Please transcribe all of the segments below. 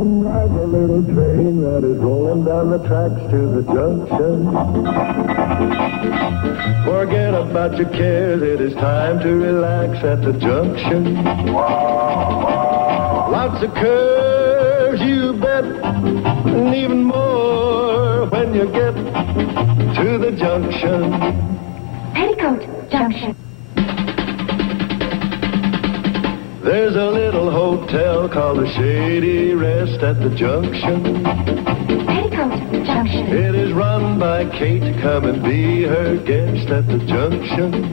Like a little train that is rolling down the tracks to the junction. Forget about your cares, it is time to relax at the junction. Lots of curves, you bet, and even more when you get to the junction. Petticoat Junction. There's a little hotel called the Shady Rest at the junction. Petticoat Junction. It is run by Kate. Come and be her guest at the junction.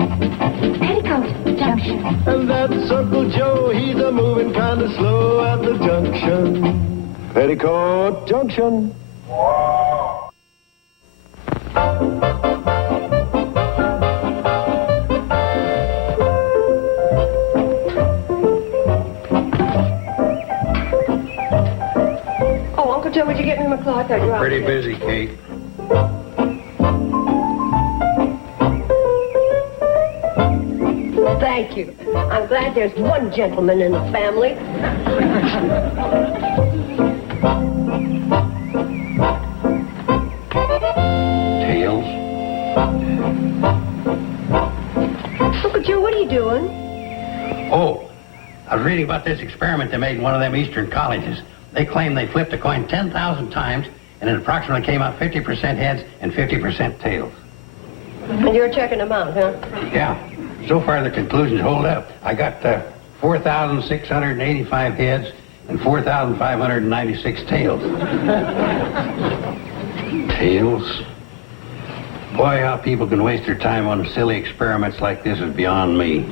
Petticoat Junction. And that's Uncle Joe. He's a moving kind of slow at the junction. Petticoat Junction. Joe, would you get me my cloth? I'm pretty busy, Kate. Thank you. I'm glad there's one gentleman in the family. Tails? Uncle Joe, what are you doing? Oh, I was reading about this experiment they made in one of them eastern colleges. They claim they flipped a coin 10,000 times, and it approximately came out 50% heads and 50% tails. And you're checking them out, huh? Yeah. So far, the conclusions hold up. I got 4,685 heads and 4,596 tails. Tails? Boy, how people can waste their time on silly experiments like this is beyond me.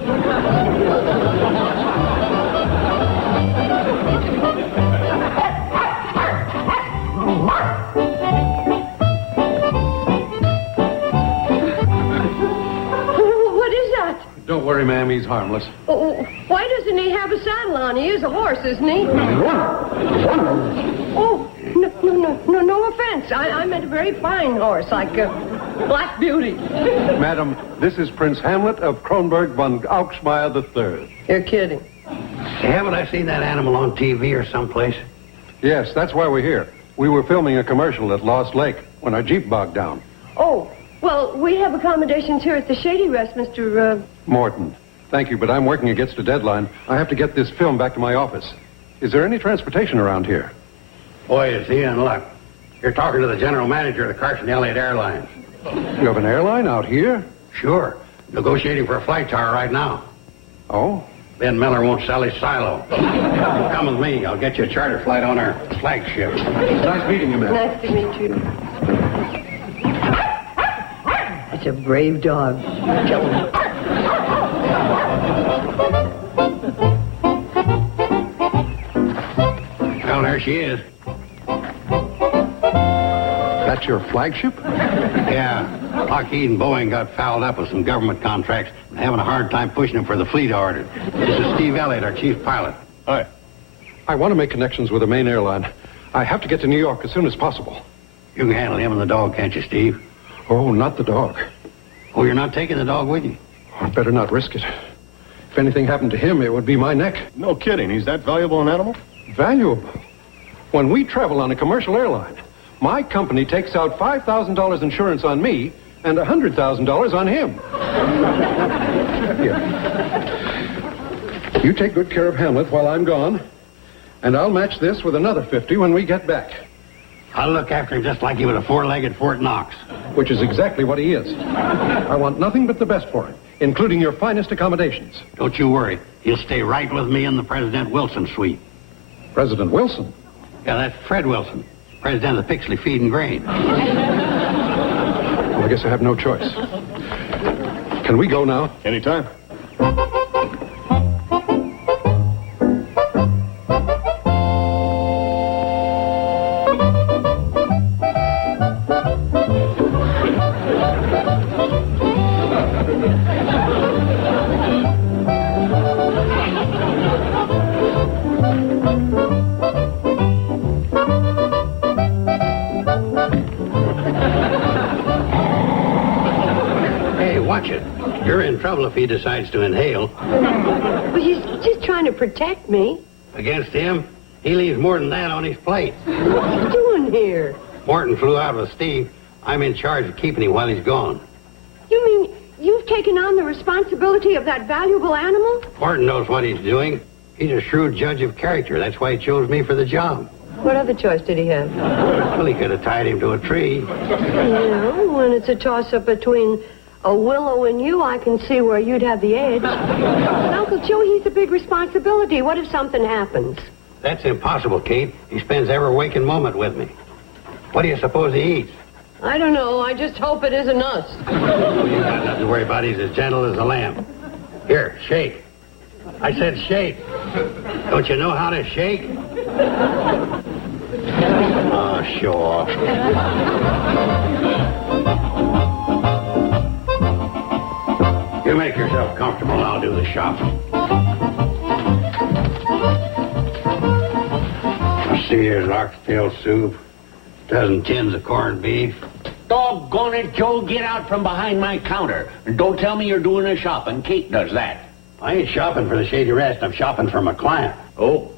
Don't worry, ma'am, he's harmless. Why doesn't he have a saddle on? He is a horse, isn't he? Oh, no offense. I meant a very fine horse, like Black Beauty. Madam, this is Prince Hamlet of Kronberg von Augsmeyer III. You're kidding. Hey, haven't I seen that animal on TV or someplace? Yes, that's why we're here. We were filming a commercial at Lost Lake when our Jeep bogged down. Oh, well, we have accommodations here at the Shady Rest, Mr. Morton. Thank you, but I'm working against a deadline. I have to get this film back to my office. Is there any transportation around here? Boy, is he in luck. You're talking to the general manager of the Carson Elliott Airlines. You have an airline out here? Sure. Negotiating for a flight tower right now. Oh? Ben Miller won't sell his silo. Come with me. I'll get you a charter flight on our flagship. Nice meeting you, ma'am. Nice to meet you. It's a brave dog. Kill him. Well, there she is. That's your flagship? Yeah. Lockheed and Boeing got fouled up with some government contracts and having a hard time pushing them for the fleet order. This is Steve Elliott, our chief pilot. Hi. I want to make connections with the main airline. I have to get to New York as soon as possible. You can handle him and the dog, can't you, Steve? Oh, not the dog. Oh, you're not taking the dog with you? I'd better not risk it. If anything happened to him, it would be my neck. No kidding. He's that valuable an animal? Valuable. When we travel on a commercial airline, my company takes out $5,000 insurance on me and $100,000 on him. Here. You take good care of Hamlet while I'm gone, and I'll match this with another 50 when we get back. I'll look after him just like he was a four-legged Fort Knox. Which is exactly what he is. I want nothing but the best for him, including your finest accommodations. Don't you worry. He'll stay right with me in the President Wilson suite. President Wilson? Yeah, that's Fred Wilson, president of the Pixley Feed and Grain. Well, I guess I have no choice. Can we go now? Anytime. Watch it. You're in trouble if he decides to inhale. But he's just trying to protect me. Against him, He leaves more than that on his plate. What's he doing here? Morton flew out with Steve. I'm in charge of keeping him while he's gone. You mean you've taken on the responsibility of that valuable animal? Morton knows what he's doing. He's a shrewd judge of character. That's why he chose me for the job. What other choice did he have? Well, he could have tied him to a tree. You know, when it's a toss-up between a willow and you, I can see where you'd have the edge. But Uncle Joe, he's a big responsibility. What if something happens? That's impossible, Kate. He spends every waking moment with me. What do you suppose he eats? I don't know. I just hope it isn't us. Oh, you got nothing to worry about. He's as gentle as a lamb. Here, shake. I said shake. Don't you know how to shake? Oh, show off. You make yourself comfortable and I'll do the shopping. I see here's oxtail soup, dozen tins of corned beef. Doggone it, Joe, get out from behind my counter. And don't tell me you're doing the shopping. Kate does that. I ain't shopping for the Shady Rest. I'm shopping for my client. Oh.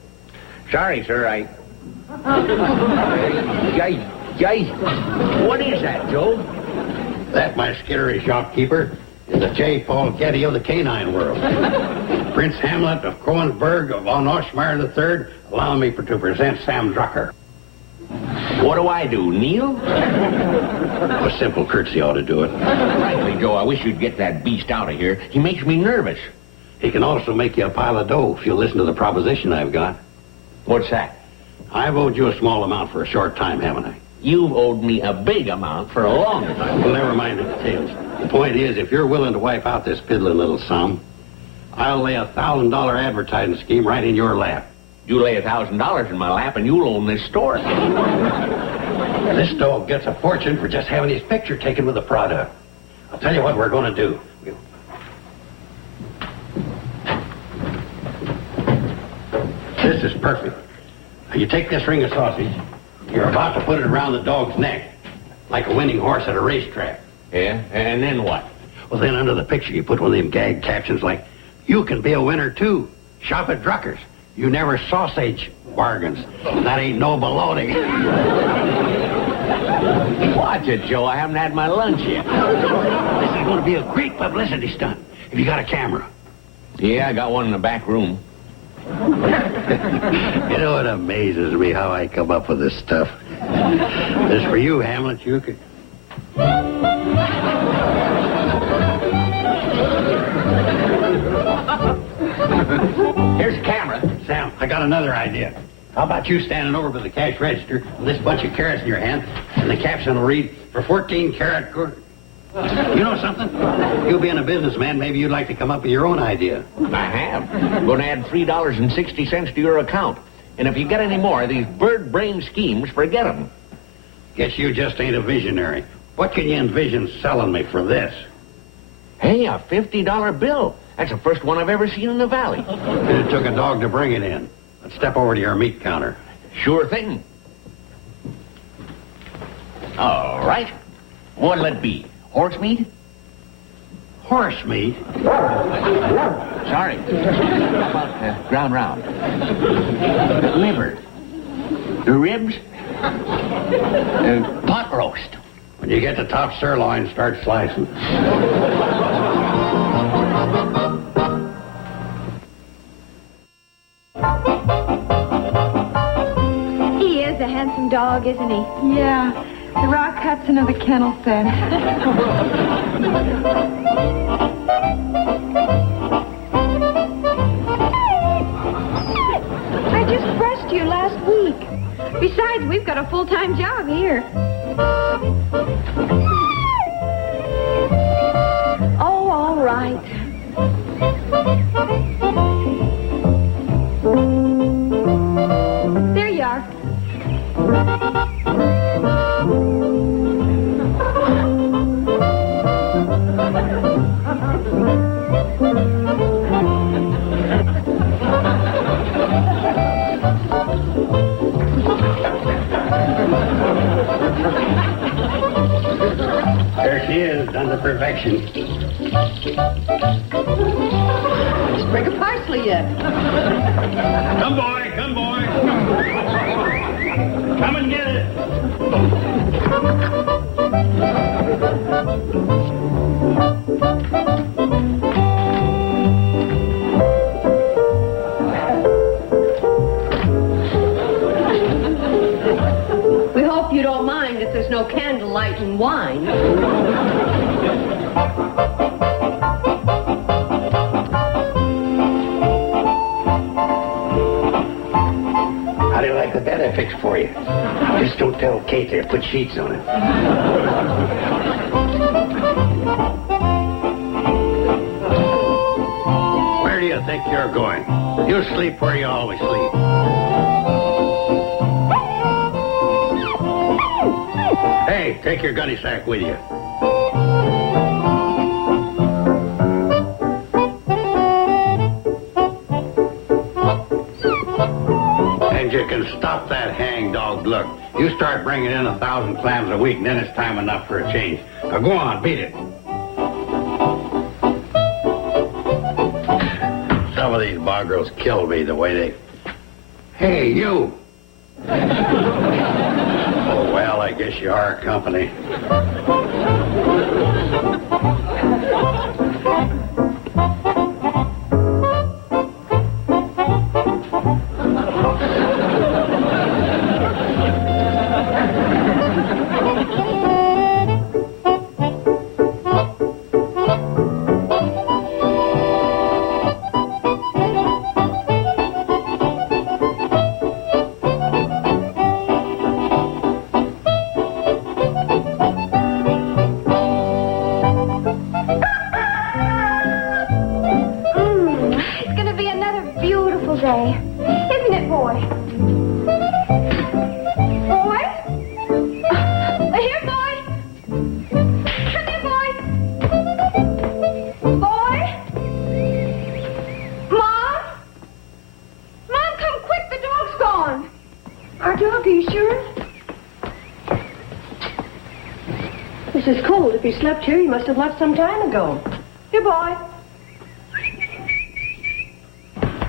Sorry, sir, What is that, Joe? That, my skittery shopkeeper, is the J. Paul Getty of the canine world. Prince Hamlet of Coensburg of von Oschmeyer III, allowing me to present Sam Drucker. What do I do, kneel? A simple courtesy ought to do it. Frankly, Joe, I wish you'd get that beast out of here. He makes me nervous. He can also make you a pile of dough if you'll listen to the proposition I've got. What's that? I've owed you a small amount for a short time, haven't I? You've owed me a big amount for a long time. Well, never mind the details. The point is, if you're willing to wipe out this piddling little sum, I'll lay a $1,000 advertising scheme right in your lap. You lay $1,000 in my lap and you'll own this store. This dog gets a fortune for just having his picture taken with the product. I'll tell you what we're going to do. This is perfect. Now, you take this ring of sausage, you're about to put it around the dog's neck, like a winning horse at a racetrack. Yeah? And then what? Well, then under the picture, you put one of them gag captions like, "You can be a winner, too. Shop at Drucker's. You never sausage bargains. That ain't no baloney." Watch it, Joe. I haven't had my lunch yet. This is going to be a great publicity stunt. Have you got a camera? Yeah, I got one in the back room. You know, it amazes me how I come up with this stuff. This for you, Hamlet. You could... Here's the camera. Sam, I got another idea. How about you standing over by the cash register with this bunch of carrots in your hand, and the caption will read, "For 14 carat..." You know something? You being a businessman, maybe you'd like to come up with your own idea. I have. I'm going to add $3.60 to your account. And if you get any more of these bird brain schemes, forget them. Guess you just ain't a visionary. What can you envision selling me for this? Hey, a $50 bill. That's the first one I've ever seen in the valley. It took a dog to bring it in. Let's step over to your meat counter. Sure thing. All right. What'll it be? Horse meat? Horse meat? Sorry. How about ground round? Liver? Ribs? Pot roast? When you get to top sirloin, start slicing. He is a handsome dog, isn't he? Yeah, the Rock Hudson of the kennel set. I just pressed you last week. Besides, we've got a full-time job here. Oh, all right. There you are. There she is, done to perfection. Sprig of parsley yet. Come, boy, come, boy. We hope you don't mind if there's no candlelight and wine. How do you like the bed I fixed for you? Just don't tell Kate there. Put sheets on it. Where do you think you're going? You sleep where you always sleep. Hey, take your gunny sack with you. And you can stop that hangdog look. You start bringing in 1,000 clams a week, and then it's time enough for a change. Now go on, beat it. Some of these bar girls kill me the way they... Hey, you! Oh, well, I guess you are company. It's going to be another beautiful day. Isn't it, boy? Boy? Here, boy. Come here, boy. Boy? Mom? Mom, come quick. The dog's gone. Our dog, are you sure? This is cold. If he slept here, he must have left some time ago. Here, boy.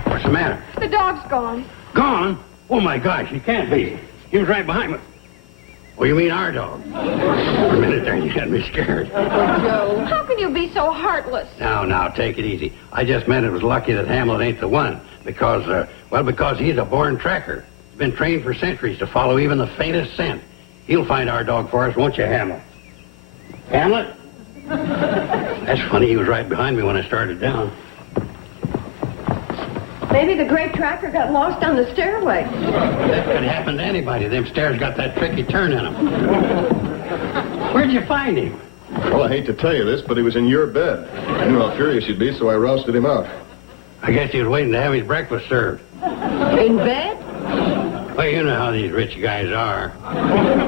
What's the matter? The dog's gone. Gone? Oh, my gosh, he can't be. He was right behind me. Oh, you mean our dog? For a minute there, you had me scared. Joe. How can you be so heartless? Now, take it easy. I just meant it was lucky that Hamlet ain't the one. Because he's a born tracker. He's been trained for centuries to follow even the faintest scent. He'll find our dog for us, won't you, Hamlet? Hamlet? That's funny, he was right behind me when I started down. Maybe the great tracker got lost on the stairway. That could happen to anybody. Them stairs got that tricky turn in them. Where'd you find him? Well, I hate to tell you this, but he was in your bed. I knew how furious you'd be, so I rousted him out. I guess he was waiting to have his breakfast served. In bed? Well, you know how these rich guys are.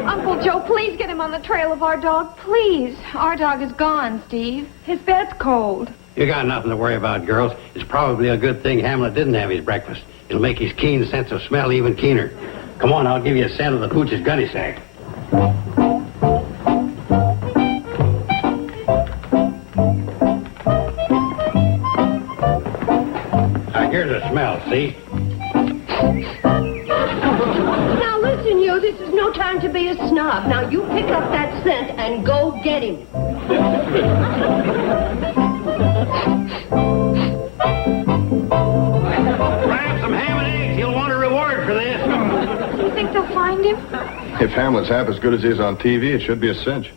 Uncle Joe, please get him on the trail of our dog. Please. Our dog is gone, Steve. His bed's cold. You got nothing to worry about, girls. It's probably a good thing Hamlet didn't have his breakfast. It'll make his keen sense of smell even keener. Come on, I'll give you a scent of the pooch's gunny sack. Now, here's the smell, see? Now, listen, you. This is no time to be a snob. Now, you pick up that scent and go get him. Grab some ham and eggs. He'll want a reward for this. Do you think they'll find him? If Hamlet's half as good as he is on TV, it should be a cinch.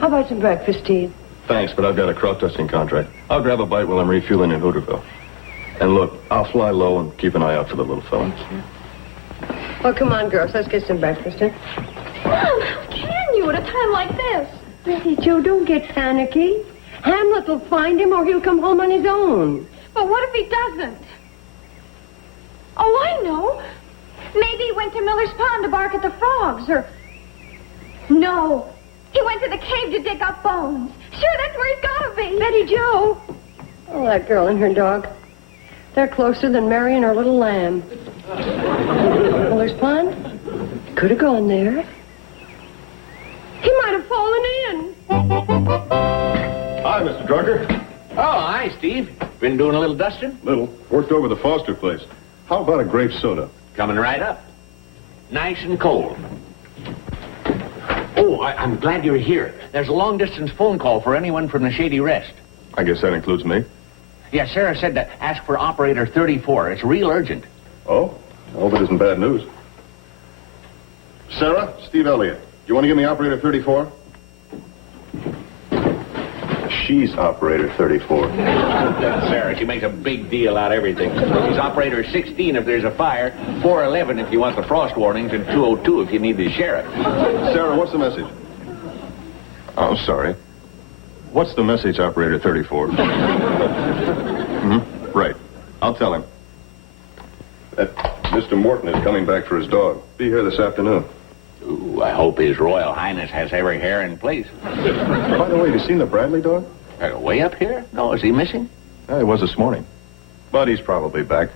How about some breakfast, Steve? Thanks, but I've got a crop dusting contract. I'll grab a bite while I'm refueling in Hooterville. And look, I'll fly low and keep an eye out for the little fella. Well, come on, girls. Let's get some breakfast, huh? Mom, how can you at a time like this? Betty Joe, don't get panicky. Hamlet will find him or he'll come home on his own. But what if he doesn't? Oh, I know. Maybe he went to Miller's Pond to bark at the frogs, or... No. He went to the cave to dig up bones. Sure, that's where he's got to be. Betty Joe. Oh, that girl and her dog. They're closer than Mary and her little lamb. Miller's Pond? Could have gone there. He might have fallen in. Hi, Mr. Drucker. Oh, hi, Steve. Been doing a little dusting? Little. Worked over the Foster place. How about a grape soda? Coming right up. Nice and cold. Oh, I'm glad you're here. There's a long-distance phone call for anyone from the Shady Rest. I guess that includes me. Yeah, Sarah said to ask for operator 34. It's real urgent. Oh? I hope it isn't bad news. Sarah, Steve Elliott. You want to give me operator 34? She's operator 34. Sarah, she makes a big deal out of everything. She's operator 16 if there's a fire, 411 if you want the frost warnings, and 202 if you need the sheriff. Sarah, what's the message? Oh, sorry. What's the message, operator 34? Right. I'll tell him. That Mr. Morton is coming back for his dog. Be here this afternoon. Ooh, I hope His Royal Highness has every hair in place. By the way, have you seen the Bradley dog? Way up here? No, is he missing? He was this morning. But he's probably back.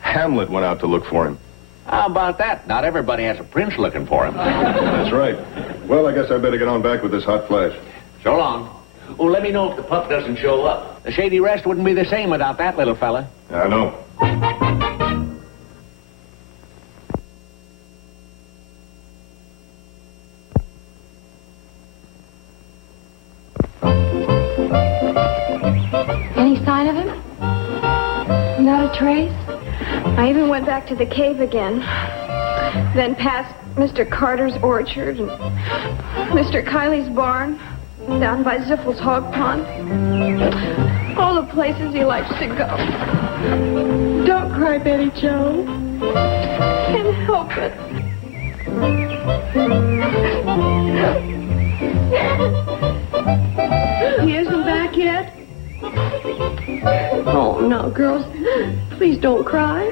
Hamlet went out to look for him. How about that? Not everybody has a prince looking for him. That's right. Well, I guess I better get on back with this hot flash. So long. Oh, let me know if the pup doesn't show up. The Shady Rest wouldn't be the same without that little fella. I know. Any sign of him? Not a trace? I even went back to the cave again. Then past Mr. Carter's orchard and Mr. Kiley's barn, down by Ziffel's hog pond. All the places he likes to go. Don't cry, Betty Joe. Can't help it. He isn't back yet? Oh, no, girls, please don't cry.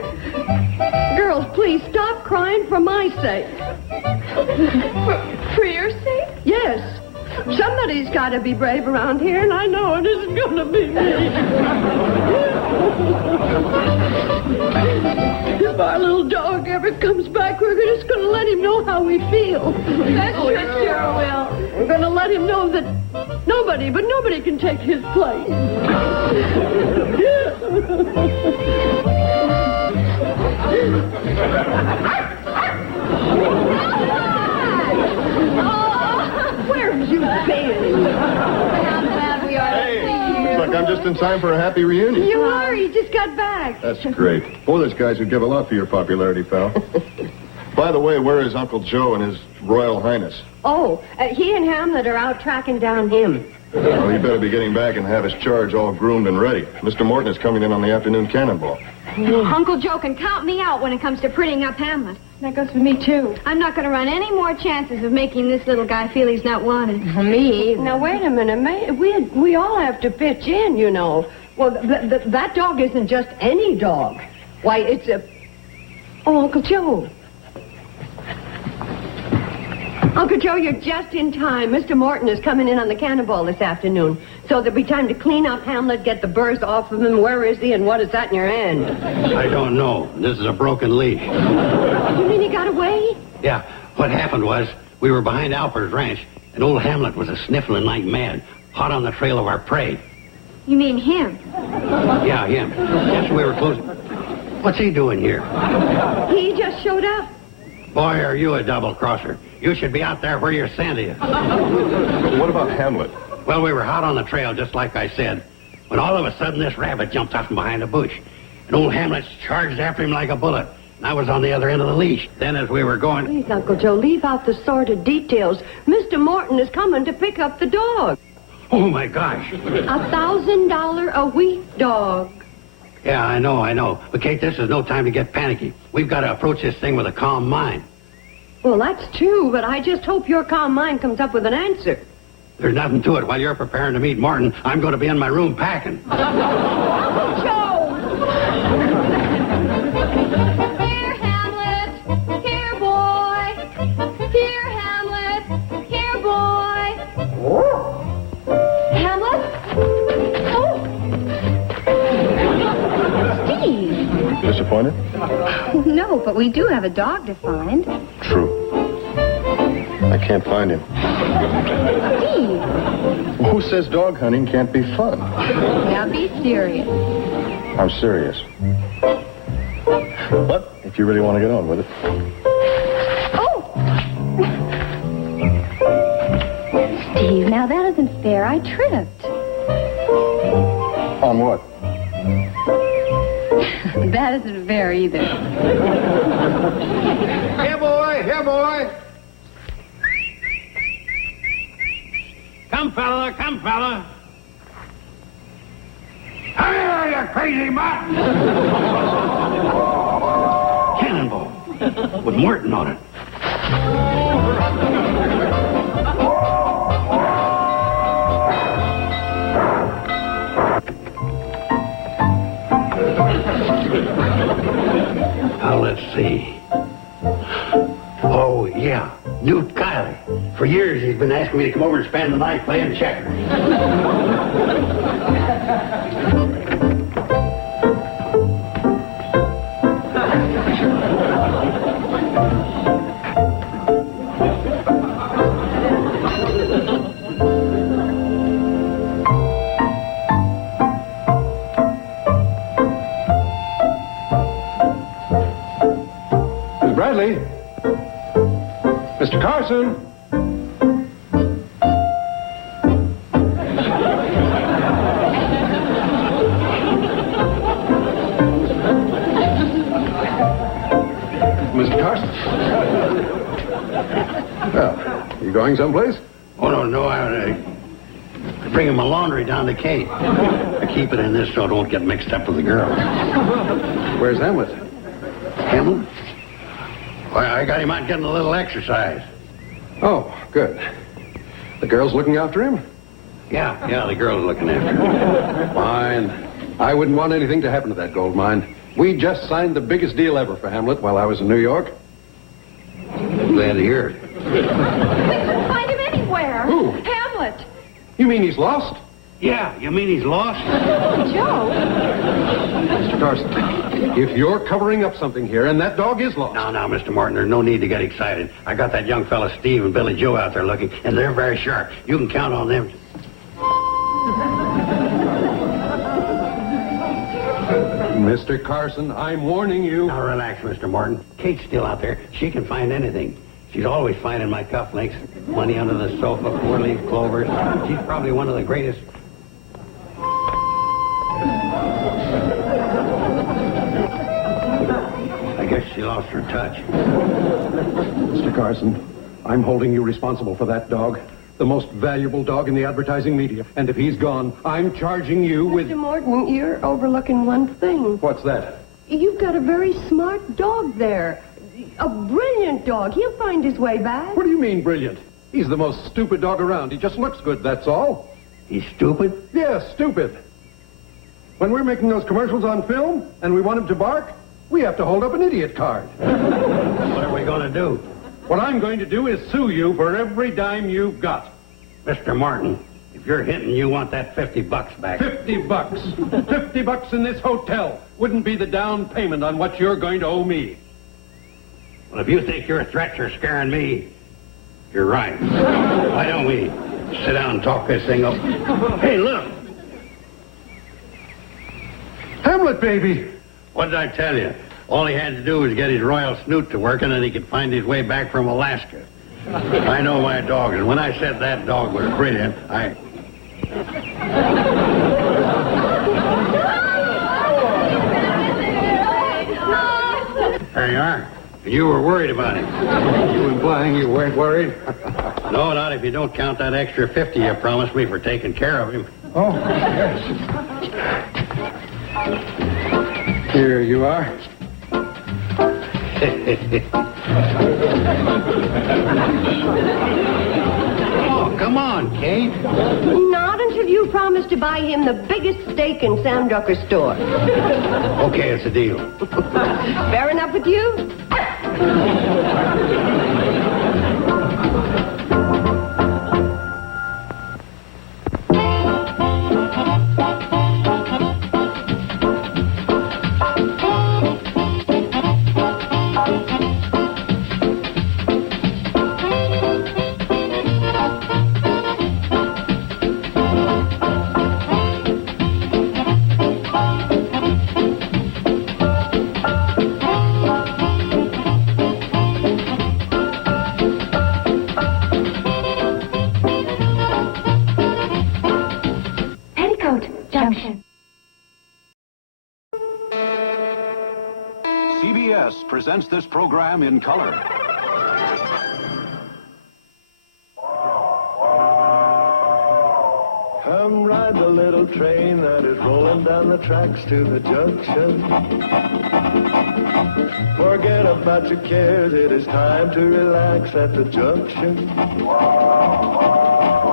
Girls, please stop crying for my sake. For your sake? Yes. Somebody's got to be brave around here, and I know it isn't going to be me. If our little dog ever comes back, we're just going to let him know how we feel. That's sure will. We're going to let him know that nobody can take his place. Where have you been? How glad we are to see you. Looks like I'm just in time for a happy reunion. You are. He just got back. That's great. Boy, those guys would give a lot for your popularity, pal. By the way, where is Uncle Joe and his Royal Highness? Oh, he and Hamlet are out tracking down him. Well, he better be getting back and have his charge all groomed and ready. Mr. Morton is coming in on the afternoon cannonball. Uncle Joe can count me out when it comes to prettying up Hamlet. That goes for me, too. I'm not going to run any more chances of making this little guy feel he's not wanted. Me? Now, wait a minute. We all have to pitch in, you know. Well, that dog isn't just any dog. Why, it's a... Oh, Uncle Joe. Uncle Joe, you're just in time. Mr. Morton is coming in on the cannonball this afternoon. So there'll be time to clean up Hamlet, get the burrs off of him. Where is he, and what is that in your hand? I don't know. This is a broken leash. You mean he got away? Yeah, what happened was we were behind Alper's ranch, and old Hamlet was a-sniffling like mad, hot on the trail of our prey. You mean him? Yeah, him. Yes, we were close. What's he doing here? He just showed up. Boy, are you a double-crosser. You should be out there where your scent is. What about Hamlet? Well, we were hot on the trail, just like I said, when all of a sudden this rabbit jumped out from behind a bush. And old Hamlet charged after him like a bullet. And I was on the other end of the leash. Then as we were going... Please, Uncle Joe, leave out the sordid details. Mr. Morton is coming to pick up the dog. Oh, my gosh. $1,000 a week dog. Yeah, I know. But, Kate, this is no time to get panicky. We've got to approach this thing with a calm mind. Well, that's true, but I just hope your calm mind comes up with an answer. There's nothing to it. While you're preparing to meet Martin, I'm going to be in my room packing. Joe! Here, Hamlet. Here, boy. Here, Hamlet. Here, boy. Hamlet? Oh. Steve. Disappointed? No, but we do have a dog to find. True. I can't find him. Steve. Who says dog hunting can't be fun? Now be serious. I'm serious. But if you really want to get on with it. Oh! isn't fair. I tripped. On what? That isn't fair either. Here, boy. Here, boy. Come, fella. Come, fella. Here, you crazy mutt. Cannonball with Morton on it. Now, let's see. Oh, yeah. Newt Kiley. For years, he's been asking me to come over and spend the night playing checkers. Miss Bradley? Mr. Carson? Mr. Carson? Well, you going someplace? Oh, no, I bring him my laundry down to Kate. I keep it in this so it don't get mixed up with the girls. Where's Hamlet? Hamlet? Well, I got him out getting a little exercise. Oh, good. The girl's looking after him? Yeah, the girl's looking after him. Fine. I wouldn't want anything to happen to that gold mine. We just signed the biggest deal ever for Hamlet while I was in New York. Glad to hear it. We couldn't find him anywhere. Who? Hamlet. You mean he's lost? Yeah, you mean he's lost? Joe. Mr. Carson, if you're covering up something here and that dog is lost... Now, Mr. Martin, there's no need to get excited. I got that young fella Steve and Billy Joe out there looking, and they're very sharp. You can count on them. Mr. Carson, I'm warning you. Now, relax, Mr. Martin. Kate's still out there. She can find anything. She's always finding my cufflinks, money under the sofa, four-leaf clovers. She's probably one of the greatest... I guess she lost her touch. Mr. Carson, I'm holding you responsible for that dog. The most valuable dog in the advertising media. And if he's gone, I'm charging you with... Mr. Morton, you're overlooking one thing. What's that? You've got a very smart dog there. A brilliant dog. He'll find his way back. What do you mean, brilliant? He's the most stupid dog around. He just looks good, that's all. He's stupid? Yes, stupid. When we're making those commercials on film and we want him to bark, we have to hold up an idiot card. What are we going to do? What I'm going to do is sue you for every dime you've got. Mr. Martin, if you're hitting, you want that $50 back. $50. $50 in this hotel wouldn't be the down payment on what you're going to owe me. Well, if you think your threats are scaring me, you're right. Why don't we sit down and talk this thing up? Hey, look. Hamlet, baby. What did I tell you? All he had to do was get his royal snoot to work, and then he could find his way back from Alaska. I know my dogs, and when I said that dog was brilliant, There you are. You were worried about him. You implying you weren't worried? No, not if you don't count that extra 50 you promised me for taking care of him. Oh, yes. Here you are. Oh, come on, Kate. Not until you promise to buy him the biggest steak in Sam Ducker's store. Okay, it's a deal. Fair enough with you? CBS presents this program in color. Come ride the little train that is rolling down the tracks to the junction. Forget about your cares, it is time to relax at the junction.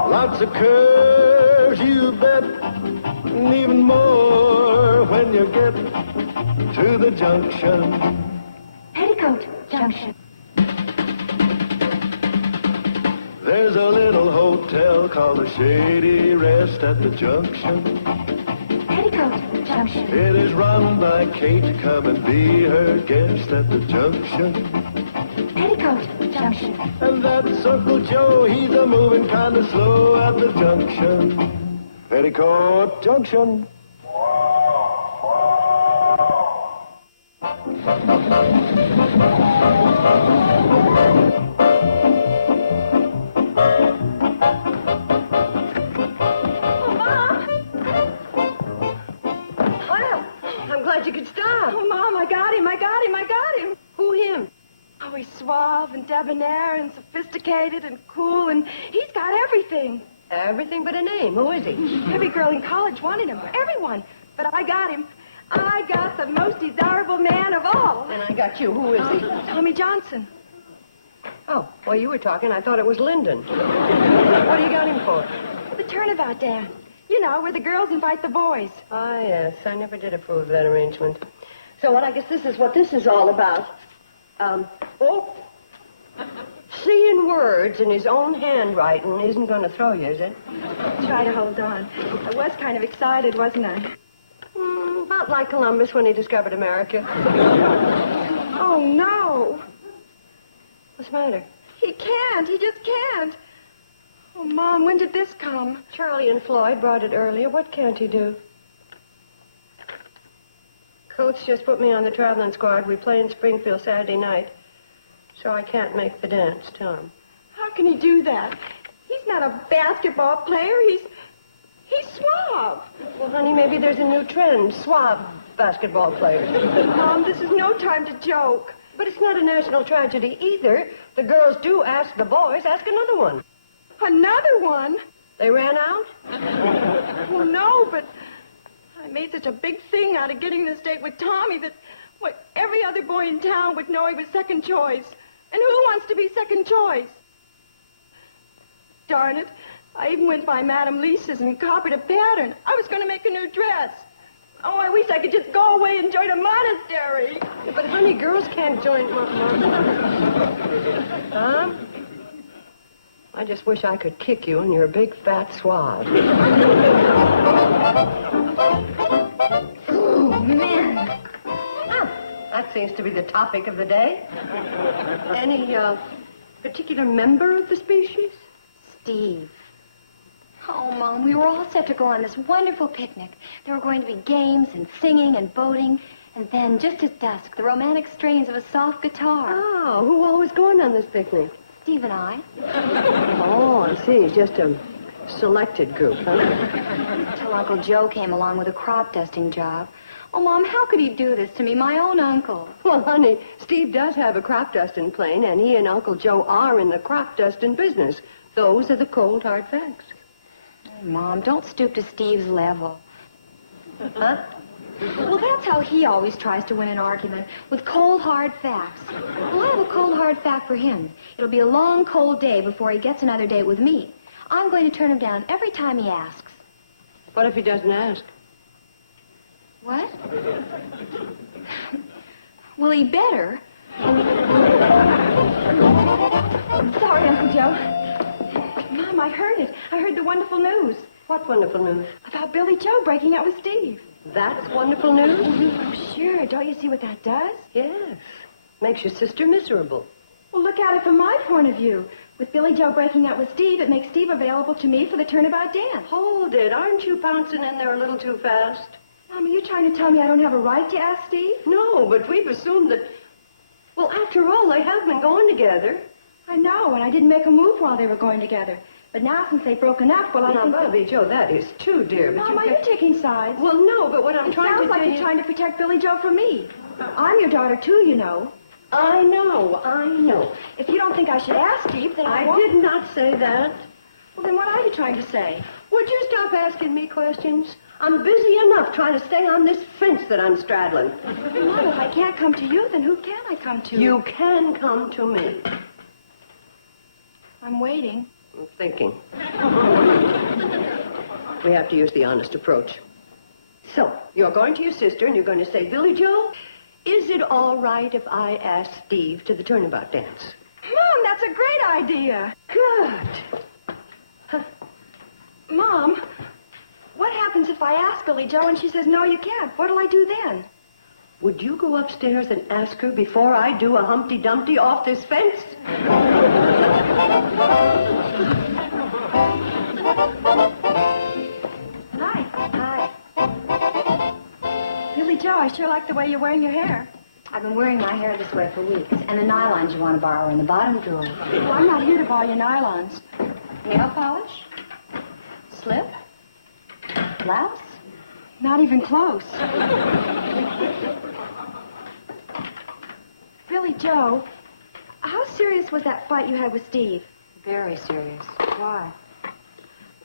Lots of curves, you bet, and even more when you get to the junction. Petticoat Junction. There's a little hotel called the Shady Rest at the junction. Petticoat Junction. It is run by Kate. Come and be her guest at the junction. Petticoat Junction. And that's Uncle Joe. He's a moving kind of slow at the junction. Petticoat Junction. You could stop. Oh, Mom, I got him. Who, him? Oh, he's suave and debonair and sophisticated and cool, and he's got everything. Everything but a name. Who is he? Every girl in college wanted him. Everyone. But I got him. I got the most desirable man of all. And I got you. Who is he? Tommy Johnson. Oh, well, you were talking. I thought it was Lyndon. What do you got him for? The turnabout dance. You know, where the girls invite the boys. Ah, yes. I never did approve of that arrangement. So, well, I guess this is what this is all about. Seeing words in his own handwriting isn't going to throw you, is it? Try to hold on. I was kind of excited, wasn't I? About like Columbus when he discovered America. Oh, no. What's the matter? He can't. He just can't. Oh, Mom, when did this come? Charlie and Floyd brought it earlier. What can't he do? Coach just put me on the traveling squad. We play in Springfield Saturday night. So I can't make the dance, Tom. How can he do that? He's not a basketball player. He's suave. Well, honey, maybe there's a new trend. Suave basketball players. Mom, this is no time to joke. But it's not a national tragedy either. The girls do ask the boys. Ask another one. Another one? They ran out? Well, no, but I made such a big thing out of getting this date with Tommy that every other boy in town would know he was second choice. And who wants to be second choice? Darn it. I even went by Madame Lisa's and copied a pattern. I was going to make a new dress. Oh, I wish I could just go away and join a monastery. Yeah, but, honey, girls can't join... Huh? I just wish I could kick you in your big, fat swab. Oh, man. That seems to be the topic of the day. Any, particular member of the species? Steve. Oh, Mom, we were all set to go on this wonderful picnic. There were going to be games and singing and boating. And then, just at dusk, the romantic strains of a soft guitar. Oh, who all was going on this picnic? Steve and I. Oh, I see. Just a selected group, huh? Until Uncle Joe came along with a crop dusting job. Oh, Mom, how could he do this to me, my own uncle? Well, honey, Steve does have a crop dusting plane, and he and Uncle Joe are in the crop dusting business. Those are the cold, hard facts. Oh, Mom, don't stoop to Steve's level. Huh? Well, that's how he always tries to win an argument, with cold, hard facts. Well, I have a cold, hard fact for him. It'll be a long, cold day before he gets another date with me. I'm going to turn him down every time he asks. What if he doesn't ask? What? Well, he better. Sorry, Uncle Joe. Mom, I heard it. I heard the wonderful news. What wonderful news? About Billy Joe breaking up with Steve. That's wonderful news? Oh, sure. Don't you see what that does? Yes. Makes your sister miserable. Well, look at it from my point of view. With Billy Joe breaking up with Steve, it makes Steve available to me for the turnabout dance. Hold it. Aren't you pouncing in there a little too fast? Mom, are you trying to tell me I don't have a right to ask Steve? No, but we've assumed that... Well, after all, they have been going together. I know, and I didn't make a move while they were going together. But now since they've broken up, well, I Now, think... Bobby Joe, that is too dear. But Mom, are you taking sides? Well, no, but what I'm It trying to sounds like tell you're you... trying to protect Billy Joe from me. I'm your daughter, too, you know. I know. If you don't think I should ask Steve, then I I won't. did not say that. Well, then what are you trying to say? Would you stop asking me questions? I'm busy enough trying to stay on this fence that I'm straddling. Mom, if I can't come to you, then who can I come to? You can come to me. I'm waiting. I'm thinking. We have to use the honest approach. So, you're going to your sister and you're going to say, Billy Joe, is it all right if I ask Steve to the turnabout dance? Mom, that's a great idea. Good. Mom, what happens if I ask Billy Joe and she says, no, you can't? What'll I do then? Would you go upstairs and ask her before I do a Humpty Dumpty off this fence? Hi. Hi. Billy Joe, I sure like the way you're wearing your hair. I've been wearing my hair this way for weeks. And the nylons you want to borrow are in the bottom drawer. Well, I'm not here to borrow your nylons. Nail polish? Slip? Blouse? Not even close. Billy Joe, how serious was that fight you had with Steve? Very serious. Why?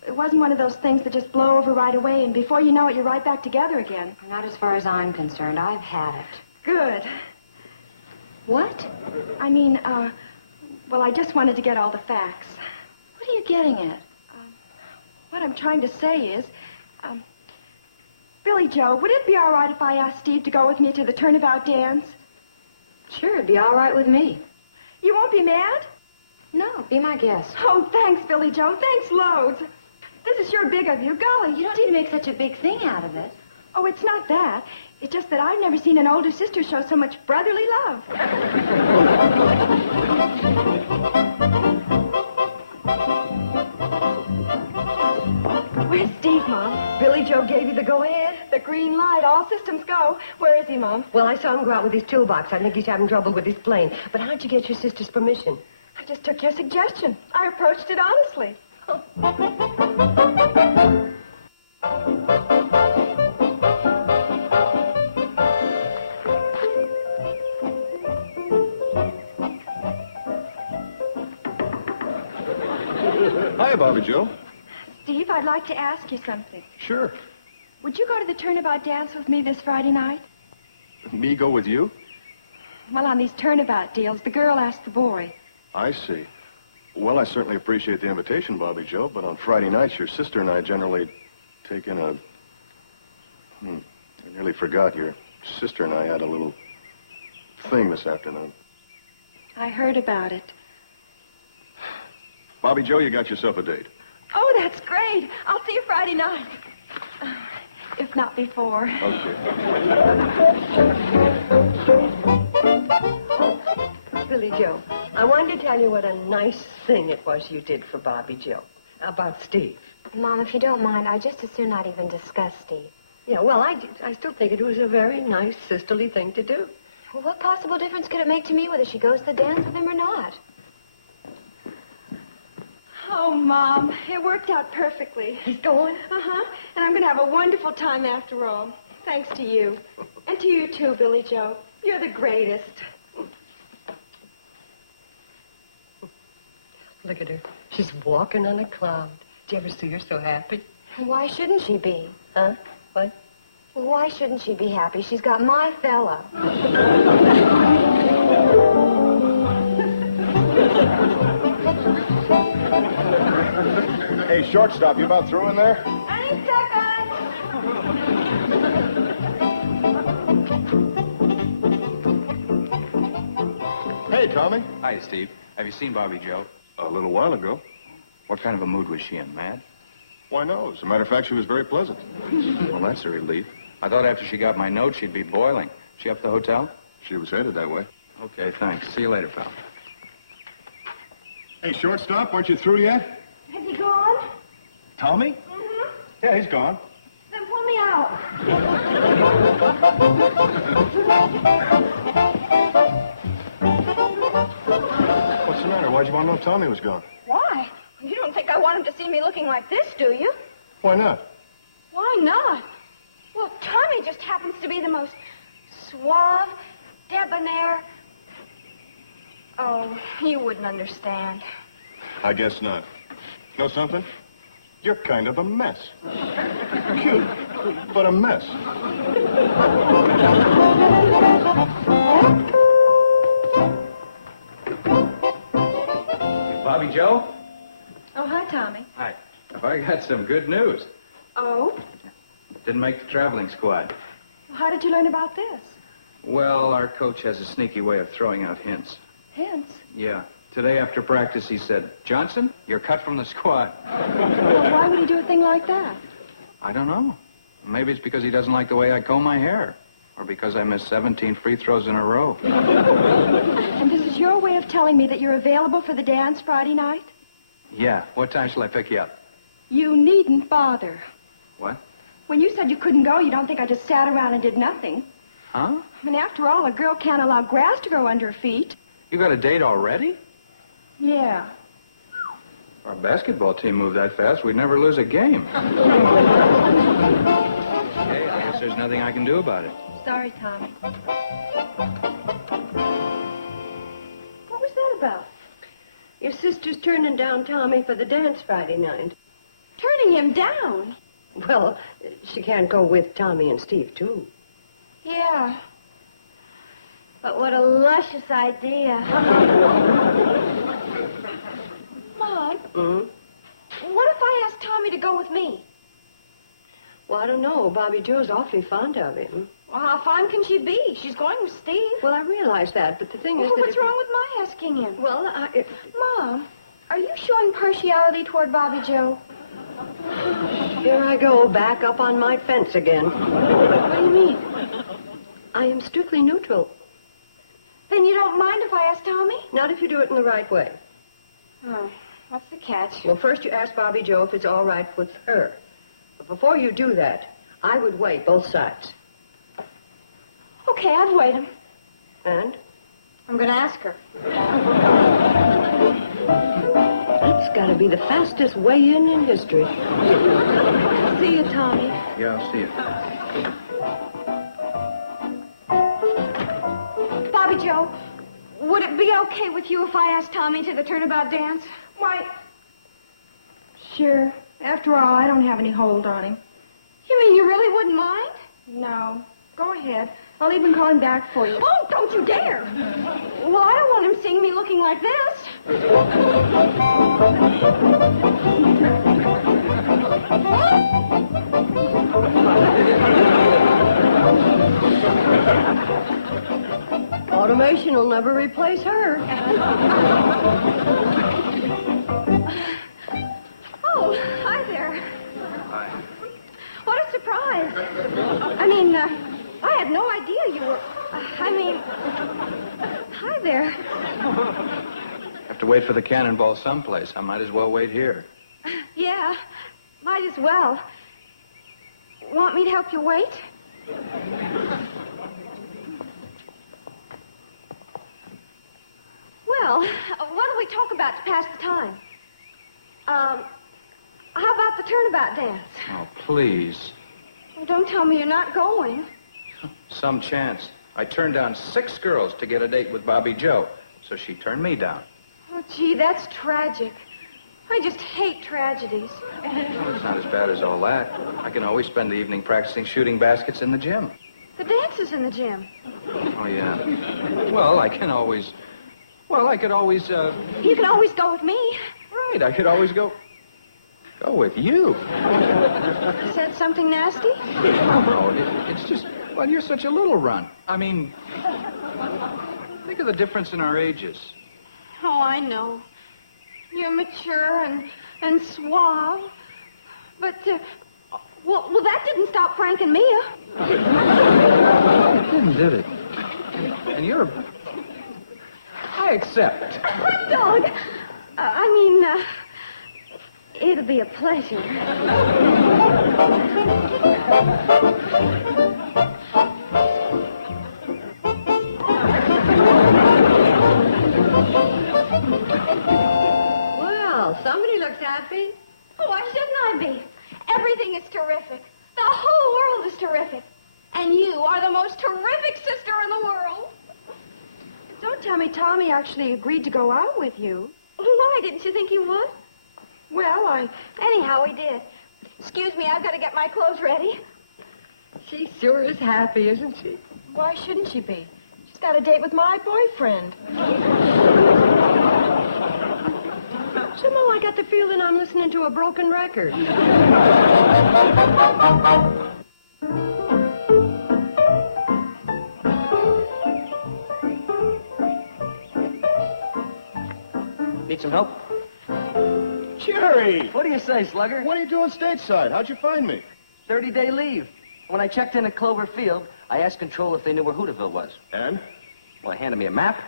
It wasn't one of those things that just blow over right away, and before you know it, you're right back together again. Not as far as I'm concerned. I've had it. Good. What? I mean, well, I just wanted to get all the facts. What are you getting at? What I'm trying to say is, Billy Joe, would it be all right if I asked Steve to go with me to the turnabout dance? Sure, it'd be all right with me. You won't be mad? No, be my guest. Oh, thanks, Billy Joe. Thanks loads. This is sure big of you. Golly, You don't need to make such a big thing out of it. Oh, it's not that. It's just that I've never seen an older sister show so much brotherly love. Where's Steve, Mom? Billy Joe gave you the go-ahead? The green light, all systems go. Where is he, Mom? Well, I saw him go out with his toolbox. I think he's having trouble with his plane. But how'd you get your sister's permission? I just took your suggestion. I approached it honestly. Hi, Bobby Joe. Steve, I'd like to ask you something. Sure. Would you go to the turnabout dance with me this Friday night? Me go with you? Well, on these turnabout deals, the girl asked the boy. I see. Well, I certainly appreciate the invitation, Bobby Joe, but on Friday nights, your sister and I generally take in a... I nearly forgot. Your sister and I had a little thing this afternoon. I heard about it. Bobby Joe, you got yourself a date. Oh, that's great. I'll see you Friday night. If not before. Okay. Billy Joe, I wanted to tell you what a nice thing it was you did for Bobby Joe. About Steve. Mom, if you don't mind, I'd just as soon not even discuss Steve. Yeah, well, I still think it was a very nice sisterly thing to do. Well, what possible difference could it make to me whether she goes to the dance with him or not? Oh, Mom, it worked out perfectly. He's going? Uh-huh. And I'm going to have a wonderful time after all. Thanks to you. And to you, too, Billy Joe. You're the greatest. Look at her. She's walking on a cloud. Did you ever see her so happy? Why shouldn't she be? Huh? What? Well, why shouldn't she be happy? She's got my fella. Hey, shortstop, you about through in there? Any second. Hey, Tommy. Hi, Steve. Have you seen Bobby Joe? A little while ago. What kind of a mood was she in? Mad? Why, no. As a matter of fact, she was very pleasant. Well, that's a relief. I thought after she got my note, she'd be boiling. She up at the hotel? She was headed that way. Okay, thanks. See you later, pal. Hey, shortstop, weren't you through yet? Has he gone? Tommy? Mm-hmm. Yeah, he's gone. Then pull me out. What's the matter? Why'd you want to know Tommy was gone? Why? You don't think I want him come to see me looking like this, do you? Why not? Why not? Well, Tommy just happens to be the most suave, debonair... Oh, you wouldn't understand. I guess not. Know something? You're kind of a mess. Cute, but a mess. Bobby Joe? Oh, hi, Tommy. Hi. Have I got some good news? Oh? Didn't make the traveling squad. Well, how did you learn about this? Well, our coach has a sneaky way of throwing out hints. Hints? Yeah. Today after practice, he said, Johnson, you're cut from the squad. Well, why would he do a thing like that? I don't know. Maybe it's because he doesn't like the way I comb my hair. Or because I missed 17 free throws in a row. And this is your way of telling me that you're available for the dance Friday night? Yeah. What time shall I pick you up? You needn't bother. What? When you said you couldn't go, you don't think I just sat around and did nothing. Huh? I mean, after all, a girl can't allow grass to grow under her feet. You got a date already? Yeah. If our basketball team moved that fast, we'd never lose a game. Okay, I guess there's nothing I can do about it. Sorry, Tommy. What was that about? Your sister's turning down Tommy for the dance Friday night. Turning him down? Well, she can't go with Tommy and Steve, too. Yeah. But what a luscious idea. Mom, Mm-hmm. what if I asked Tommy to go with me? Well, I don't know. Bobby Joe's awfully fond of him. Well, how fond can she be? She's going with Steve. Well, I realize that, but the thing is Well, that... what's wrong with my asking him? Well, Mom, are you showing partiality toward Bobby Joe? Here I go, back up on my fence again. What do you mean? I am strictly neutral. Then you don't mind if I ask Tommy? Not if you do it in the right way. Oh, what's the catch? Well, first you ask Bobby Joe if it's all right with her. But before you do that, I would weigh both sides. Okay, I've weighed him. And? I'm going to ask her. That's got to be the fastest weigh-in in history. See you, Tommy. Yeah, I'll see you. Bobby Joe, would it be okay with you if I asked Tommy to the turnabout dance? Why, sure. After all, I don't have any hold on him. You mean you really wouldn't mind? No. Go ahead. I'll even call him back for you. Oh, don't you dare! Well, I don't want him seeing me looking like this. Automation will never replace her. Oh, hi there. Hi. What a surprise. I mean, I had no idea you were... hi there. Have to wait for the cannonball someplace. I might as well wait here. Yeah, might as well. Want me to help you wait? Well, what do we talk about to pass the time? How about the turnabout dance? Oh, please. Well, don't tell me you're not going. Some chance. I turned down 6 girls to get a date with Bobby Joe, so she turned me down. Oh, gee, that's tragic. I just hate tragedies. Well, it's not as bad as all that. I can always spend the evening practicing shooting baskets in the gym. The dance is in the gym. Oh, yeah. Well, I can always... Well, I could always, You can always go with me. Right, I could always go with you. Said something nasty? No, it's just, well, you're such a little runt. I mean, think of the difference in our ages. Oh, I know. You're mature and suave. But, well, that didn't stop Frank and Mia. It didn't, did it? And you're... I accept. Hot dog! It'll be a pleasure. Well, somebody looks happy. Oh, why shouldn't I be? Everything is terrific. The whole world is terrific. And you are the most terrific sister in the world. Don't tell me Tommy actually agreed to go out with you. Why? Didn't you think he would? Well, Anyhow, he did. Excuse me, I've got to get my clothes ready. She sure is happy, isn't she? why shouldn't she be? She's got a date with my boyfriend. Somehow I got the feeling I'm listening to a broken record. Need some help? Jerry! What do you say, Slugger? What are you doing stateside? How'd you find me? 30-day leave. When I checked in at Clover Field, I asked Control if they knew where Hooterville was. And? Well, they handed me a map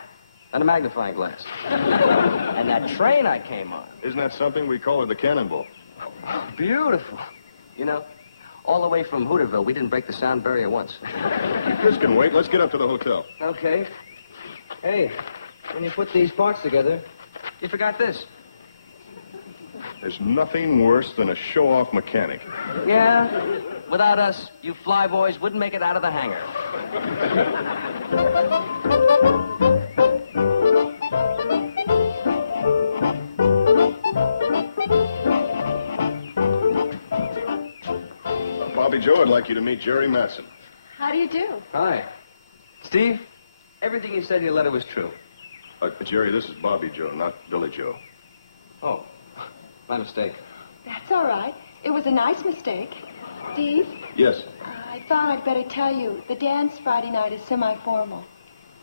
and a magnifying glass. And that train I came on. Isn't that something? We call it the Cannonball. Beautiful. You know, all the way from Hooterville, we didn't break the sound barrier once. This can wait. Let's get up to the hotel. Okay. Hey, when you put these parts together, you forgot this. There's nothing worse than a show-off mechanic. Yeah? Without us, you flyboys wouldn't make it out of the hangar. Bobby Joe, I'd like you to meet Jerry Matson. How do you do? Hi. Steve, everything you said in your letter was true. Jerry, this is Bobby Joe, not Billy Joe. Oh, my mistake. That's all right. It was a nice mistake. Steve, Yes. I thought I'd better tell you, the dance Friday night is semi-formal.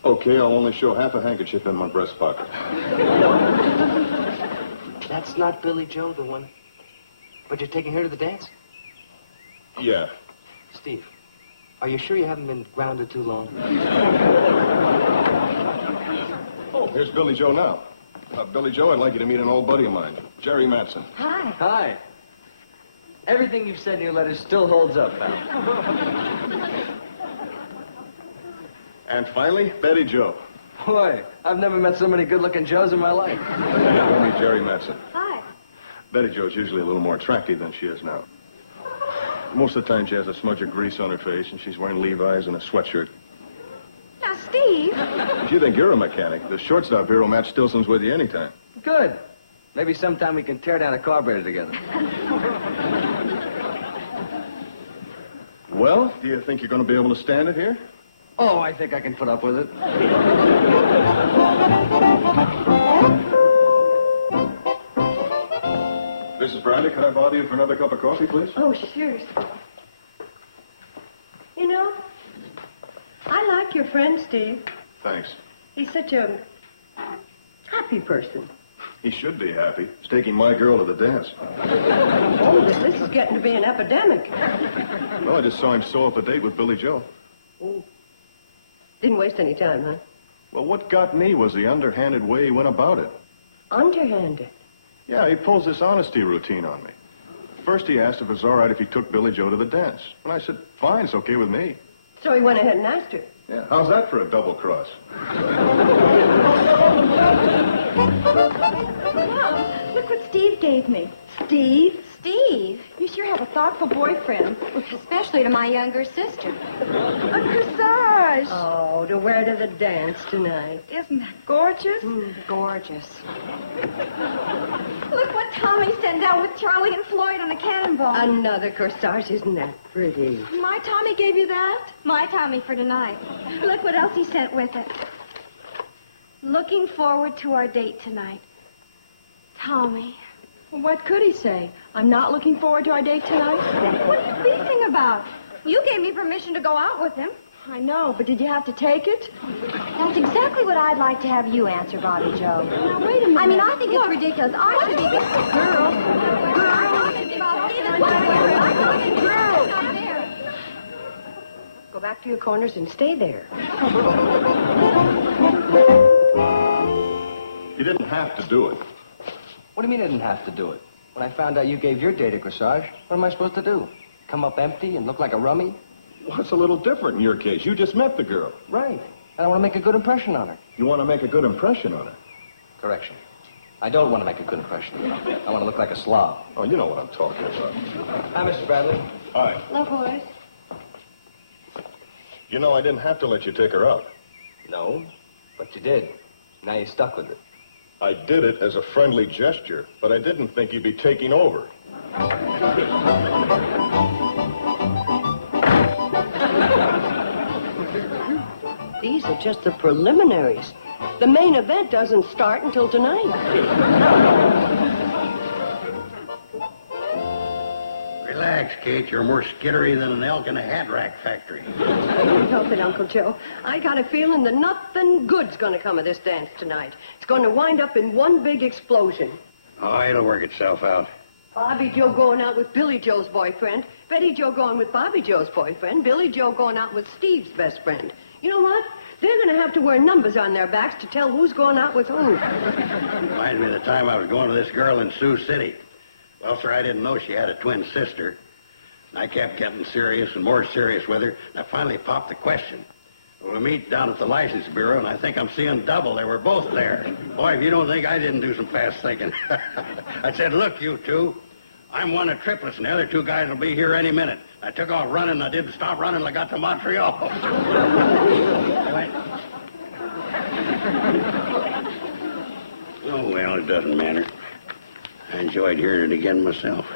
Okay, I'll only show half a handkerchief in my breast pocket. That's not Billy Joe, the one. But you're taking her to the dance? Yeah. Steve, are you sure you haven't been grounded too long? Oh, here's Billy Joe now. Billy Joe, I'd like you to meet an old buddy of mine, Jerry Matson. Hi. Hi. Everything you've said in your letter still holds up, pal. And finally, Betty Joe. Boy, I've never met so many good-looking Joes in my life. You'll meet Jerry Matson. Hi. Betty Joe's usually a little more attractive than she is now. Most of the time she has a smudge of grease on her face and she's wearing Levi's and a sweatshirt. Now, Steve. If you think you're a mechanic, the shortstop here will match Stilson's with you anytime. Good. Maybe sometime we can tear down a carburetor together. Well, do you think you're going to be able to stand it here? Oh, I think I can put up with it. Mrs. Bradley, can I bother you for another cup of coffee, please? Oh, sure. You know, I like your friend, Steve. Thanks. He's such a happy person. He should be happy. He's taking my girl to the dance. Oh, but this is getting to be an epidemic. Well, I just saw him sew up a date with Billy Joe. Oh. Didn't waste any time, huh? Well, what got me was the underhanded way he went about it. Underhanded. Yeah, he pulls this honesty routine on me. First, he asked if it was all right if he took Billy Joe to the dance. And I said, fine, it's okay with me. So he went ahead and asked her. Yeah, how's that for a double cross? Mom, look what Steve gave me. Steve? Steve? You sure have a thoughtful boyfriend. Especially to my younger sister. A corsage. Oh, to wear to the dance tonight. Isn't that gorgeous? Gorgeous. Look what Tommy sent out with Charlie and Floyd on the Cannonball. Another corsage. Isn't that pretty? My Tommy gave you that? My Tommy for tonight. Look what else he sent with it. Looking forward to our date tonight. Tommy. Well, what could he say? I'm not looking forward to our date tonight? What's he beefing about? You gave me permission to go out with him. I know, but did you have to take it? That's exactly what I'd like to have you answer, Bobby Joe. Now, wait a minute. I mean, I think it's ridiculous. I should be... Girl. Go back to your corners and stay there. You didn't have to do it. What do you mean I didn't have to do it? When I found out you gave your date a corsage, what am I supposed to do? Come up empty and look like a rummy? Well, it's a little different in your case. You just met the girl. Right. And I want to make a good impression on her. You want to make a good impression on her. Correction. I don't want to make a good impression. I want to look like a slob. Oh, you know what I'm talking about. Hi, Mr. Bradley. Hi. Hello, boys. You know, I didn't have to let you take her out. No, but you did. Now you're stuck with it. I did it as a friendly gesture, but I didn't think you'd be taking over. These are just the preliminaries. The main event doesn't start until tonight. Relax, Kate. You're more skittery than an elk in a hat rack factory. Can't help it, Uncle Joe. I got a feeling that nothing good's going to come of this dance tonight. It's going to wind up in one big explosion. Oh, it'll work itself out. Bobby Joe going out with Billy Joe's boyfriend. Betty Joe going with Bobby Joe's boyfriend. Billy Joe going out with Steve's best friend. You know what? They're going to have to wear numbers on their backs to tell who's going out with who. Reminds me of the time I was going to this girl in Sioux City. Well, sir, I didn't know she had a twin sister. And I kept getting serious and more serious with her. And I finally popped the question. We meet down at the license bureau, and I think I'm seeing double. They were both there. Boy, if you don't think I didn't do some fast thinking. I said, look, you two, I'm one of triplets, and the other two guys will be here any minute. I took off running, and I didn't stop running until I got to Montreal. Oh, well, it doesn't matter. I enjoyed hearing it again myself.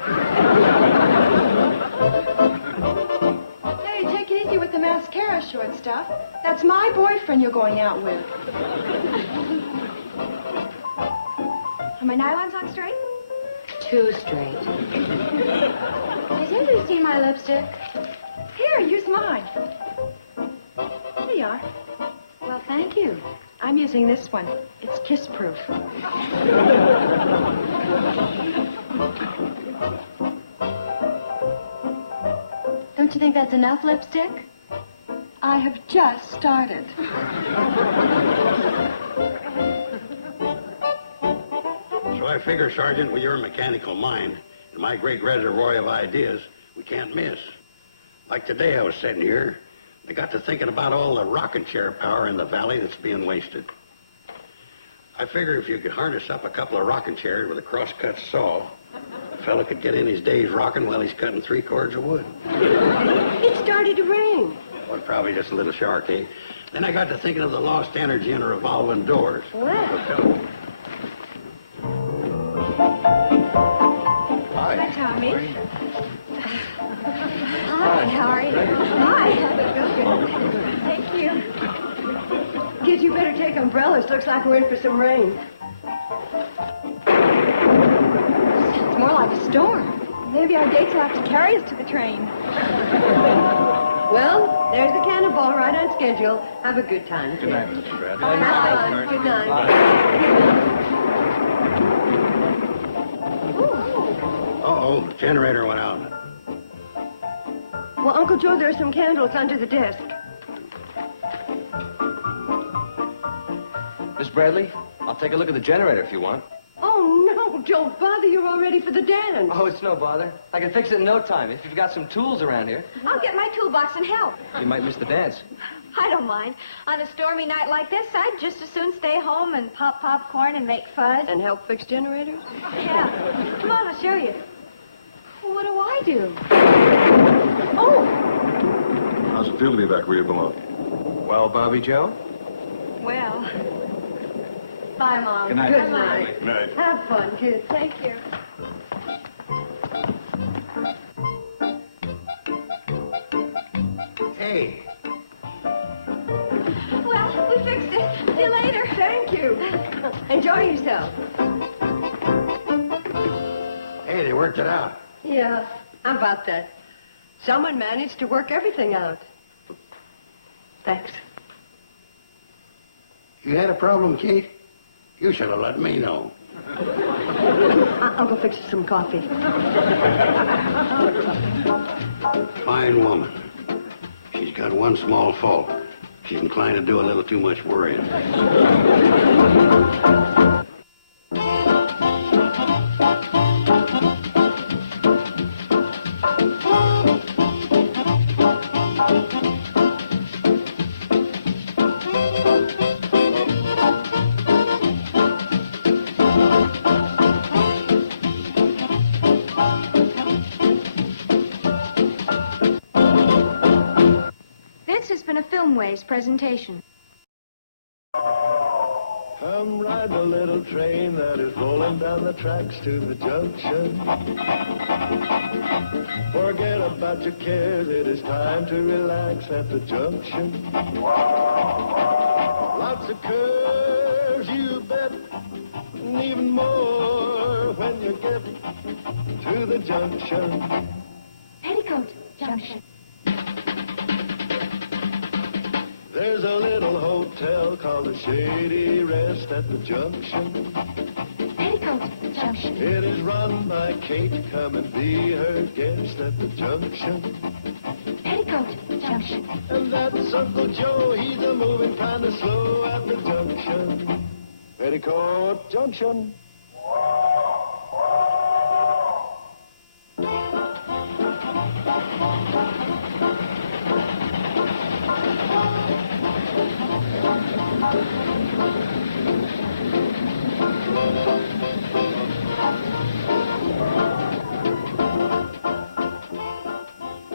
Hey, take it easy with the mascara, shortstop. That's my boyfriend you're going out with. Are my nylons on straight? Too straight. Has anybody seen my lipstick? Here, use mine. Here you are. Well, thank you. I'm using this one. It's kiss-proof. Don't you think that's enough lipstick? I have just started. So I figure, Sergeant, with your mechanical mind and my great reservoir of ideas, we can't miss. Like today I was sitting here, I got to thinking about all the rocking chair power in the valley that's being wasted. I figure if you could harness up a couple of rocking chairs with a cross-cut saw, a fellow could get in his days rocking while he's cutting 3 cords of wood. It started to rain. Well, probably just a little shark, eh? Then I got to thinking of the lost energy in the revolving doors. Well. Hi, Tommy. Hi, how are you? Hi. Thank you. Kids, you better take umbrellas. Looks like we're in for some rain. It's more like a storm. Maybe our dates will have to carry us to the train. Well, there's the cannonball right on schedule. Have a good time. Good night, Mr. Bradley. Good night. Good night. Uh-oh, the generator went out. Well, Uncle Joe, there's some candles under the desk. Miss Bradley, I'll take a look at the generator if you want. Oh, no, don't bother. You're all ready for the dance. Oh, it's no bother. I can fix it in no time if you've got some tools around here. I'll get my toolbox and help. You might miss the dance. I don't mind. On a stormy night like this, I'd just as soon stay home and pop popcorn and make fuzz. And help fix generators? Yeah. Come on, I'll show you. What do I do? Oh, How's it feel to be back where you belong? Well, Bobby Joe? Well, bye, Mom. Good night. Good night. Night. Have fun, kids. Thank you. Hey, Well, we fixed it. See you later. Thank you. Enjoy yourself. hey, they worked it out. Yeah, how about that? Someone managed to work everything out. Thanks. You had a problem, Kate? You should have let me know. I'll go fix you some coffee. Fine woman. She's got one small fault. She's inclined to do a little too much worrying. Tramways presentation. Come ride the little train that is rolling down the tracks to the junction. Forget about your cares, it is time to relax at the junction. Lots of curves, you bet, and even more when you get to the junction. Petticoat Junction. There's a little hotel called the Shady Rest at the junction. Petticoat Junction. It is run by Kate. Come and be her guest at the junction. Petticoat Junction. And that's Uncle Joe. He's a moving kind of slow at the junction. Petticoat Junction.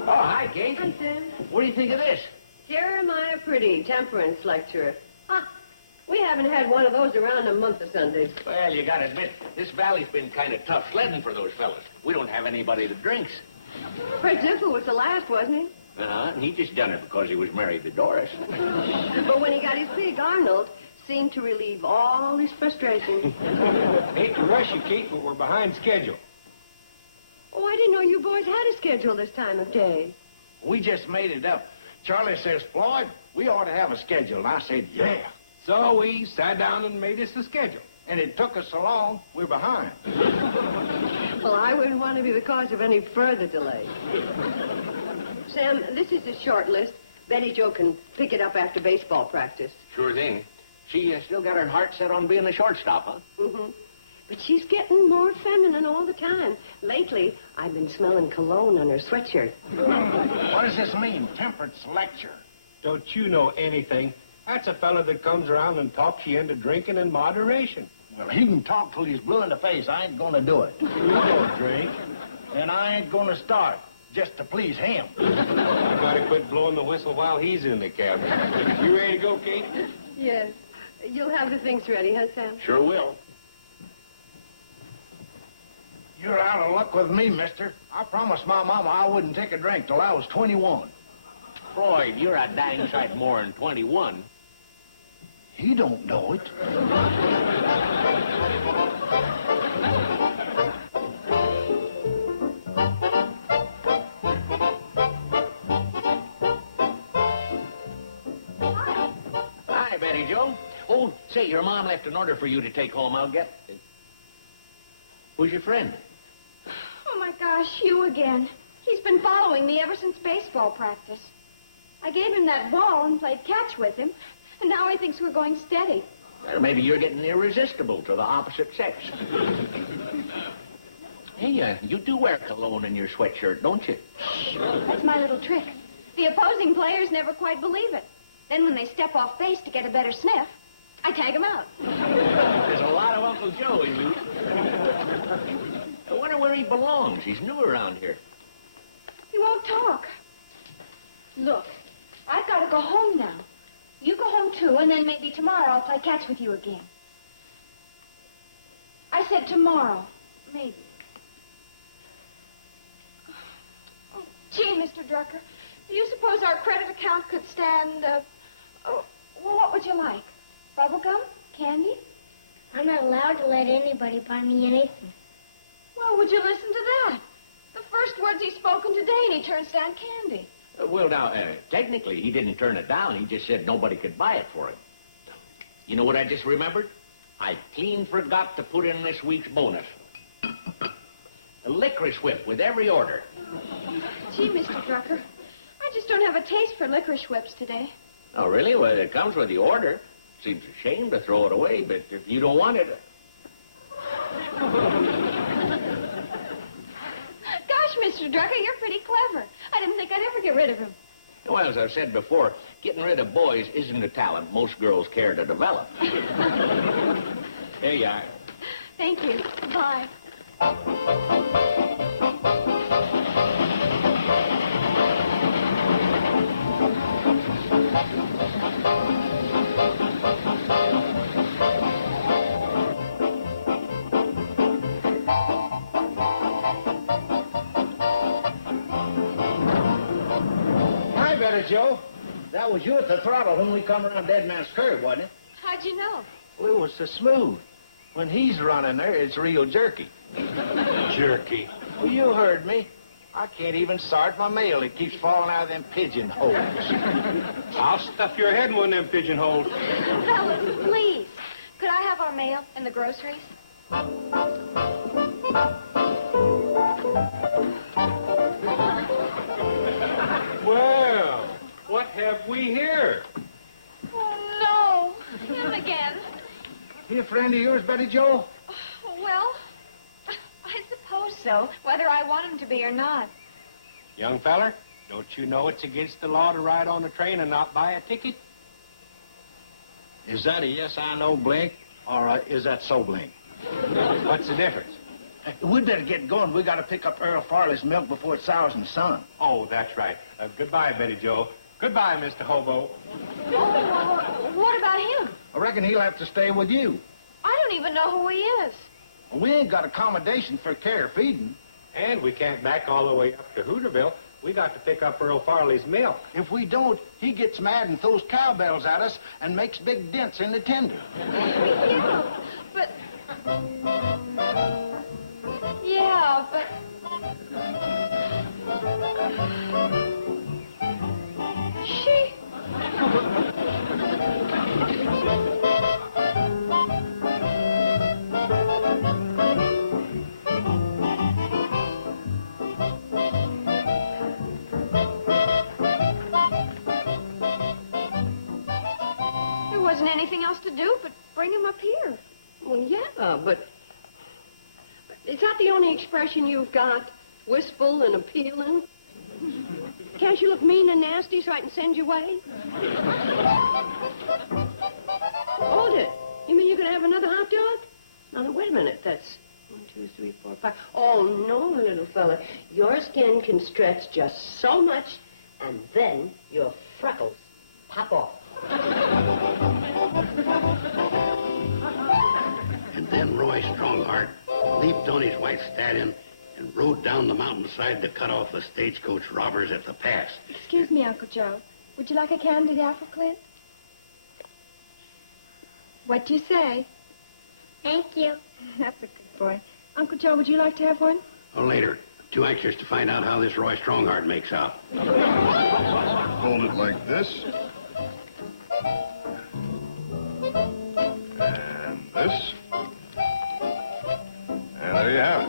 Oh, hi, Kate. Hi, Sam. What do you think of this? Jeremiah Pretty, temperance lecturer. Ah, we haven't had one of those around a month of Sundays. Well, you gotta admit, this valley's been kind of tough sledding for those fellas. We don't have anybody that drinks. Fred Zipper was the last, wasn't he? And he just done it because he was married to Doris. But when he got his pig, Arnold seemed to relieve all his frustration. Hate to rush you, Kate, but we're behind schedule. Oh, I didn't know you boys had a schedule this time of day. We just made it up. Charlie says, Floyd, we ought to have a schedule. And I said, yeah. So we sat down and made us a schedule. And it took us so long, we're behind. Well, I wouldn't want to be the cause of any further delay. Sam, this is a short list. Betty Jo can pick it up after baseball practice. Sure thing. She still got her heart set on being a shortstop, huh? Mm-hmm. But she's getting more feminine all the time. Lately, I've been smelling cologne on her sweatshirt. What does this mean, temperance lecture? Don't you know anything? That's a fella that comes around and talks you into drinking in moderation. Well, he can talk till he's blue in the face. I ain't gonna do it. You don't drink. And I ain't gonna start just to please him. I gotta quit blowing the whistle while he's in the cabin. You ready to go, Kate? Yes. You'll have the things ready, huh, Sam? Sure will. You're out of luck with me, mister. I promised my mama I wouldn't take a drink till I was 21. Floyd, you're a dang sight more than 21. He don't know it. Hi, Betty Jo. Oh, say, your mom left an order for you to take home. I'll get... Who's your friend? Oh, my gosh, you again. He's been following me ever since baseball practice. I gave him that ball and played catch with him, and now he thinks we're going steady. Well, maybe you're getting irresistible to the opposite sex. Hey, you do wear cologne in your sweatshirt, don't you? Shh, that's my little trick. The opposing players never quite believe it. Then when they step off base to get a better sniff, I tag them out. There's a lot of Uncle Joe in you. I wonder where he belongs. He's new around here. He won't talk. Look, I've got to go home now. You go home, too, and then maybe tomorrow I'll play catch with you again. I said tomorrow. Maybe. Oh, gee, Mr. Drucker, do you suppose our credit account could stand, well, what would you like? Bubble gum? Candy? I'm not allowed to let anybody buy me anything. Well, would you listen to that? The first words he's spoken today, and he turns down candy. Well, now, technically, he didn't turn it down. He just said nobody could buy it for him. You know what I just remembered? I clean forgot to put in this week's bonus. A licorice whip with every order. Gee, Mr. Drucker, I just don't have a taste for licorice whips today. Oh, really? Well, it comes with the order. Seems a shame to throw it away, but if you don't want it... Gosh, Mr. Drucker, you're pretty clever. I didn't think I'd ever get rid of him. Well, as I've said before, getting rid of boys isn't a talent most girls care to develop. Here you are. Thank you. Bye. Joe. That was you at the throttle when we come around Dead Man's Curve, wasn't it? How'd you know? Well, it was so smooth. When he's running there, it's real jerky. Jerky? Well, you heard me. I can't even sort my mail. It keeps falling out of them pigeonholes. I'll stuff your head in one of them pigeonholes. Fellas, please. Could I have our mail and the groceries? Well, what have we here? Oh, no. Him again. He a friend of yours, Betty Joe? Well, I suppose so, whether I want him to be or not. Young feller, don't you know it's against the law to ride on the train and not buy a ticket? Is that a yes, I know, Blink, or is that so, Blink? What's the difference? We'd better get going. We got to pick up Earl Farley's milk before it sours in the sun. Oh, that's right. Goodbye, Betty Joe. Goodbye, Mr. Hobo. Oh, what about him? I reckon he'll have to stay with you. I don't even know who he is. We ain't got accommodation for care feeding. And we can't back all the way up to Hooterville. We got to pick up Earl Farley's milk. If we don't, he gets mad and throws cowbells at us and makes big dents in the tender. Yeah, but... Yeah, but... She... There wasn't anything else to do but bring him up here. Well, yeah, but is that the only expression you've got? Wistful and appealing? Can't you look mean and nasty so I can send you away? Hold it. You mean you can have another hot dog? Now, wait a minute. That's 1, 2, 3, 4, 5. Oh, no, little fella. Your skin can stretch just so much, and then your freckles pop off. And then Roy Strongheart leaped on his white stallion and rode down the mountainside to cut off the stagecoach robbers at the pass. Excuse me, Uncle Joe. Would you like a candied apple, Clint? What do you say? Thank you. That's a good boy. Uncle Joe, would you like to have one? Oh, later. Too anxious to find out how this Roy Strongheart makes out. Hold it like this. And this. And there you have it.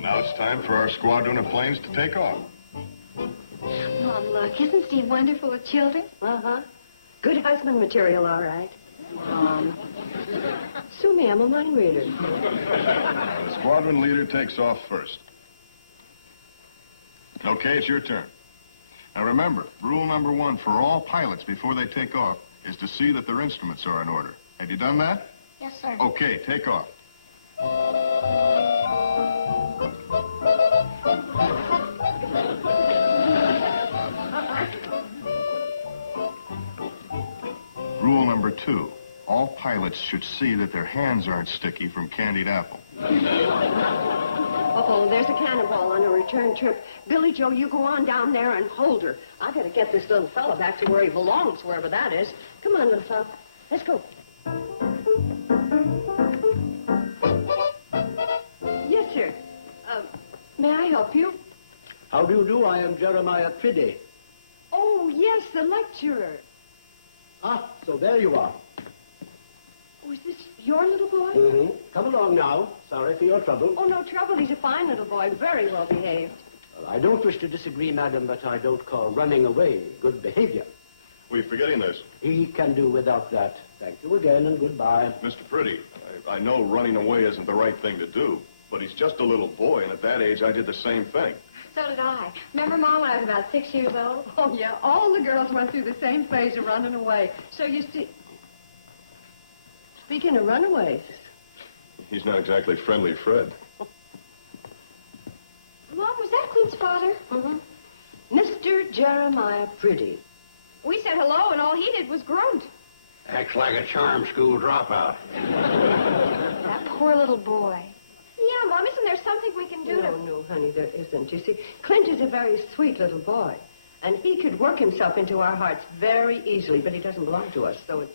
Now it's time for our squadron of planes to take off. Mom, look, isn't Steve wonderful with children? Uh-huh. Good husband material, all right. Sue me, I'm a mind reader. Squadron leader takes off first. Okay, it's your turn. Now remember, rule number 1 for all pilots before they take off is to see that their instruments are in order. Have you done that? Yes, sir. Okay, take off. Rule number 2, all pilots should see that their hands aren't sticky from candied apple. Uh-oh, there's a cannonball on a return trip. Billy Joe, you go on down there and hold her. I gotta get this little fella back to where he belongs, wherever that is. Come on, little fella. Let's go. Yes, sir. May I help you? How do you do? I am Jeremiah Priddy. Oh, yes, the lecturer. Ah, so there you are. Oh, is this your little boy? Mm-hmm. Come along now. Sorry for your trouble. Oh, no trouble. He's a fine little boy, very well behaved. Well, I don't wish to disagree, madam, but I don't call running away good behavior. We're forgetting this. He can do without that. Thank you again, and goodbye. Mr. Priddy, I know running away isn't the right thing to do, but he's just a little boy, and at that age, I did the same thing. So did I. Remember, Mom, when I was about 6 years old? Oh, yeah, all the girls went through the same phase of running away. So you see... Speaking of runaways... He's not exactly friendly, Fred. Mom, was that Clint's father? Mm-hmm. Mr. Jeremiah Priddy. We said hello, and all he did was grunt. Acts like a charm school dropout. That poor little boy. Yeah, Mom, isn't there something we can do No, honey, there isn't. You see, Clint is a very sweet little boy. And he could work himself into our hearts very easily, but he doesn't belong to us, so it's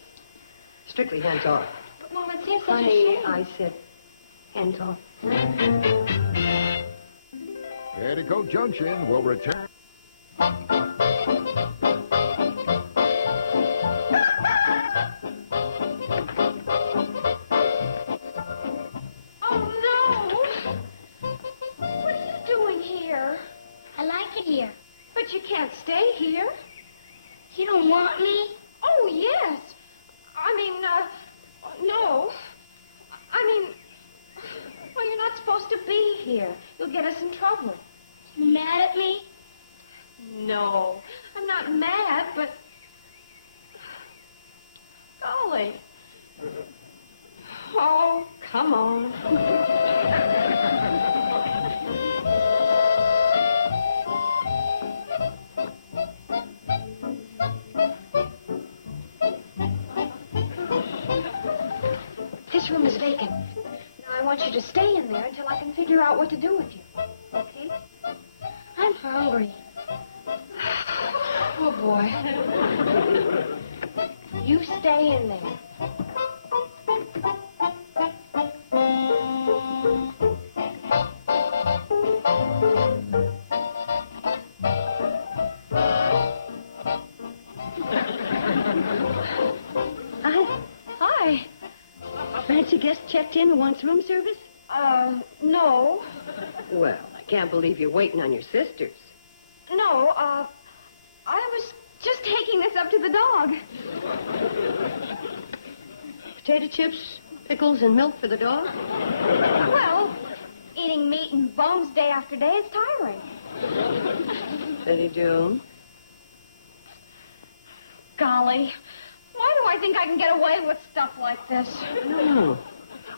strictly hands off. But, Mom, it seems such a Honey, shame. I said hands off. Petticoat Junction will return. Oh, no. What are you doing here? I like it here. But you can't stay here. You don't want me? Oh, yes. I mean, no. I mean, well, you're not supposed to be here. You'll get us in trouble. You mad at me? No, I'm not mad, but... Golly. Oh, come on. This room is vacant. Now, I want you to stay in there until I can figure out what to do with you. Okay? I'm hungry. Oh, boy. You stay in there. Hi. Fancy guest checked in who wants room service? No. Well, I can't believe you're waiting on your sisters. No, I was just taking this up to the dog. Potato chips, pickles, and milk for the dog? Well, eating meat and bones day after day is tiring. Betty Joan. Golly, why do I think I can get away with stuff like this? I don't know.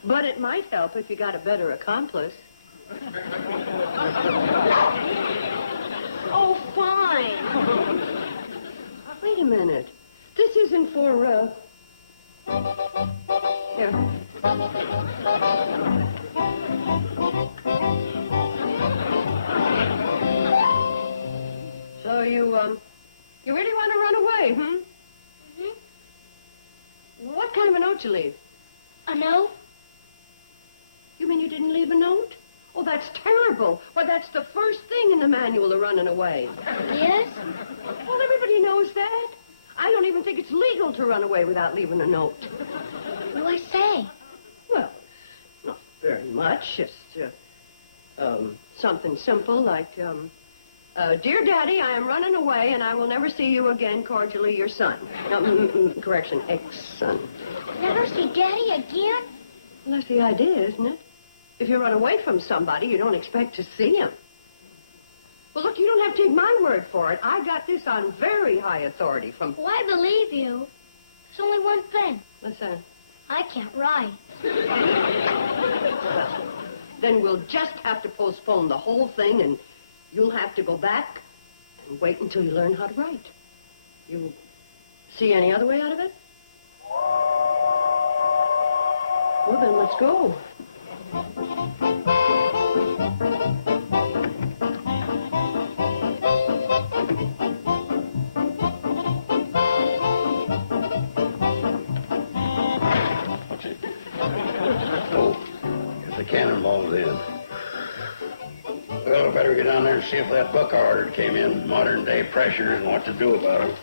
But it might help if you got a better accomplice. Oh, fine. Wait a minute. This isn't for, Here. So you really want to run away, hmm? Mm-hmm. What kind of a note you leave? A note? You mean you didn't leave a note? Oh, that's terrible. Why, that's the first thing in the manual of running away. Yes? Well, everybody knows that. I don't even think it's legal to run away without leaving a note. What do I say? Well, not very much. Just, something simple like, Dear Daddy, I am running away and I will never see you again. Cordially, your son. No, correction, ex-son. Never see Daddy again? Well, that's the idea, isn't it? If you run away from somebody, you don't expect to see him. Well, look, you don't have to take my word for it. I got this on very high authority from... Well, I believe you. There's only one thing. What's that? I can't write. Then we'll just have to postpone the whole thing, and you'll have to go back and wait until you learn how to write. You see any other way out of it? Well, then let's go. Oh, if the cannonball's in. Well, I better get down there and see if that book I ordered came in, Modern Day Pressure, and what to do about it.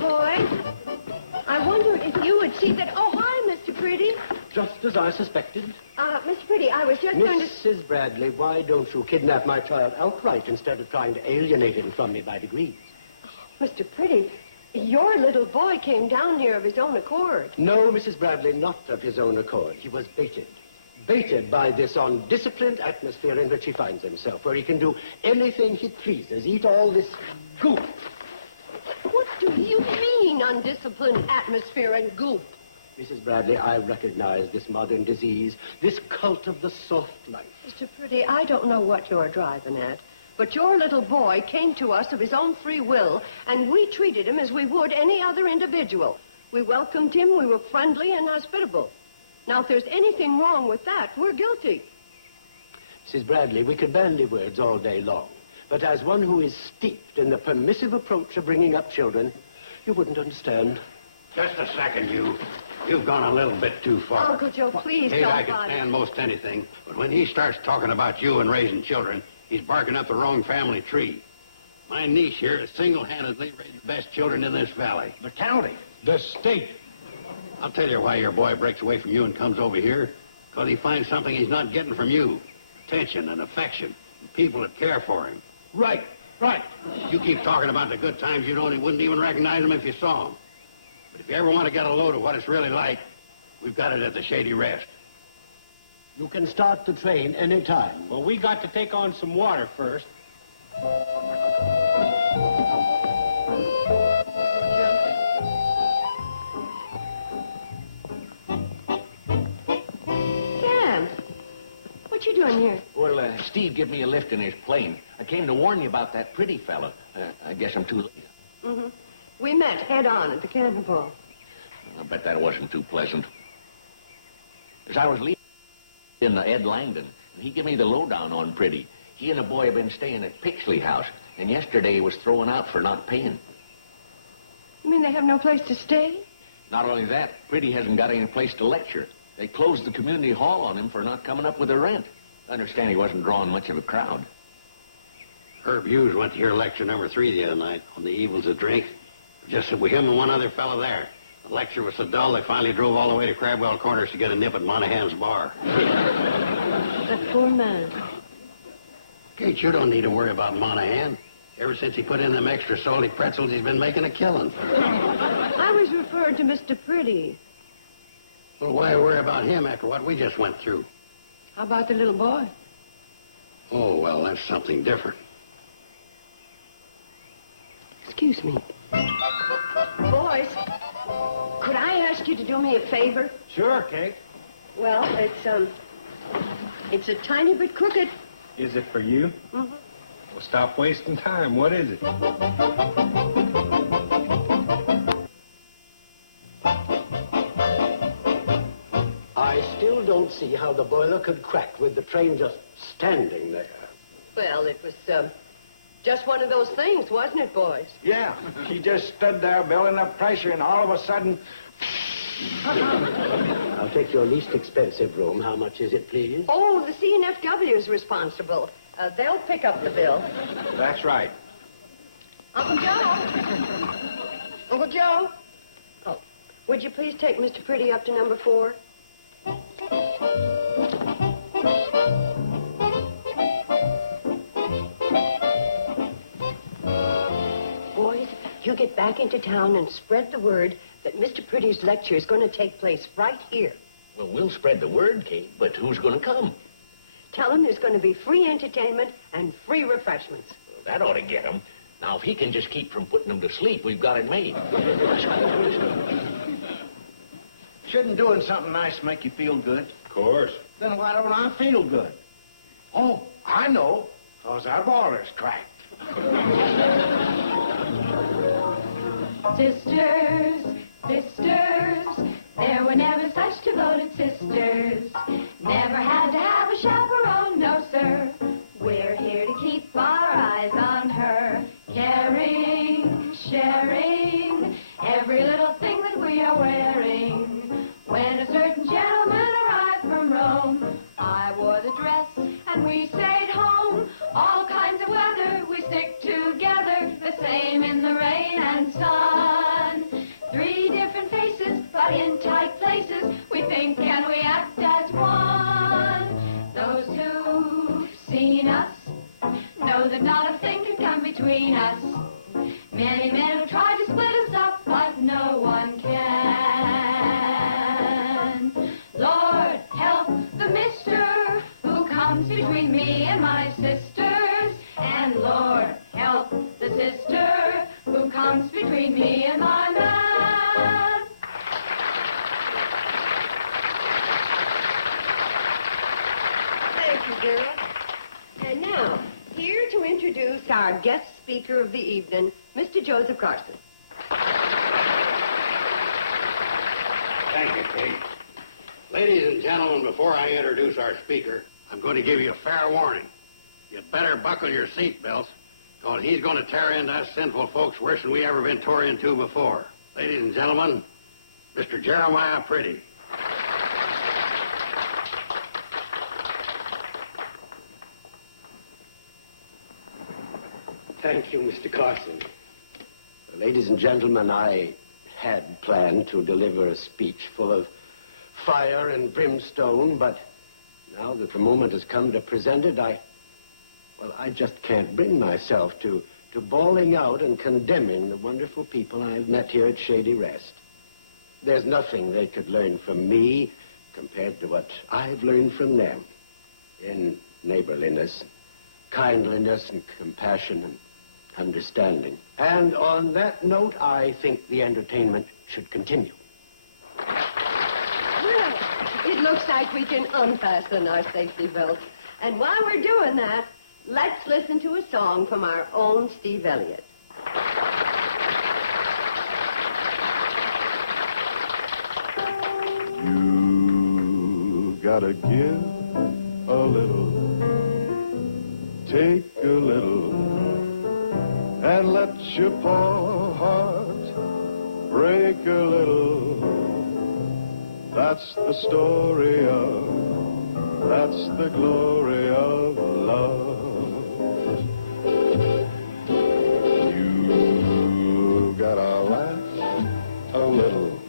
Boy, I wonder if you would see that... Oh, hi, Mr. Pretty. Just as I suspected. Mr. Pretty, I was just going to... Mrs. Bradley, why don't you kidnap my child outright instead of trying to alienate him from me by degrees? Mr. Pretty, your little boy came down here of his own accord. No, Mrs. Bradley, not of his own accord. He was baited. Baited by this undisciplined atmosphere in which he finds himself, where he can do anything he pleases, eat all this goop. What do you mean, undisciplined atmosphere and goop? Mrs. Bradley, I recognize this modern disease, this cult of the soft life. Mr. Pretty, I don't know what you're driving at, but your little boy came to us of his own free will, and we treated him as we would any other individual. We welcomed him, we were friendly and hospitable. Now, if there's anything wrong with that, we're guilty. Mrs. Bradley, we could bandy words all day long. But as one who is steeped in the permissive approach of bringing up children, you wouldn't understand. Just a second, you. You've gone a little bit too far. Uncle Joe, please Kate, don't I can bother. stand most anything, but when he starts talking about you and raising children, he's barking up the wrong family tree. My niece here has single-handedly raised the best children in this valley. The county, the state. I'll tell you why your boy breaks away from you and comes over here. Because he finds something he's not getting from you. Attention and affection. And people that care for him. Right, right. You keep talking about the good times you wouldn't even recognize them if you saw them. But if you ever want to get a load of what it's really like, we've got it at the Shady Rest. You can start the train any time. Well, we got to take on some water first. Sam, what you doing here? Well, Steve gave me a lift in his plane. I came to warn you about that pretty fella. I guess I'm too late. Mm-hmm. We met head-on at the cannonball. I bet that wasn't too pleasant. As I was leaving in Ed Langdon, he gave me the lowdown on Pretty. He and a boy have been staying at Pixley House, and yesterday he was thrown out for not paying. You mean they have no place to stay? Not only that, Pretty hasn't got any place to lecture. They closed the community hall on him for not coming up with the rent. I understand he wasn't drawing much of a crowd. Herb Hughes went to hear lecture number 3 the other night on the evils of drink. Just with him and one other fellow there. The lecture was so dull they finally drove all the way to Crabwell Corners to get a nip at Monahan's bar. That poor man. Kate, you don't need to worry about Monahan. Ever since he put in them extra salty pretzels, he's been making a killing. I was referred to Mr. Pretty. Well, why worry about him after what we just went through? How about the little boy? Oh, well, that's something different. Excuse me. Boys, could I ask you to do me a favor? Sure, Kate. Well, it's a tiny bit crooked. Is it for you? Mm-hmm. Well, stop wasting time. What is it? I still don't see how the boiler could crack with the train just standing there. Well, it was, just one of those things, wasn't it, boys? Yeah, he just stood there building up pressure, and all of a sudden... I'll take your least expensive room. How much is it, please? Oh, the C&FW is responsible. They'll pick up the bill. That's right. Uncle Joe! Uncle Joe! Oh, would you please take Mr. Pretty up to number 4? Boys, you get back into town and spread the word that Mr. Pretty's lecture is going to take place right here. Well, we'll spread the word, Kate, but who's going to come? Tell him there's going to be free entertainment and free refreshments. Well, that ought to get him. Now, if he can just keep from putting them to sleep, we've got it made. Shouldn't doing something nice make you feel good? Of course. Then why don't I feel good? Oh, I know. 'Cause our boiler's cracked. Sisters, sisters, there were never such devoted sisters. Never had to have a chaperone, no sir. We're here to keep our eyes on her. Caring, sharing, every little thing that we are wearing. When a certain gentleman arrived from Rome, I wore the dress and we stayed home. All kinds of weather, we stick together, the same in the rain and sun. 3 different faces, but in tight places, we think and we act as one. Those who've seen us know that not a thing can come between us. Many men have tried to split us up, but no one can. Lord, help the mister who comes between me and my sisters. And Lord, help the sister who comes between me and my man. Thank you, girl. And now, here to introduce our guest speaker of the evening, Mr. Joseph Carson. Thank you, Kate. Ladies and gentlemen, before I introduce our speaker, I'm going to give you a fair warning. You'd better buckle your seatbelts, because he's going to tear into us sinful folks worse than we ever been tore into before. Ladies and gentlemen, Mr. Jeremiah Pretty. Thank you, Mr. Carson. Ladies and gentlemen, I had planned to deliver a speech full of fire and brimstone, but now that the moment has come to present it, I just can't bring myself to bawling out and condemning the wonderful people I've met here at Shady Rest. There's nothing they could learn from me compared to what I've learned from them in neighborliness, kindliness, and compassion, and understanding. And on that note, I think the entertainment should continue. Well, it looks like we can unfasten our safety belts. And while we're doing that, let's listen to a song from our own Steve Elliott. You gotta give a little, take a little, and let your poor heart break a little. That's the story of, that's the glory of love. You gotta laugh a little,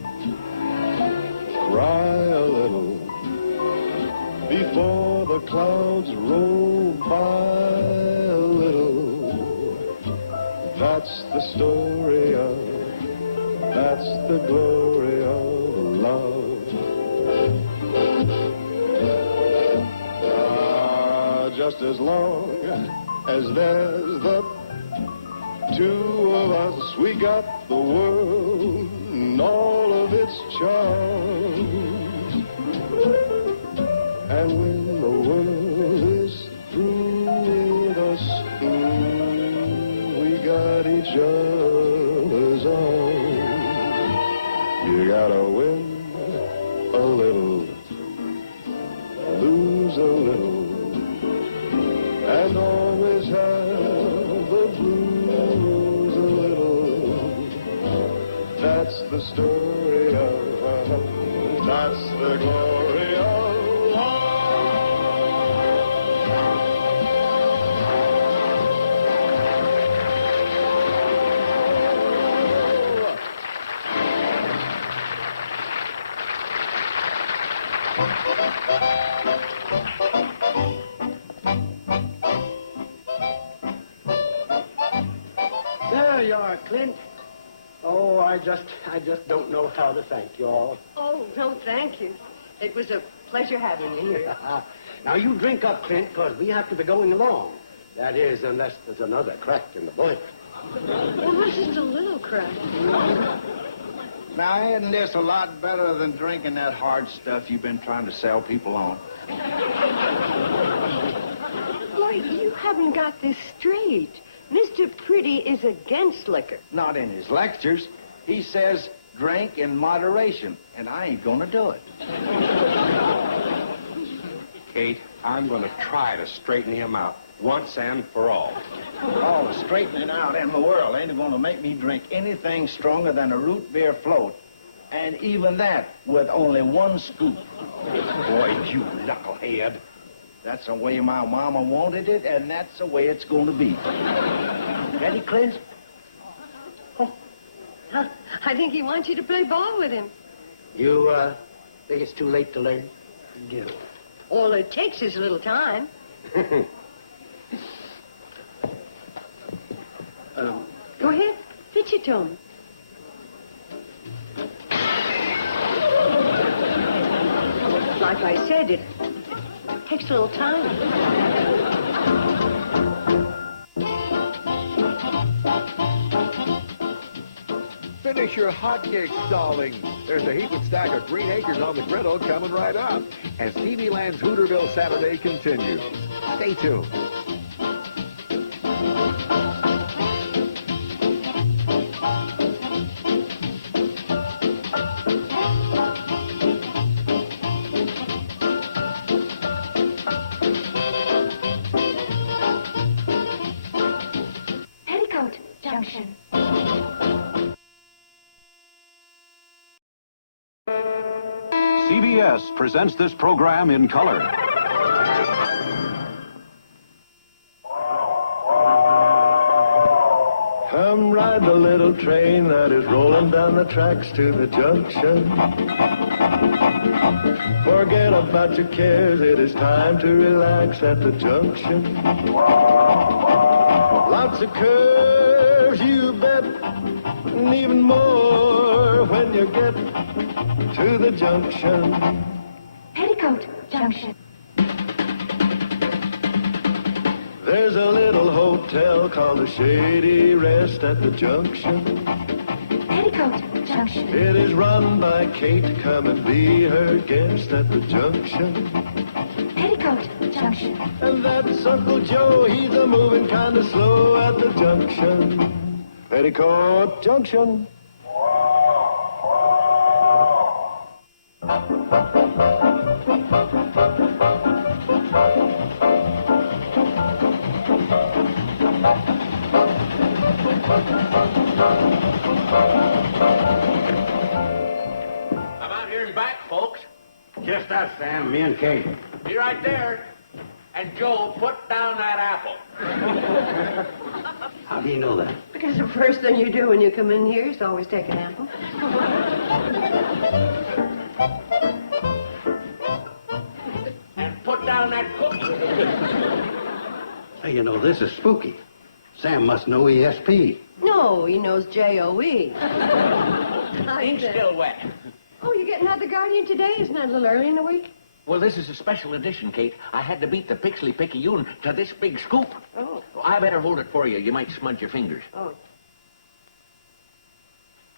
cry a little, before the clouds roll by a little. That's the story of, that's the glory of love. Just as long as there's the two of us, we got the world and all of its charms. And when the world is through with us, we got each other's arms. You gotta win a little, lose a little, and always have the blues a little. That's the story of, that's the glory of There you are, Clint. Oh, I just don't know how to thank you all. Oh, no, thank you. It was a pleasure having you here. Now, you drink up, Clint, because we have to be going along. That is, unless there's another crack in the boiler. Well, it was just a little crack. Now, isn't this a lot better than drinking that hard stuff you've been trying to sell people on? Boy, you haven't got this straight. Mr. Pretty is against liquor. Not in his lectures. He says drink in moderation, and I ain't gonna do it. Kate, I'm going to try to straighten him out once and for all. All the straightening out in the world ain't gonna make me drink anything stronger than a root beer float. And even that with only one scoop. Boy, you knucklehead. That's the way my mama wanted it, and that's the way it's gonna be. Ready, Clint? I think he wants you to play ball with him. You, think it's too late to learn? No. All it takes is a little time. Go ahead. Pitch it to him. Like I said, it takes a little time. Finish your hotcakes, darling. There's a heaping stack of green acres on the griddle coming right up as TV Land's Hooterville Saturday continues. Stay tuned. CBS presents this program in color. Come ride the little train that is rolling down the tracks to the junction. Forget about your cares, it is time to relax at the junction. Lots of curves, you bet, and even more when you get to the junction. Petticoat Junction. There's a little hotel called the Shady Rest at the junction. Petticoat Junction. It is run by Kate. Come and be her guest at the junction. Petticoat Junction. And that's Uncle Joe. He's a moving kind of slow at the junction. Petticoat Junction. I'm out here and back, folks. Just us, Sam, me and Kate. Be right there. And Joe, put down that apple. How do you know that? Because the first thing you do when you come in here is always take an apple. And put down that cookie. Hey, you know, this is spooky. Sam must know ESP. No, he knows J-O-E. Ink's still wet. Oh, you're getting out the Guardian today? Isn't that a little early in the week? Well, this is a special edition, Kate. I had to beat the Pixley Picayune to this big scoop. Oh. I better hold it for you. You might smudge your fingers. Oh.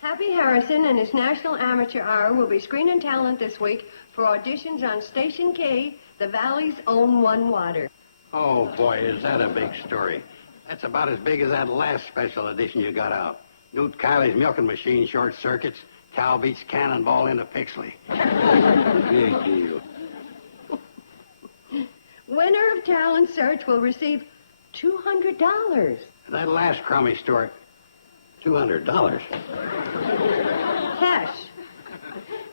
Happy Harrison and his National Amateur Hour will be screening talent this week for auditions on Station K, the Valley's own One Water. Oh, boy, is that a big story. That's about as big as that last special edition you got out. Newt Kiley's milking machine short circuits. Cow beats cannonball into Pixley. Big deal. Winner of Talent Search will receive $200. That last crummy story, $200. Cash.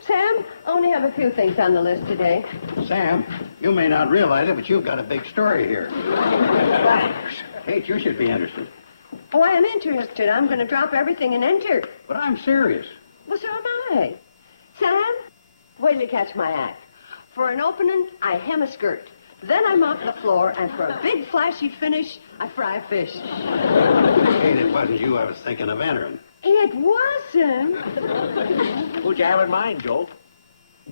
Sam, I only have a few things on the list today. Sam, you may not realize it, but you've got a big story here. Kate, you should be interested. Oh, I am interested. I'm going to drop everything and enter. But I'm serious. Well, so am I. Sam, wait till you catch my act. For an opening, I hem a skirt. Then I mop the floor, and for a big flashy finish, I fry fish. Kate, it wasn't you I was thinking of entering. It wasn't. Who'd you have in mind, Joe?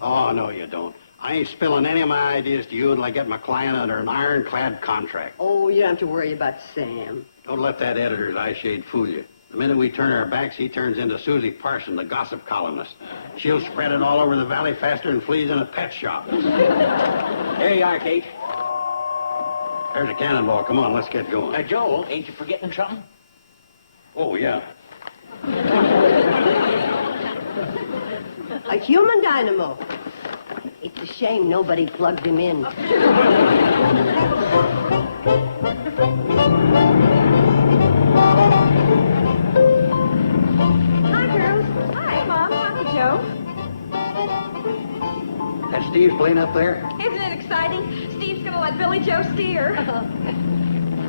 Oh, no, you don't. I ain't spilling any of my ideas to you until I get my client under an ironclad contract. Oh, you don't have to worry about Sam. Don't let that editor's eye shade fool you. The minute we turn our backs, he turns into Susie Parson, the gossip columnist. She'll spread it all over the valley faster than fleas in a pet shop. There you are, Kate. There's a cannonball. Come on, let's get going. Joe, ain't you forgetting something? Oh, yeah. A human dynamo. It's a shame nobody plugged him in. Hi, girls. Hi, Mom. Hi, Joe. That Steve's plane up there? Isn't it exciting? Steve's going to let Billy Joe steer.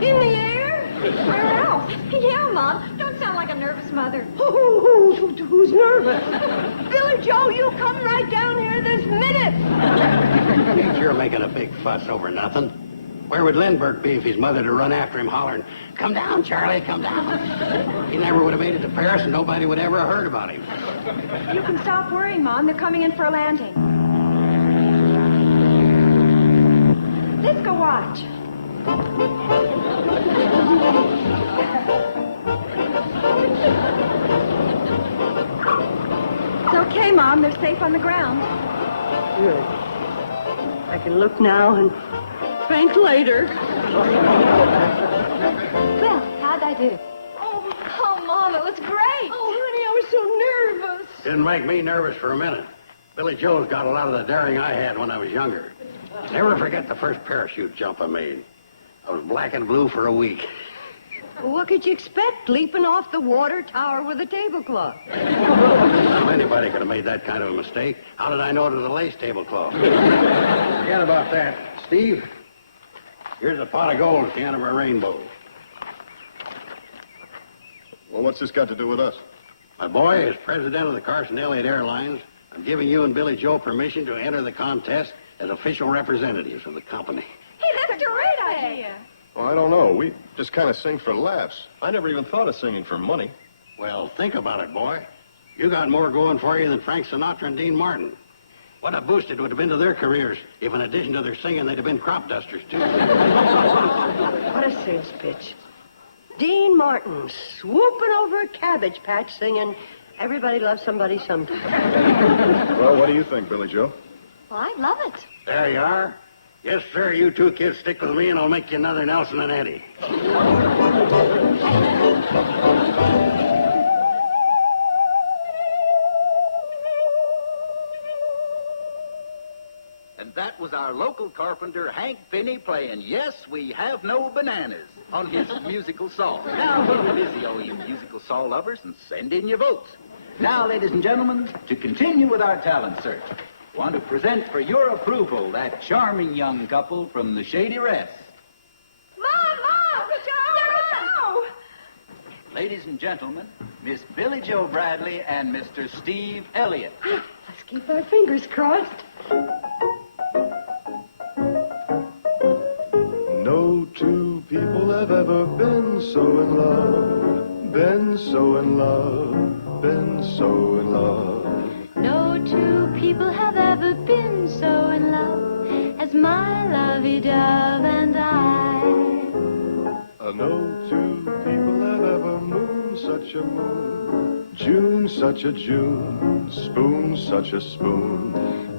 In the air? Where else? Yeah, Mom. Don't sound like a nervous mother. Who's nervous? Billy Joe, you come right down here this minute. Kate, you're making a big fuss over nothing. Where would Lindbergh be if his mother to run after him hollering, "Come down, Charlie, come down"? He never would have made it to Paris and nobody would ever have heard about him. You can stop worrying, Mom. They're coming in for a landing. Let's go watch. It's okay, Mom. They're safe on the ground. Good. I can look now and think later. Well, how'd I do? Oh, Mom, it was great. Oh, honey, I was so nervous. Didn't make me nervous for a minute. Billy Joe's got a lot of the daring I had when I was younger. Never forget the first parachute jump I made. I was black and blue for a week. Well, what could you expect, leaping off the water tower with a tablecloth? Not many Anybody could have made that kind of a mistake. How did I know it was a lace tablecloth? Forget about that. Steve? Here's a pot of gold at the end of our rainbow. Well, what's this got to do with us? My boy, as president of the Carson Elliott Airlines, I'm giving you and Billy Joe permission to enter the contest as official representatives of the company. Hey, that's a great idea. Well, I don't know. We just kind of sing for laughs. I never even thought of singing for money. Well, think about it, boy. You got more going for you than Frank Sinatra and Dean Martin. What a boost it would have been to their careers if, in addition to their singing, they'd have been crop dusters, too. What a sales pitch. Dean Martin swooping over a cabbage patch singing, "Everybody loves somebody sometime." Well, what do you think, Billy Joe? Well, I love it. There you are. Yes, sir, you two kids stick with me and I'll make you another Nelson and Eddie. And that was our local carpenter, Hank Finney, playing Yes, We Have No Bananas on his musical saw. Now, we're busy, all you musical saw lovers, and send in your votes. Now, ladies and gentlemen, to continue with our talent search, I want to present for your approval that charming young couple from the Shady Rest. Mom! Joe! Ladies and gentlemen, Miss Billy Joe Bradley and Mr. Steve Elliott. Let's keep our fingers crossed. No two people have ever been so in love, been so in love, been so in love. No two people have ever been so in love as my lovey-dove and I. No two people have ever mooned such a moon, June such a June, spoon such a spoon.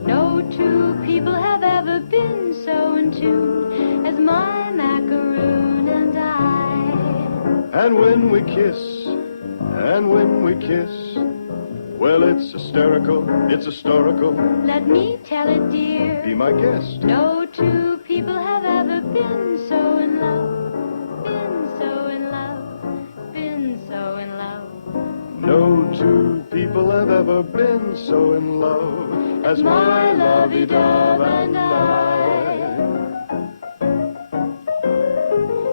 No two people have ever been so in tune as my macaroon and I. And when we kiss, well, it's hysterical, it's historical. Let me tell it, dear. Be my guest. No two people have ever been so in love, been so in love, been so in love. No two people have ever been so in love as my lovey-dove and I.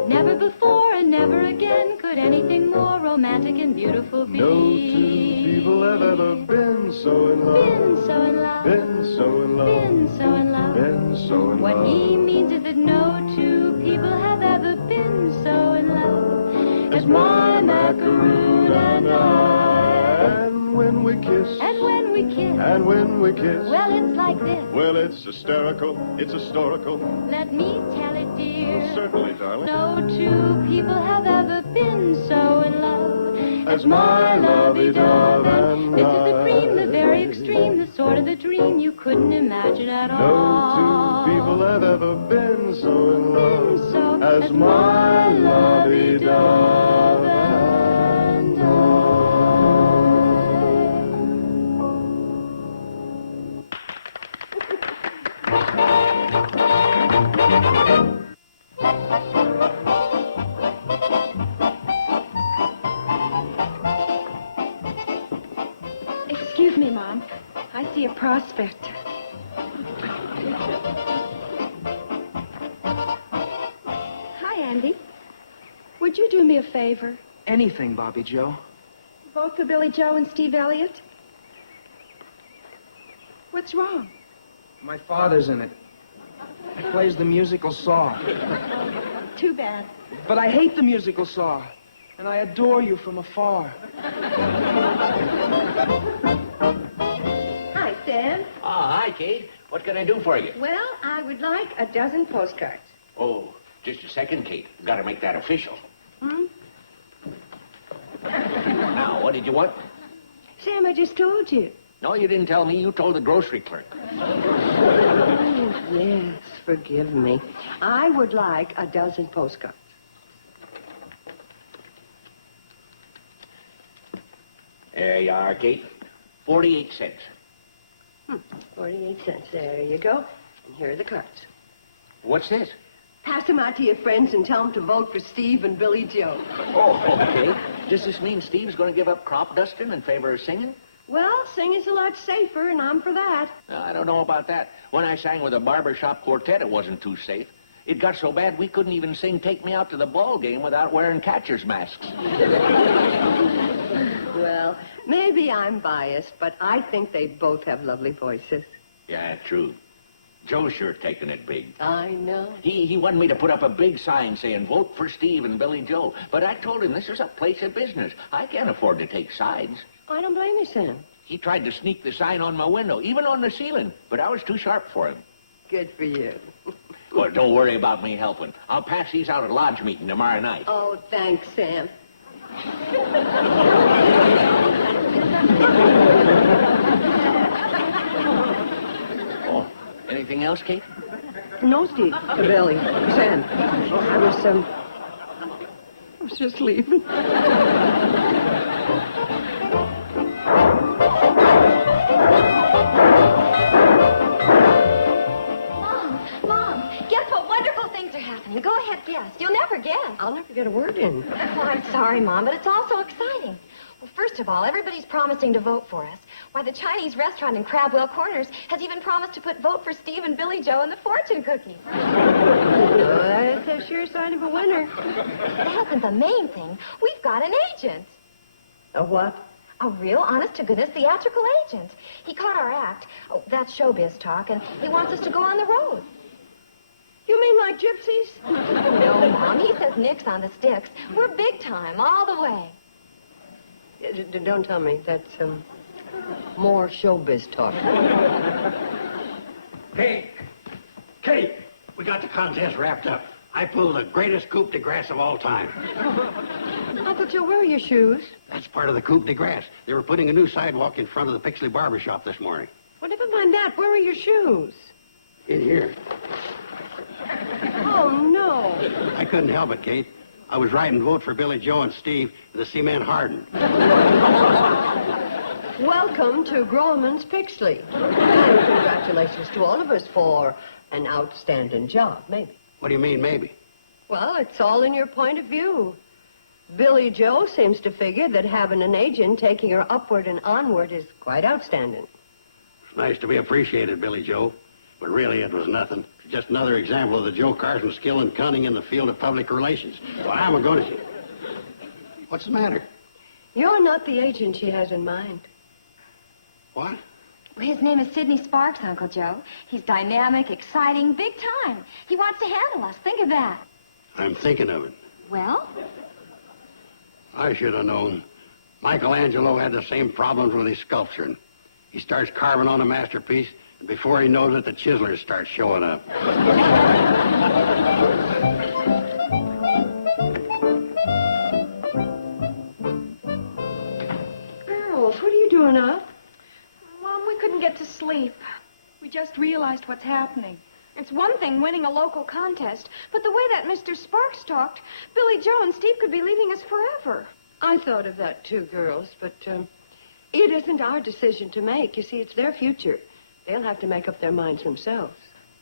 Never before and never again could anything more romantic and beautiful be. No two people have ever been so in love, been so in love, been so in love, been so in love, been so in what love. he means is that no two people have ever been so in love as my macaroon and I. And when we kiss, and when we kiss, and when we kiss, well, it's like this. well, it's hysterical, it's historical. Let me tell it, dear. Certainly, darling. No two people have ever been so in love as my lovey-dove and this I. is the dream, the very extreme, the sort of the dream you couldn't imagine at No all. two people have ever been so in love so as my lovey-dove and I. Excuse me, Mom. I see a prospect. Hi, Andy. Would you do me a favor? Anything, Bobby Joe. Vote for Billy Joe and Steve Elliott? What's wrong? My father's in it. He plays the musical saw. Too bad. But I hate the musical saw, and I adore you from afar. Hi, Sam. Oh, hi, Kate. What can I do for you? Well, I would like a dozen postcards. Oh, just a second, Kate. Got to make that official. Now, what did you want? Sam, I just told you. No, you didn't tell me. You told the grocery clerk. Oh, yes, forgive me. I would like a dozen postcards. There you are, Kate. 48 cents. 48 cents. There you go. And here are the cards. What's this? Pass them out to your friends and tell them to vote for Steve and Billy Joe. Oh, okay. Does this mean Steve's going to give up crop dusting in favor of singing? Well, singing's a lot safer, and I'm for that. I don't know about that. When I sang with a barbershop quartet, it wasn't too safe. It got so bad we couldn't even sing Take Me Out to the Ball Game without wearing catcher's masks. Well, maybe I'm biased, but I think they both have lovely voices. Yeah, true. Joe's sure taking it big. I know. He wanted me to put up a big sign saying, vote for Steve and Billy Joe. But I told him this is a place of business. I can't afford to take sides. I don't blame you, Sam. He tried to sneak the sign on my window, even on the ceiling, but I was too sharp for him. Good for you. Well, don't worry about me helping. I'll pass these out at lodge meeting tomorrow night. Oh, thanks, Sam. Oh, anything else, Kate? No, Steve. Billy. Sam. I was just leaving. Mom, guess what wonderful things are happening. Go ahead, guess. You'll never guess. I'll never get a word in. Oh, I'm sorry, Mom, but it's all so exciting. Well, first of all, everybody's promising to vote for us. Why, the Chinese restaurant in Crabwell Corners has even promised to put vote for Steve and Billy Joe in the fortune cookie. That's a sure sign of a winner. That isn't the main thing. We've got an agent. A what? A real, honest-to-goodness theatrical agent. He caught our act. Oh, that's showbiz talk, and he wants us to go on the road. You mean like gypsies? No, Mom. He says nix on the sticks. We're big time, all the way. Don't tell me. That's, more showbiz talk. Kate, we got the contest wrapped up. I pulled the greatest coup de grace of all time. Uncle Joe, where are your shoes? That's part of the coup de grace. They were putting a new sidewalk in front of the Pixley barber shop this morning. Well, never mind that. Where are your shoes? In here. Oh, no. I couldn't help it, Kate. I was writing vote for Billy Joe and Steve and the Seaman Harden. Welcome to Grauman's Pixley. And congratulations to all of us for an outstanding job, maybe. What do you mean, maybe? Well, it's all in your point of view. Billy Joe seems to figure that having an agent taking her upward and onward is quite outstanding. It's nice to be appreciated, Billy Joe. But really, it was nothing. Just another example of the Joe Carson skill and cunning in the field of public relations. Well, I'm going to... What's the matter? You're not the agent she has in mind. What? Well, his name is Sidney Sparks, Uncle Joe. He's dynamic, exciting, big time. He wants to handle us. Think of that. I'm thinking of it. Well? I should have known. Michelangelo had the same problems with his sculpturing. He starts carving on a masterpiece, and before he knows it, the chiselers start showing up. Girls, what are you doing up? Mom, we couldn't get to sleep. We just realized what's happening. It's one thing winning a local contest, but the way that Mr. Sparks talked, Billy Joe and Steve could be leaving us forever. I thought of that too, girls, but it isn't our decision to make. You see, it's their future. They'll have to make up their minds themselves.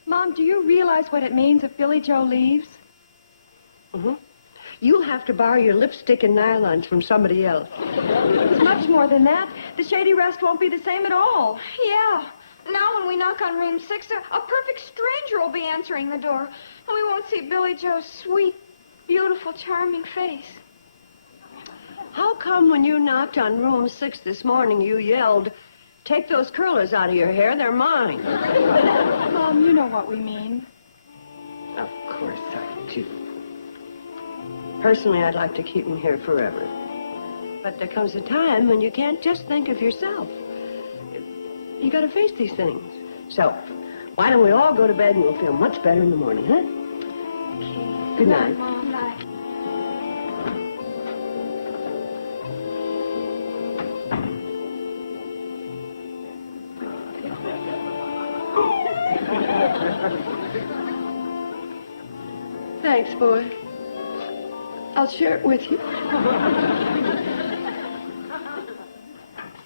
Mom, do you realize what it means if Billy Joe leaves? Mm-hmm. You'll have to borrow your lipstick and nylons from somebody else. It's much more than that. The Shady Rest won't be the same at all. Yeah. Now when we knock on room 6, a perfect stranger will be answering the door. And we won't see Billy Joe's sweet, beautiful, charming face. How come when you knocked on room 6 this morning, you yelled, "Take those curlers out of your hair, they're mine"? Mom, you know what we mean. Of course I do. Personally, I'd like to keep him here forever. But there comes a time when you can't just think of yourself. You gotta face these things. So, why don't we all go to bed and we'll feel much better in the morning, huh? Okay. Good night. Mom. Night. Thanks, boy. I'll share it with you.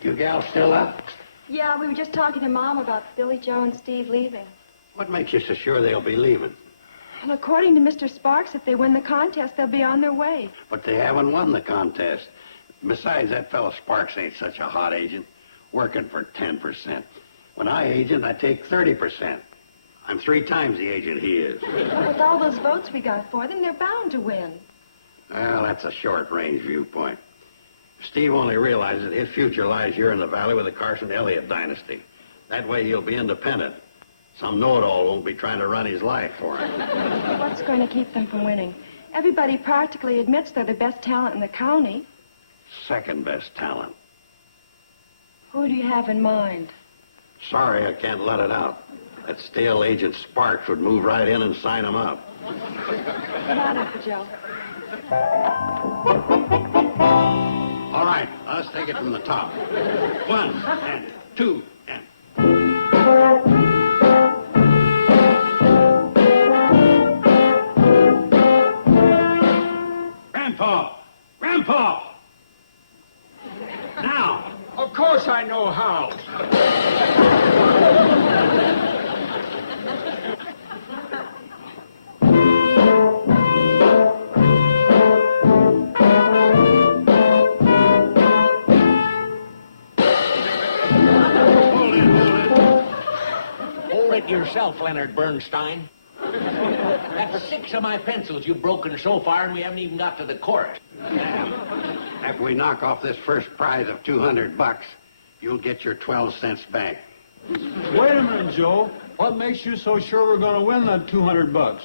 You gals still up? Yeah, we were just talking to Mom about Billy Joe and Steve leaving. What makes you so sure they'll be leaving? Well, according to Mr. Sparks, if they win the contest, they'll be on their way. But they haven't won the contest. Besides, that fellow Sparks ain't such a hot agent. working for 10%. When I agent, I take 30%. I'm 3 times the agent he is. With all those votes we got for them, they're bound to win. Well, that's a short-range viewpoint. Steve only realizes that his future lies here in the valley with the Carson-Elliott dynasty. That way he'll be independent. Some know-it-all won't be trying to run his life for him. What's going to keep them from winning? Everybody practically admits they're the best talent in the county. Second best talent. Who do you have in mind? Sorry, I can't let it out. That stale agent Sparks would move right in and sign him up. Come on, Uncle Joe. All right, let's take it from the top. 1 and 2 and... Grandpa! Now! Of course I know how. Hold it yourself, Leonard Bernstein. That's 6 of my pencils you've broken so far, and we haven't even got to the chorus. After we knock off this first prize of $200, you'll get your 12 cents back. Wait a minute, Joe. What makes you so sure we're going to win that $200?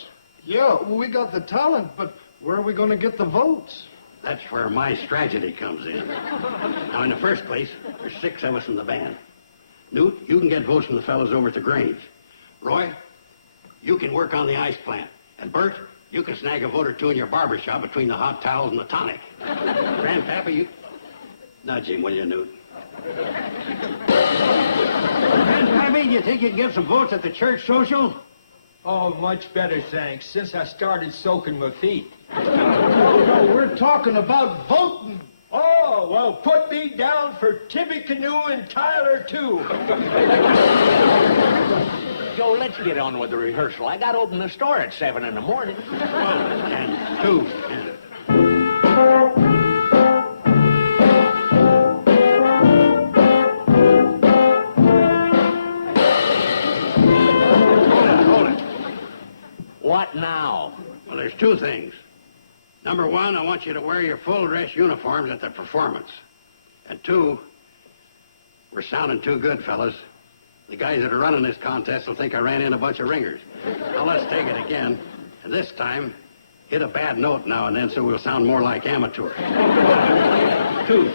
Yeah, we got the talent, but where are we going to get the votes? That's where my strategy comes in. Now, in the first place, there's 6 of us in the band. Newt, you can get votes from the fellows over at the Grange. Roy, you can work on the ice plant. And Bert, you can snag a vote or 2 in your barber shop between the hot towels and the tonic. Grandpapa, you... Nudge him, will you, Newt? Grandpappy, do you think you can get some votes at the church social? Oh, much better, thanks, since I started soaking my feet. No, we're talking about voting. Oh, well, put me down for Tippecanoe and Tyler, too. Joe, let's get on with the rehearsal. I got to open the store at 7 in the morning. 1 and 2 and... Hold it. What now? Well, there's 2 things. Number 1, I want you to wear your full dress uniforms at the performance. And 2, we're sounding too good, fellas. The guys that are running this contest will think I ran in a bunch of ringers. Now let's take it again. And this time, hit a bad note now and then so we'll sound more like amateurs. 2.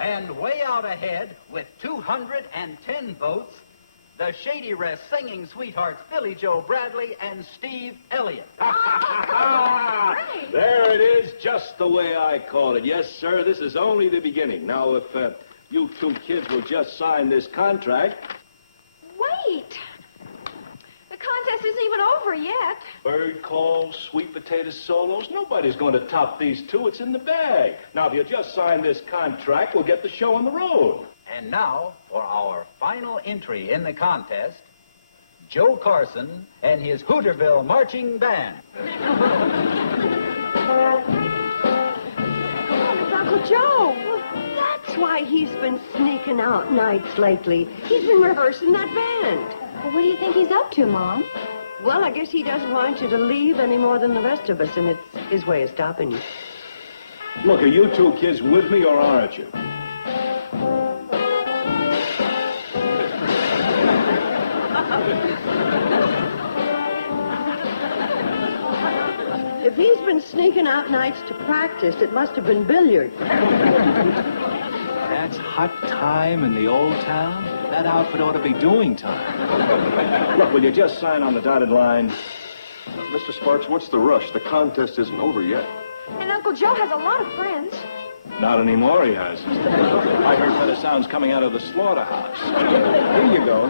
And way out ahead, with 210 votes, the Shady Rest Singing Sweethearts, Billy Joe Bradley and Steve Elliott. There it is, just the way I call it. Yes, sir, this is only the beginning. Now, if you 2 kids will just sign this contract... Wait! The contest isn't even over yet. Bird calls, sweet potato solos, nobody's going to top these 2. It's in the bag. Now, if you just sign this contract, we'll get the show on the road. And now, for our final entry in the contest, Joe Carson and his Hooterville Marching Band. It's Uncle Joe. That's why he's been sneaking out nights lately. He's been rehearsing that band. Well, what do you think he's up to, Mom? Well, I guess he doesn't want you to leave any more than the rest of us, and it's his way of stopping you. Look, are you 2 kids with me or aren't you? If he's been sneaking out nights to practice, it must have been billiards. That's hot time in the old town. That outfit ought to be doing time. Look, will you just sign on the dotted line? Mr. Sparks, what's the rush? The contest isn't over yet. And Uncle Joe has a lot of friends. Not anymore, he has. I heard better sounds coming out of the slaughterhouse. Here you go.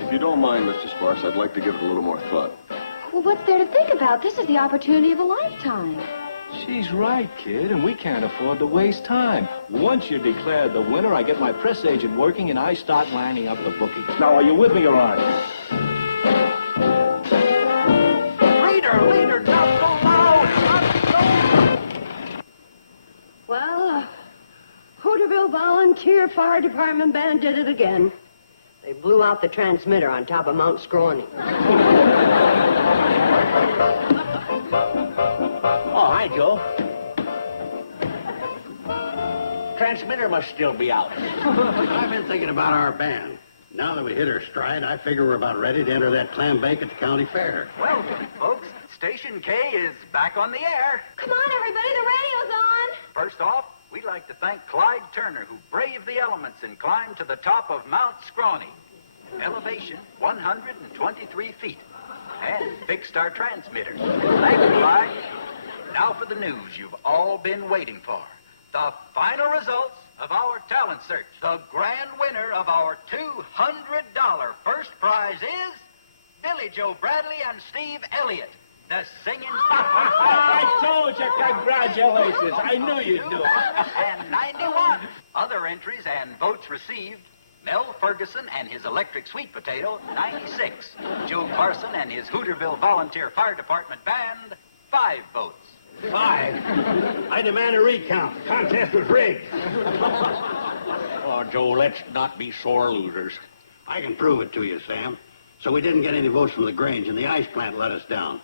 If you don't mind, Mr. Sparks, I'd like to give it a little more thought. Well, what's there to think about? This is the opportunity of a lifetime. She's right, kid, and we can't afford to waste time. Once you're declared the winner, I get my press agent working and I start lining up the bookings. Now, are you with me or aren't you? Leader, not so loud! Well, Hooterville Volunteer Fire Department Band did it again. They blew out the transmitter on top of Mount Scrawny. Oh, hi, Joe. Transmitter must still be out. I've been thinking about our band. Now that we hit our stride, I figure we're about ready to enter that clam bake at the county fair. Well, folks, Station K is back on the air. Come on, everybody, the radio's on. First off, we'd like to thank Clyde Turner, who braved the elements and climbed to the top of Mount Scrawny. Elevation 123 feet. And fixed our transmitter. Thanks, Clyde. Now for the news you've all been waiting for. The final results of our talent search. The grand winner of our $200 first prize is Billy Joe Bradley and Steve Elliott, the singing star. I told you, congratulations. I knew you'd do it. And 91 other entries and votes received. Mel Ferguson and his electric sweet potato, 96. Joe Carson and his Hooterville Volunteer Fire Department Band, 5 votes. 5. I demand a recount. The contest was rigged. Oh, Joe, let's not be sore losers. I can prove it to you, Sam. So we didn't get any votes from the Grange, and the ice plant let us down.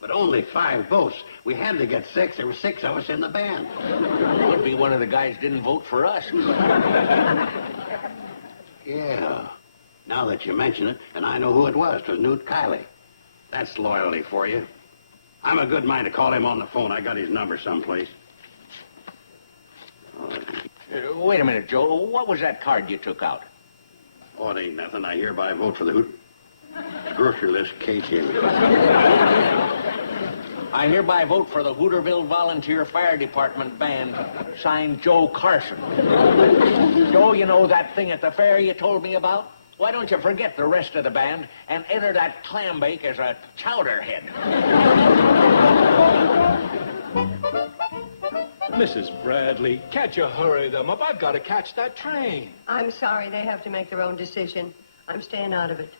But only 5 votes. We had to get 6. There were 6 of us in the band. Could be one of the guys didn't vote for us. Yeah. Now that you mention it, and I know who it was. It was Newt Kiley. That's loyalty for you. I'm a good mind to call him on the phone. I got his number someplace. Wait a minute, Joe. What was that card you took out? Oh, it ain't nothing. I hereby vote for the grocery list KK. I hereby vote for the Hooterville Volunteer Fire Department Band, signed Joe Carson. Joe, you know that thing at the fair you told me about? Why don't you forget the rest of the band and enter that clam bake as a chowderhead? Mrs. Bradley, can't you hurry them up? I've got to catch that train. I'm sorry, they have to make their own decision. I'm staying out of it.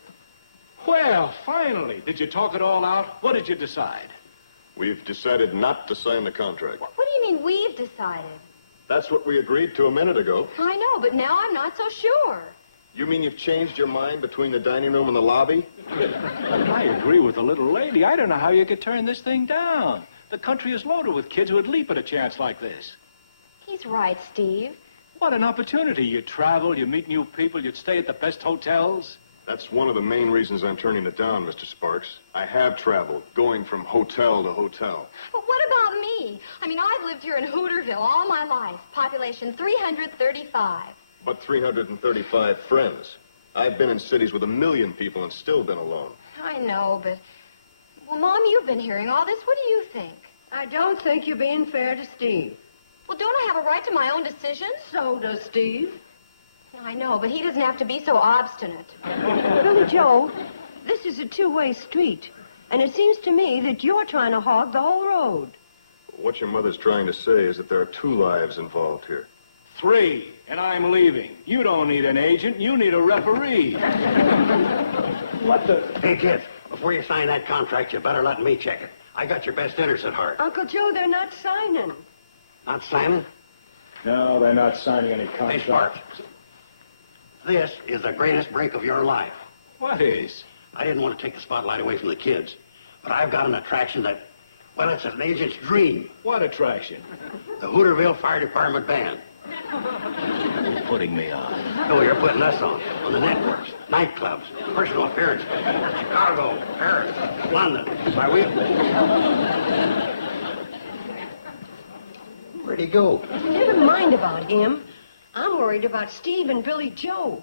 Well, finally. Did you talk it all out? What did you decide? We've decided not to sign the contract. What do you mean we've decided? That's what we agreed to a minute ago. I know, but now I'm not so sure. You mean you've changed your mind between the dining room and the lobby? I agree with the little lady. I don't know how you could turn this thing down. The country is loaded with kids who would leap at a chance like this. He's right, Steve. What an opportunity. You travel, you meet new people, you'd stay at the best hotels. That's one of the main reasons I'm turning it down, Mr. Sparks. I have traveled, going from hotel to hotel. But what about me? I mean, I've lived here in Hooterville all my life. Population 335. But 335 friends. I've been in cities with 1 million people and still been alone. I know, but... Well, Mom, you've been hearing all this. What do you think? I don't think you're being fair to Steve. Well, don't I have a right to my own decision? So does Steve. I know, but he doesn't have to be so obstinate. Billy Joe, this is a two-way street. And it seems to me that you're trying to hog the whole road. What your mother's trying to say is that there are 2 lives involved here. 3, and I'm leaving. You don't need an agent. You need a referee. What the? Hey, kids, before you sign that contract, you better let me check it. I got your best interest at heart. Uncle Joe, they're not signing. Not signing? No, they're not signing any contract. Hey, Sparks. This is the greatest break of your life. What is? I didn't want to take the spotlight away from the kids, but I've got an attraction that, well, it's an agent's dream. What attraction? The Hooterville Fire Department Band. You're putting me on. No, you're putting us on the networks, nightclubs, personal appearances, Chicago, Paris, London. Why, where'd he go? Never mind about him. I'm worried about Steve and Billy Joe.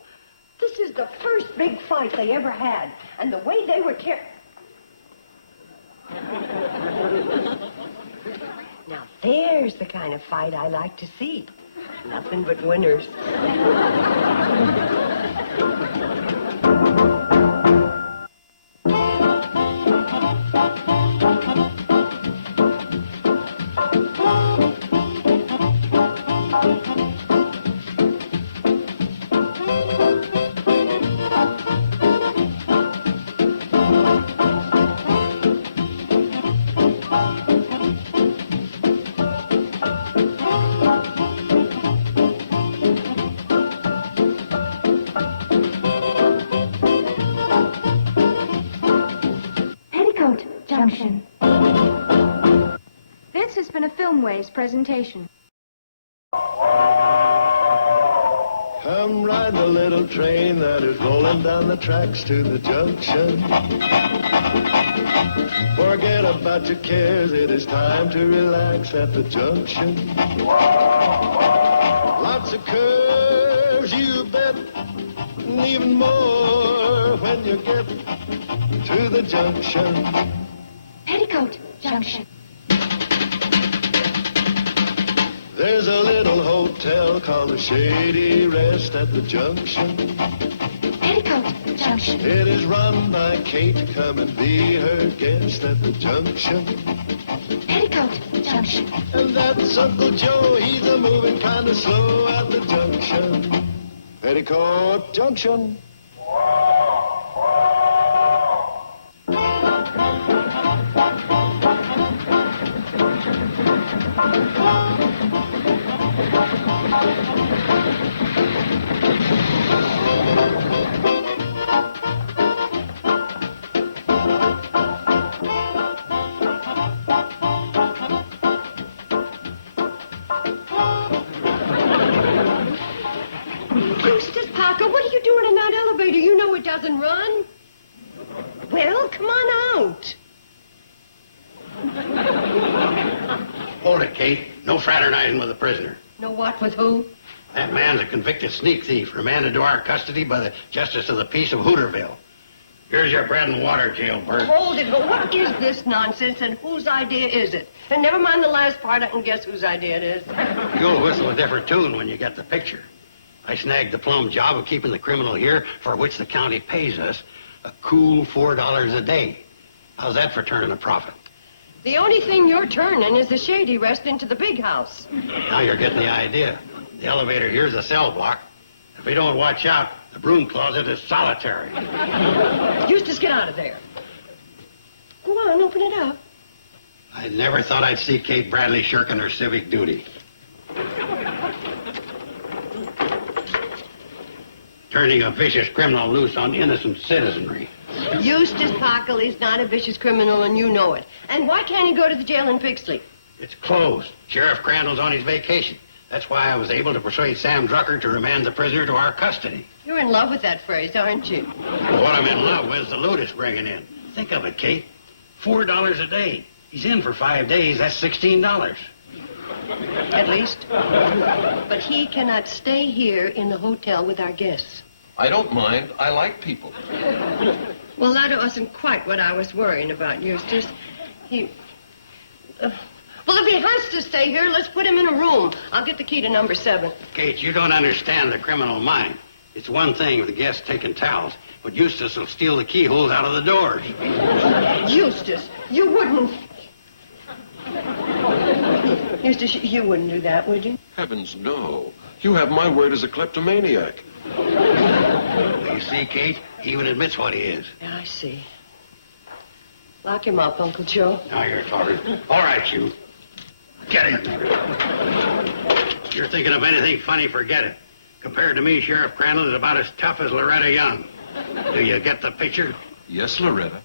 This is the first big fight they ever had, and the way they were Now, there's the kind of fight I like to see. Nothing but winners. Stoneway's presentation. Come ride the little train that is rolling down the tracks to the junction. Forget about your cares, it is time to relax at the junction. Lots of curves, you bet, and even more when you get to the junction. Petticoat Junction. There's a little hotel called the Shady Rest at the junction. Petticoat Junction. It is run by Kate. Come and be her guest at the junction. Petticoat Junction. And that's Uncle Joe. He's a moving kind of slow at the junction. Petticoat Junction. Eustace Parker, what are you doing in that elevator? You know it doesn't run. Well, come on out. Hold it, Kate. No fraternizing with a prisoner. Know what with who? That man's a convicted sneak thief, remanded to our custody by the Justice of the Peace of Hooterville. Here's your bread and water, jailbird. Hold it, but what is this nonsense and whose idea is it? And never mind the last part, I can guess whose idea it is. You'll whistle a different tune when you get the picture. I snagged the plum job of keeping the criminal here, for which the county pays us a cool $4 a day. How's that for turning a profit? The only thing you're turning is the Shady Rest into the big house. Now you're getting the idea. The elevator here's a cell block. If we don't watch out, the broom closet is solitary. Eustace, get out of there. Go on, open it up. I never thought I'd see Kate Bradley shirking her civic duty. Turning a vicious criminal loose on innocent citizenry. Eustace Parker is not a vicious criminal, and you know it. And why can't he go to the jail in Pixley? It's closed. Sheriff Crandall's on his vacation. That's why I was able to persuade Sam Drucker to remand the prisoner to our custody. You're in love with that phrase, aren't you? Well, what I'm in love with is the loot it's bringing in. Think of it, Kate. $4 a day. He's in for 5 days. That's $16. At least. But he cannot stay here in the hotel with our guests. I don't mind. I like people. Well, that wasn't quite what I was worrying about, Eustace. Well, if he has to stay here, let's put him in a room. I'll get the key to number 7. Kate, you don't understand the criminal mind. It's one thing with the guests taking towels, but Eustace will steal the keyholes out of the doors. Eustace, you wouldn't... Eustace, you wouldn't do that, would you? Heavens, no. You have my word as a kleptomaniac. You see, Kate, he even admits what he is. Yeah, I see. Lock him up, Uncle Joe. Now you're talking. All right, you. Get in. If you're thinking of anything funny, forget it. Compared to me, Sheriff Crandall is about as tough as Loretta Young. Do you get the picture? Yes, Loretta.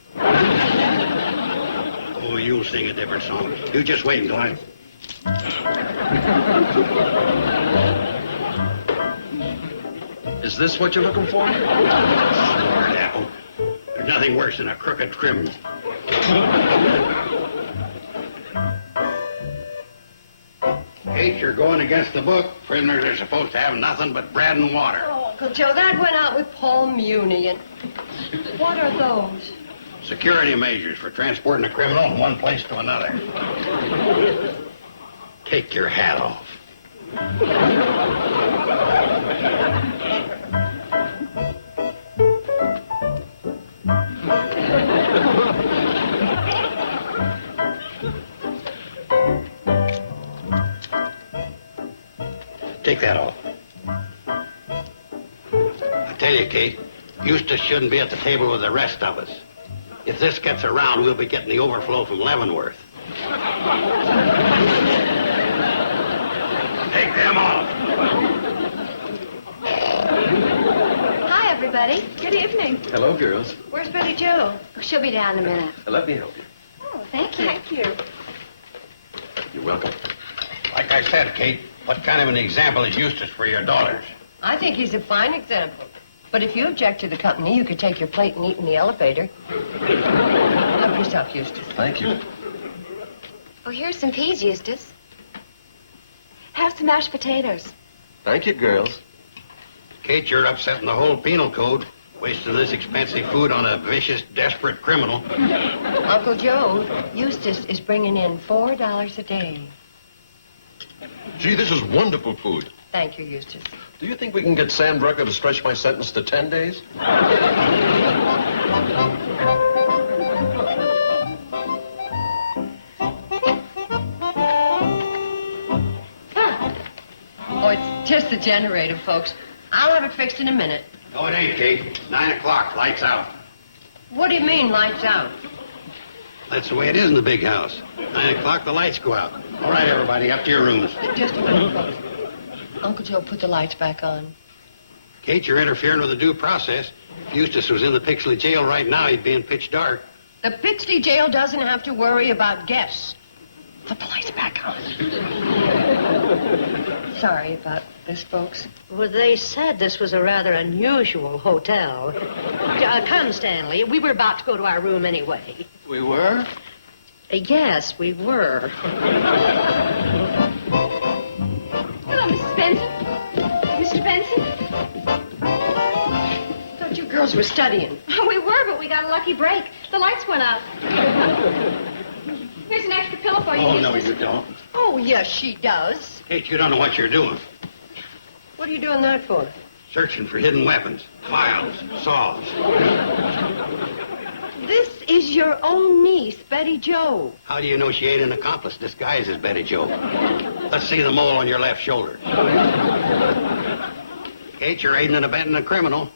Oh, you'll sing a different song. You just wait until I... Is this what you're looking for? Smart apple. There's nothing worse than a crooked criminal. Kate, you're going against the book. Prisoners are supposed to have nothing but bread and water. Oh, Uncle Joe, that went out with Paul Muni. And what are those? Security measures for transporting a criminal from one place to another. Take your hat off. Take that off. I tell you, Kate, Eustace shouldn't be at the table with the rest of us. If this gets around, we'll be getting the overflow from Leavenworth. Take them off. Hi, everybody. Good evening. Hello, girls. Where's Betty Jo? Oh, she'll be down in a minute. Let me help you. Oh, thank you. Thank you. You're welcome. Like I said, Kate, what kind of an example is Eustace for your daughters? I think he's a fine example. But if you object to the company, you could take your plate and eat in the elevator. Help yourself, Eustace. Thank you. Oh, here's some peas, Eustace. Have some mashed potatoes. Thank you, girls. Kate, you're upsetting the whole penal code, wasting this expensive food on a vicious, desperate criminal. Uncle Joe, Eustace is bringing in $4 a day. Gee, this is wonderful food. Thank you, Eustace. Do you think we can get Sam Brucker to stretch my sentence to 10 days? Oh, it's just the generator, folks. I'll have it fixed in a minute. No, it ain't, Kate. 9 o'clock, lights out. What do you mean, lights out? That's the way it is in the big house. 9 o'clock, the lights go out. All right, everybody, up to your rooms. Just a minute, folks. Uncle Joe, put the lights back on. Kate, you're interfering with the due process. If Eustace was in the Pixley jail right now, he'd be in pitch dark. The Pixley jail doesn't have to worry about guests. Put the lights back on. Sorry about this, folks. Well, they said this was a rather unusual hotel. Come, Stanley. We were about to go to our room anyway. We were? Yes, we were. Hello, Mrs. Benson. Mr. Benson? Thought you girls were studying. We were, but we got a lucky break. The lights went out. Here's an extra pillow for you, Oh, no, Eustace. you don't. Oh, yes, she does. Kate, you don't know what you're doing. What are you doing that for? Searching for hidden weapons, files, saws. This is your own niece, Betty Jo. How do you know she ain't an accomplice disguised as Betty Jo? Let's see the mole on your left shoulder. Kate, you're aiding and abetting a criminal.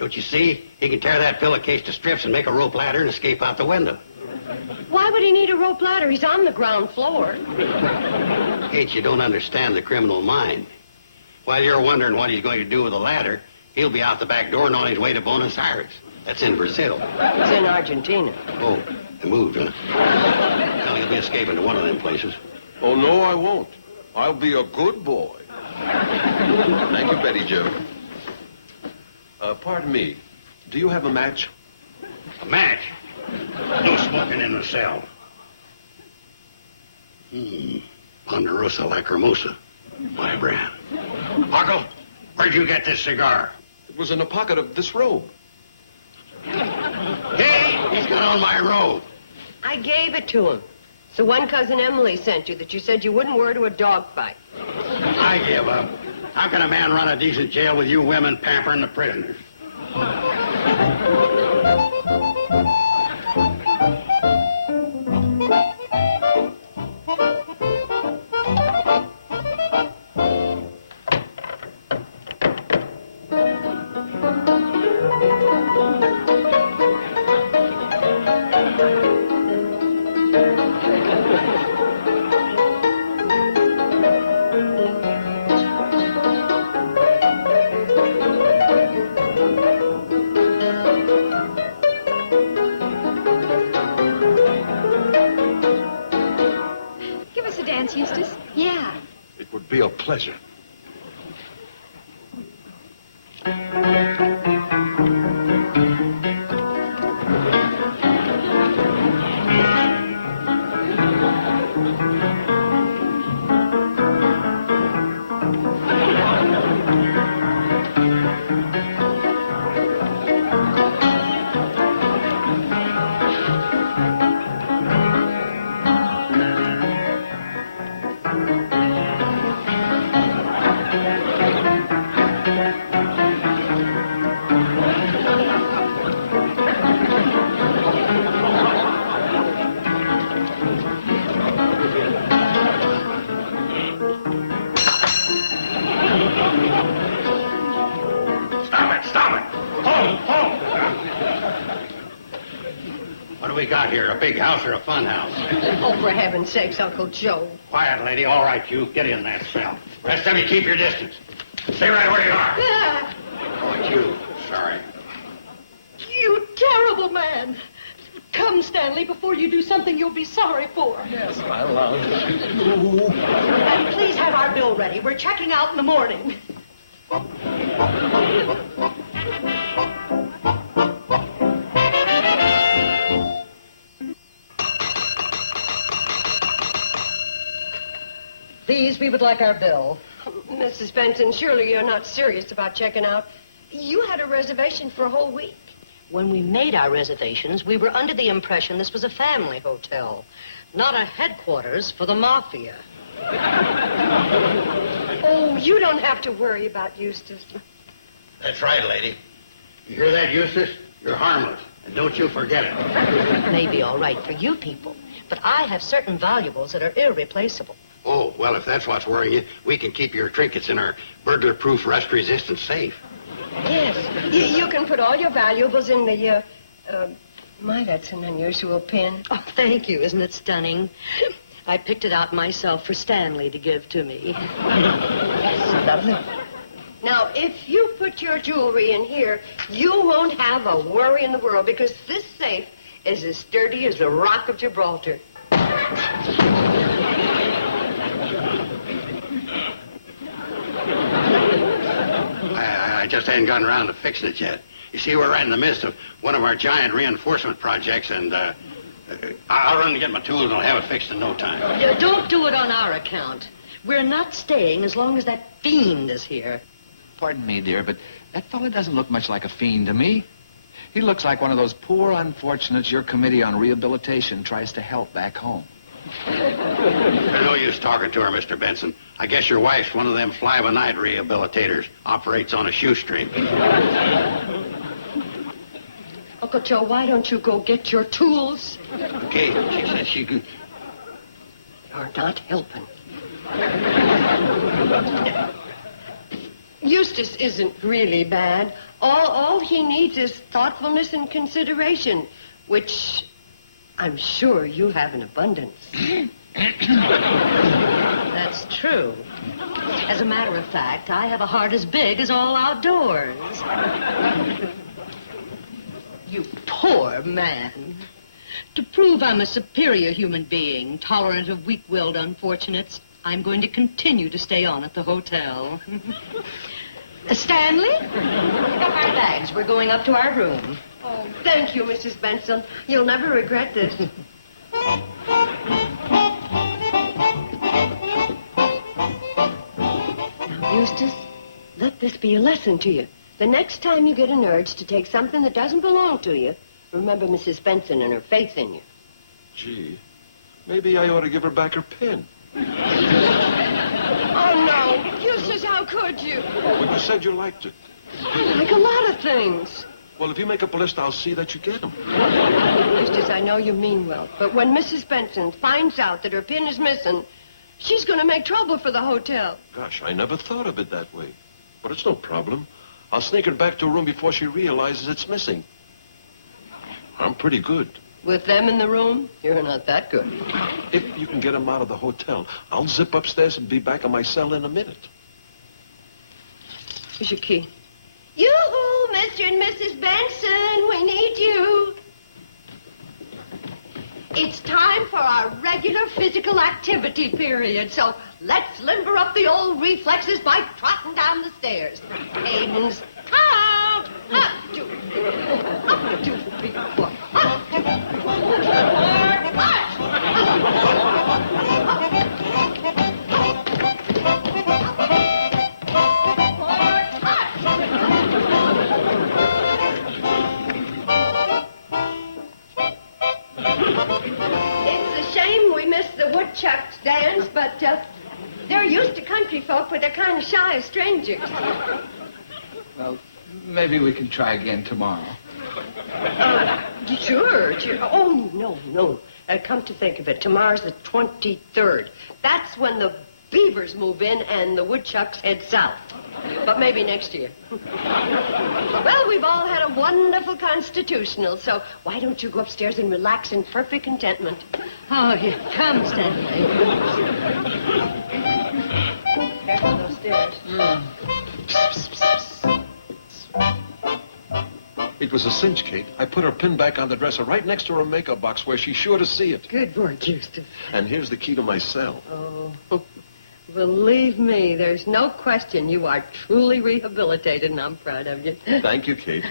Don't you see? He can tear that pillowcase to strips and make a rope ladder and escape out the window. Why would he need a rope ladder? He's on the ground floor. Kate, you don't understand the criminal mind. While you're wondering what he's going to do with the ladder, he'll be out the back door and on his way to Buenos Aires. That's in Brazil. It's in Argentina. Oh, they moved, huh? Well, he'll be escaping to one of them places. Oh, no, I won't. I'll be a good boy. Thank you, Betty Jo. Pardon me. Do you have a match? A match? No smoking in the cell. Ponderosa Lacrimosa. My brand. Huckle, where'd you get this cigar? It was in a pocket of this robe. Hey, he's got on my robe. I gave it to him. It's the one Cousin Emily sent you that you said you wouldn't wear to a dog fight. I give up. How can a man run a decent jail with you women pampering the prisoners? Give us a dance, Eustace. Yeah. It would be a pleasure. What do we got here, a big house or a fun house? Oh, for heaven's sakes, Uncle Joe. Quiet, lady. All right, you. Get in that cell. Rest of you, keep your distance. Stay right where you are. Oh, it's you. Sorry. You terrible man. Come, Stanley, before you do something you'll be sorry for. Yes, my love. And please have our bill ready. We're checking out in the morning. Please, we would like our bill. Mrs. Benson, surely you're not serious about checking out. You had a reservation for a whole week. When we made our reservations, we were under the impression this was a family hotel, not a headquarters for the mafia. Oh, you don't have to worry about Eustace. That's right, lady. You hear that, Eustace? You're harmless. And don't you forget it. It may be all right for you people, but I have certain valuables that are irreplaceable. Oh, well, if that's what's worrying you, we can keep your trinkets in our burglar-proof, rust-resistant safe. Yes, you can put all your valuables in the, my, that's an unusual pin. Oh, thank you. Isn't it stunning? I picked it out myself for Stanley to give to me. Yes, lovely. Now, if you put your jewelry in here, you won't have a worry in the world because this safe is as sturdy as the Rock of Gibraltar. I just hadn't gotten around to fixing it yet. You see, we're right in the midst of one of our giant reinforcement projects, and I'll run to get my tools and I'll have it fixed in no time. Don't do it on our account. We're not staying as long as that fiend is here. Pardon me, dear, but that fellow doesn't look much like a fiend to me. He looks like one of those poor unfortunates your committee on rehabilitation tries to help back home. There's no use talking to her, Mr. Benson. I guess your wife's one of them fly-by-night rehabilitators. Operates on a shoestring. Uncle Joe, why don't you go get your tools? Okay, she said she could... You're not helping. Eustace isn't really bad. All he needs is thoughtfulness and consideration, which I'm sure you have in abundance. That's true. As a matter of fact, I have a heart as big as all outdoors. You poor man. To prove I'm a superior human being, tolerant of weak-willed unfortunates, I'm going to continue to stay on at the hotel. Stanley? Pick up our bags. We're going up to our room. Oh, thank you, Mrs. Benson. You'll never regret this. Now, Eustace, let this be a lesson to you. The next time you get an urge to take something that doesn't belong to you, remember Mrs. Benson and her faith in you. Gee, maybe I ought to give her back her pin. Oh, no. Eustace, how could you? Well, you said you liked it. I like a lot of things. Well, if you make up a list, I'll see that you get them. Eustace, I know you mean well, but when Mrs. Benson finds out that her pin is missing, she's going to make trouble for the hotel. Gosh, I never thought of it that way. But it's no problem. I'll sneak her back to her room before she realizes it's missing. I'm pretty good. With them in the room, you're not that good. If you can get them out of the hotel, I'll zip upstairs and be back in my cell in a minute. Here's your key. Yoo-hoo, Mr. and Mrs. Benson, we need you. It's time for our regular physical activity period, so let's limber up the old reflexes by trotting down the stairs. Cadence, count. 1, 2, 3, 4. Up, 2, 3, 4, march. It's a shame we missed the woodchucks dance, but they're used to country folk, but they're kind of shy of strangers. Well, maybe we can try again tomorrow. Sure. Oh, no. Come to think of it, tomorrow's the 23rd. That's when the beavers move in and the woodchucks head south. But maybe next year. Well, we've all had a wonderful constitutional, so why don't you go upstairs and relax in perfect contentment? Oh, here comes Stanley. Careful those stairs. It was a cinch, Kate. I put her pin back on the dresser right next to her makeup box where she's sure to see it. Good work, Eustace. And here's the key to my cell. Oh, believe me, there's no question you are truly rehabilitated, and I'm proud of you. Thank you, Kate.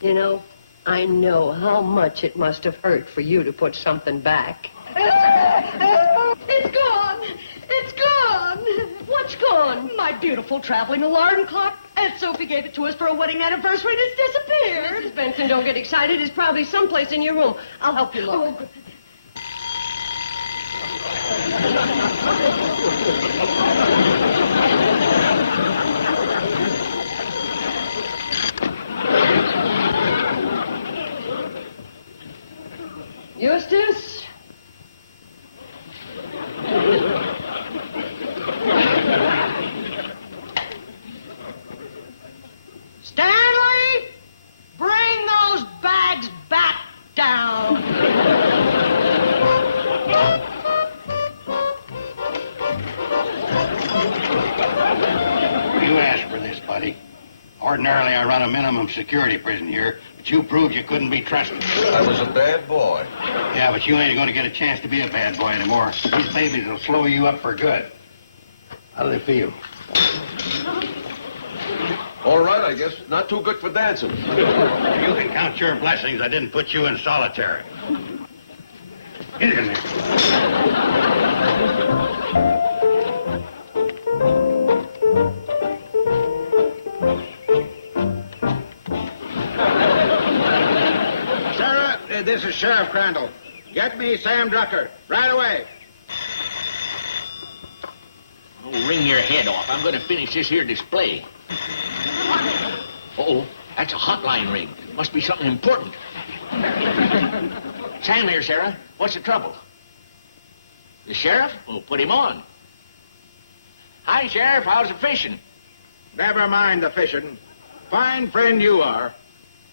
You know, I know how much it must have hurt for you to put something back. It's gone! It's gone! What's gone? My beautiful traveling alarm clock. Aunt Sophie gave it to us for a wedding anniversary and it's disappeared. Mrs. Benson, don't get excited. It's probably someplace in your room. I'll help you look. Eustace? Stanley! Bring those bags back down. You asked for this, buddy. Ordinarily, I run a minimum security prison here, but you proved you couldn't be trusted. I was a bad boy. Yeah, but you ain't going to get a chance to be a bad boy anymore. These babies will slow you up for good. How do they feel? All right, I guess. Not too good for dancing. You can count your blessings I didn't put you in solitary. Get in there. Sarah, this is Sheriff Crandall. Get me Sam Drucker, right away. Oh, ring your head off. I'm going to finish this here display. Uh-oh, that's a hotline ring. Must be something important. Sam here, Sarah. What's the trouble? The sheriff? Oh, put him on. Hi, Sheriff. How's the fishing? Never mind the fishing. Fine friend you are.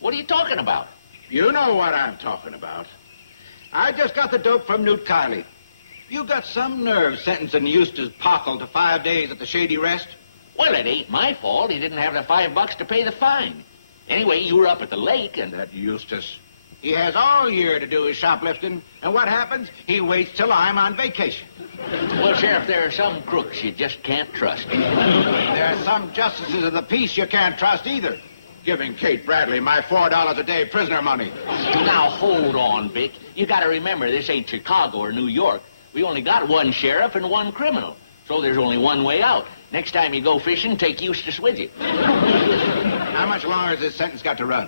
What are you talking about? You know what I'm talking about. I just got the dope from Newt Kiley. You got some nerve sentencing Eustace Pockle to 5 days at the Shady Rest? Well, it ain't my fault. He didn't have the $5 to pay the fine. Anyway, you were up at the lake and... That Eustace. He has all year to do his shoplifting, and what happens? He waits till I'm on vacation. Well, Sheriff, there are some crooks you just can't trust. There are some justices of the peace you can't trust either. Giving Kate Bradley my $4 a day prisoner money. Now, hold on, Vic. You gotta remember, this ain't Chicago or New York. We only got one sheriff and one criminal. So there's only one way out. Next time you go fishing, take Eustace with you. How much longer has this sentence got to run?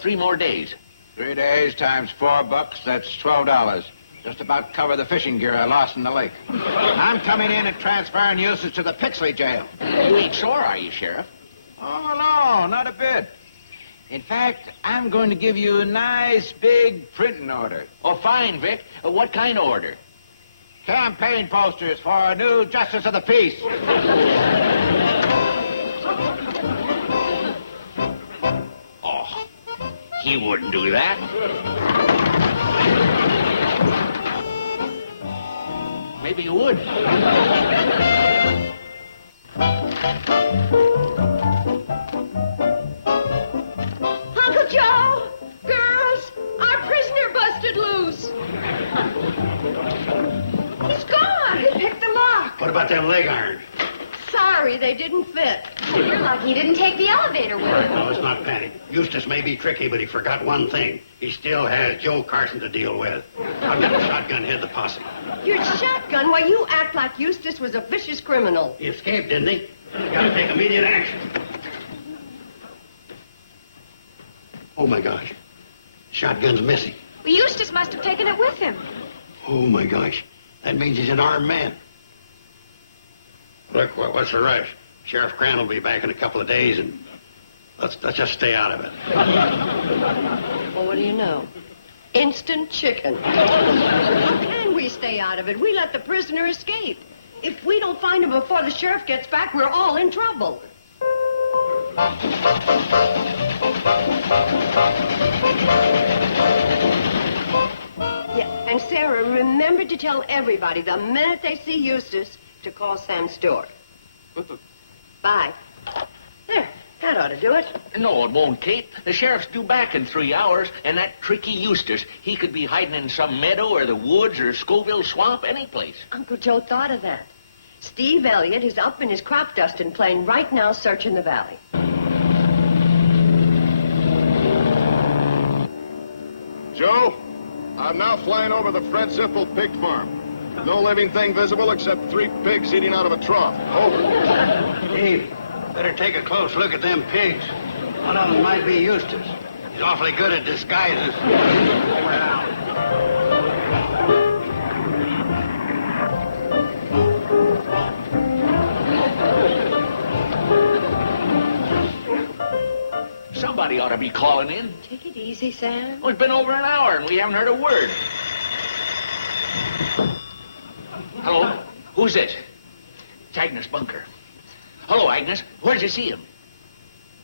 3 more days. 3 days times $4, that's $12. Just about cover the fishing gear I lost in the lake. I'm coming in and transferring Eustace to the Pixley jail. You ain't sore, are you, Sheriff? Oh, no, not a bit. In fact, I'm going to give you a nice big printing order. Oh, fine, Vic. What kind of order? Campaign posters for a new Justice of the Peace. Oh, he wouldn't do that. Maybe he would. Uncle Joe! Girls! Our prisoner busted loose! He's gone! He picked the lock! What about them leg irons? Sorry, they didn't fit. You're lucky he didn't take the elevator with him. No, let's not panic. Eustace may be tricky, but he forgot one thing. He still has Joe Carson to deal with. I've got a shotgun head the posse. Your shotgun? Why, you act like Eustace was a vicious criminal. He escaped, didn't he? You gotta take immediate action. Oh, my gosh. Shotgun's missing. Well, Eustace must have taken it with him. Oh, my gosh. That means he's an armed man. Look, what's the rush? Sheriff Crandall will be back in a couple of days, and let's just stay out of it. Well, what do you know? Instant chicken. And we stay out of it. We let the prisoner escape. If we don't find him before the sheriff gets back, we're all in trouble. Yeah, and Sarah, remember to tell everybody the minute they see Eustace to call Sam Stewart. Bye. There. That ought to do it. No, it won't, Kate. The sheriff's due back in 3 hours, and that tricky Eustace, he could be hiding in some meadow or the woods or Scoville Swamp, any place. Uncle Joe thought of that. Steve Elliott is up in his crop dusting plane right now searching the valley. Joe, I'm now flying over the Fred Ziffel pig farm. No living thing visible except 3 pigs eating out of a trough. Over. Steve, better take a close look at them pigs. One of them might be Eustace. He's awfully good at disguises. Somebody ought to be calling in. Take it easy, Sam. Well, it's been over an hour, and we haven't heard a word. Hello? Who's this? It's Agnes Bunker. Hello, Agnes. Where'd you see him?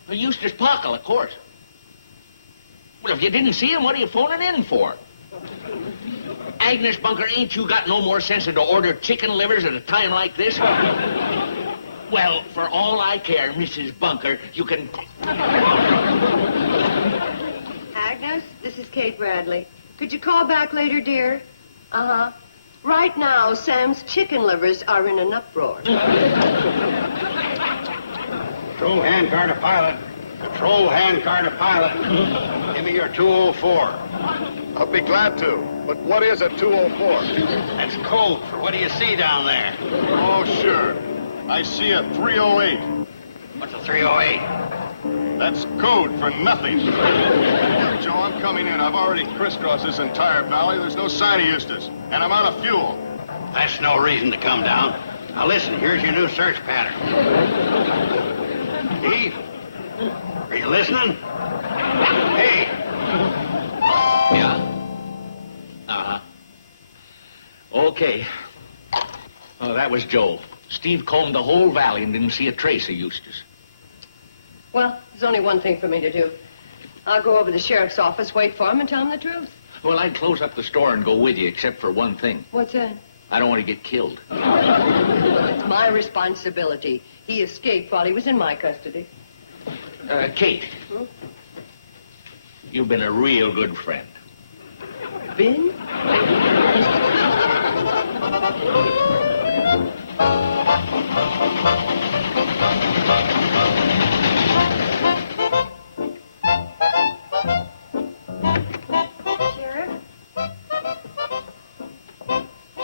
Well, Eustace Pockle, of course. Well, if you didn't see him, what are you phoning in for? Agnes Bunker, ain't you got no more sense than to order chicken livers at a time like this? Well, for all I care, Mrs. Bunker, you can... Agnes, this is Kate Bradley. Could you call back later, dear? Uh-huh. Right now, Sam's chicken livers are in an uproar. Patrol handcar to pilot. Patrol handcar to pilot. Give me your 204. I'll be glad to. But what is a 204? That's code for what do you see down there? Oh, sure. I see a 308. What's a 308? That's code for nothing. Joe, I'm coming in. I've already crisscrossed this entire valley. There's no sign of Eustace. And I'm out of fuel. That's no reason to come down. Now listen, here's your new search pattern. Steve, are you listening? Hey. Yeah? Uh-huh. Okay. Oh, that was Joe. Steve combed the whole valley and didn't see a trace of Eustace. Well, there's only one thing for me to do. I'll go over to the sheriff's office, wait for him, and tell him the truth. Well, I'd close up the store and go with you, except for one thing. What's that? I don't want to get killed. It's my responsibility. He escaped while he was in my custody. Kate. Hmm? You've been a real good friend. Been?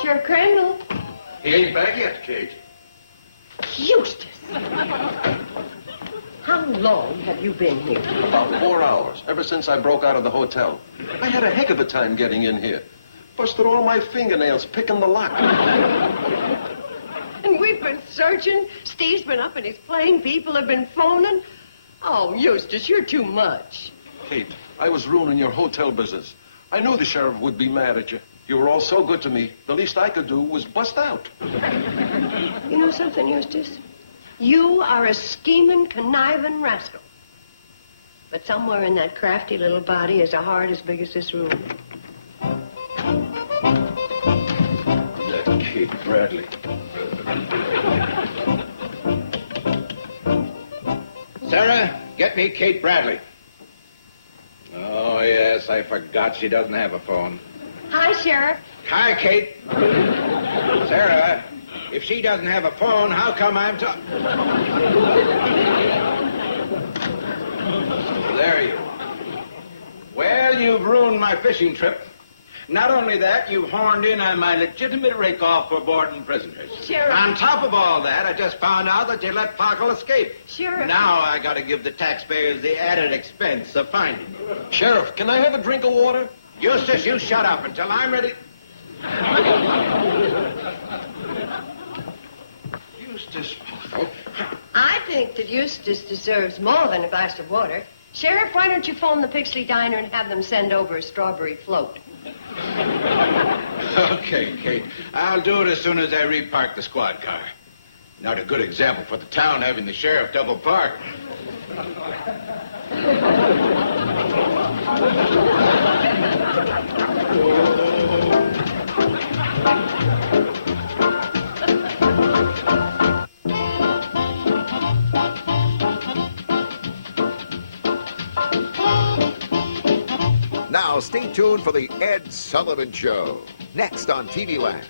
Sheriff Crandall. He ain't back yet, Kate. Eustace! How long have you been here? About 4 hours, ever since I broke out of the hotel. I had a heck of a time getting in here. Busted all my fingernails picking the lock. And we've been searching. Steve's been up in his plane. People have been phoning. Oh, Eustace, you're too much. Kate, I was ruining your hotel business. I knew the sheriff would be mad at you. You were all so good to me, the least I could do was bust out. You know something, Eustace? You are a scheming, conniving rascal. But somewhere in that crafty little body is a heart as big as this room. That Kate Bradley. Sarah, get me Kate Bradley. Oh, yes, I forgot she doesn't have a phone. Hi, Sheriff. Hi, Kate. Sarah, if she doesn't have a phone, how come I'm talking? There you are. Well, you've ruined my fishing trip. Not only that, you've horned in on my legitimate rake-off for boarding prisoners. Sheriff. On top of all that, I just found out that you let Pockle escape. Sheriff. Now I gotta give the taxpayers the added expense of finding him. Sheriff, can I have a drink of water? Eustace, you shut up until I'm ready. Eustace. I think that Eustace deserves more than a glass of water. Sheriff, why don't you phone the Pixley Diner and have them send over a strawberry float? Okay, Kate. I'll do it as soon as I repark the squad car. Not a good example for the town having the sheriff double park. Now stay tuned for the Ed Sullivan Show. Next on TV Land.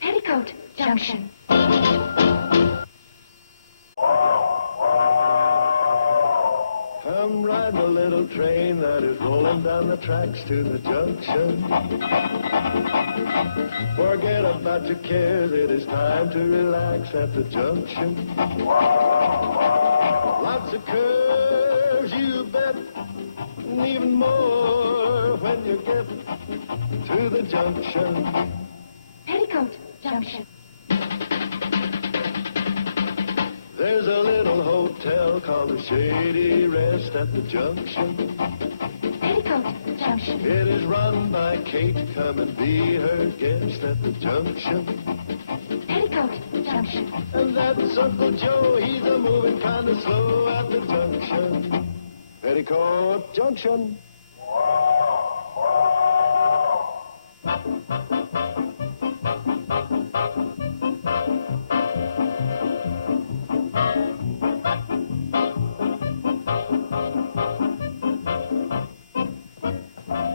Petticoat Junction. Come ride my little train that is rolling down the tracks to the junction. Forget about your cares, it is time to relax at the junction. Lots of curves, you bet, and even more when you get to the junction. Petticoat Junction. There's a little hotel called the Shady Rest at the junction. Petticoat Junction. It is run by Kate. Come and be her guest at the junction. Petticoat Junction. And that's Uncle Joe. He's a moving kind of slow at the junction. Petticoat Junction.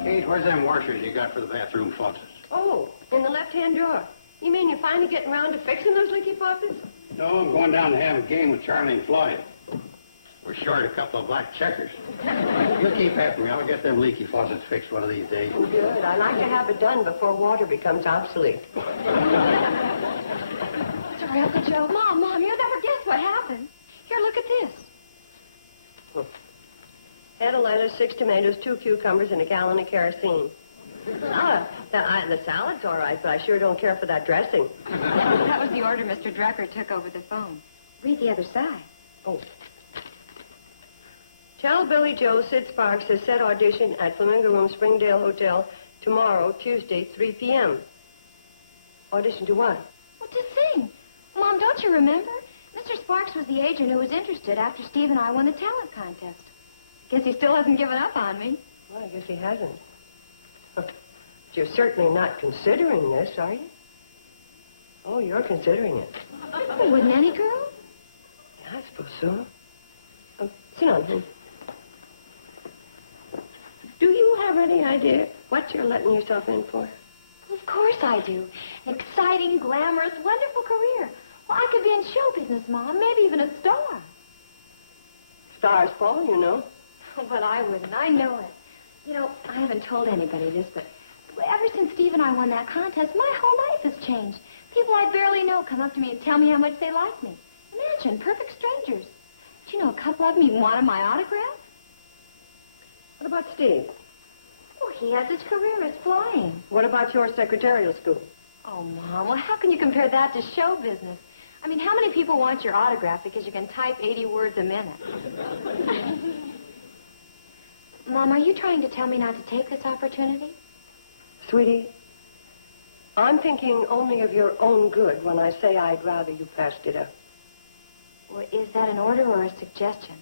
Kate, where's them washers you got for the bathroom faucets? Oh, in the left-hand drawer. You mean you're finally getting around to fixing those leaky faucets? No, I'm going down to have a game with Charlie and Floyd. We're short a couple of black checkers. You keep after me. I'll get them leaky faucets fixed one of these days. Good. I like to have it done before water becomes obsolete. Sorry, Uncle Joe. Mom, you'll never guess what happened. Here, look at this. Head of lettuce, 6 tomatoes, 2 cucumbers, and a gallon of kerosene. The salad's all right, but I sure don't care for that dressing. That was the order Mr. Drucker took over the phone. Read the other side. Oh. Tell Billy Joe Sid Sparks has set audition at Flamingo Room Springdale Hotel tomorrow, Tuesday, 3 p.m. Audition to what? Well, to sing. Mom, don't you remember? Mr. Sparks was the agent who was interested after Steve and I won the talent contest. Guess he still hasn't given up on me. Well, I guess he hasn't. But you're certainly not considering this, are you? Oh, you're considering it. Well, wouldn't any girl? Yeah, I suppose so. Sit down, honey. Do you have any idea what you're letting yourself in for? Of course I do. An exciting, glamorous, wonderful career. Well, I could be in show business, Mom, maybe even a star. Stars fall, you know. But I wouldn't. I know it. You know, I haven't told anybody this, but ever since Steve and I won that contest, my whole life has changed. People I barely know come up to me and tell me how much they like me. Imagine, perfect strangers. Do you know a couple of them even wanted my autograph? What about Steve? Oh, he has his career as flying. What about your secretarial school? Oh, Mom, well, how can you compare that to show business? I mean, how many people want your autograph because you can type 80 words a minute? Mom, are you trying to tell me not to take this opportunity? Sweetie, I'm thinking only of your own good when I say I'd rather you passed it up. Well, is that an order or a suggestion?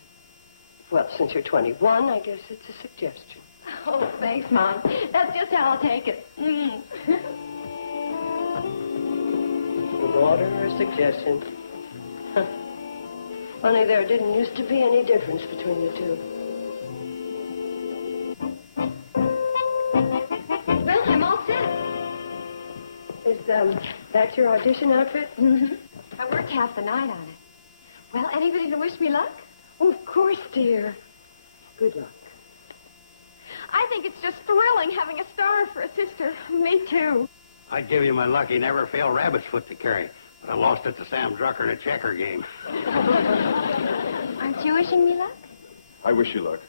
Well, since you're 21, I guess it's a suggestion. Oh, thanks, Mom. That's just how I'll take it. An order or a suggestion? Funny, there didn't used to be any difference between the two. Well, I'm all set. Is that your audition outfit? Mm-hmm. I worked half the night on it. Well, anybody to wish me luck? Oh, of course, dear. Good luck. I think it's just thrilling having a star for a sister. Me too. I'd give you my lucky never-fail rabbit's foot to carry, but I lost it to Sam Drucker in a checker game. Aren't you wishing me luck? I wish you luck.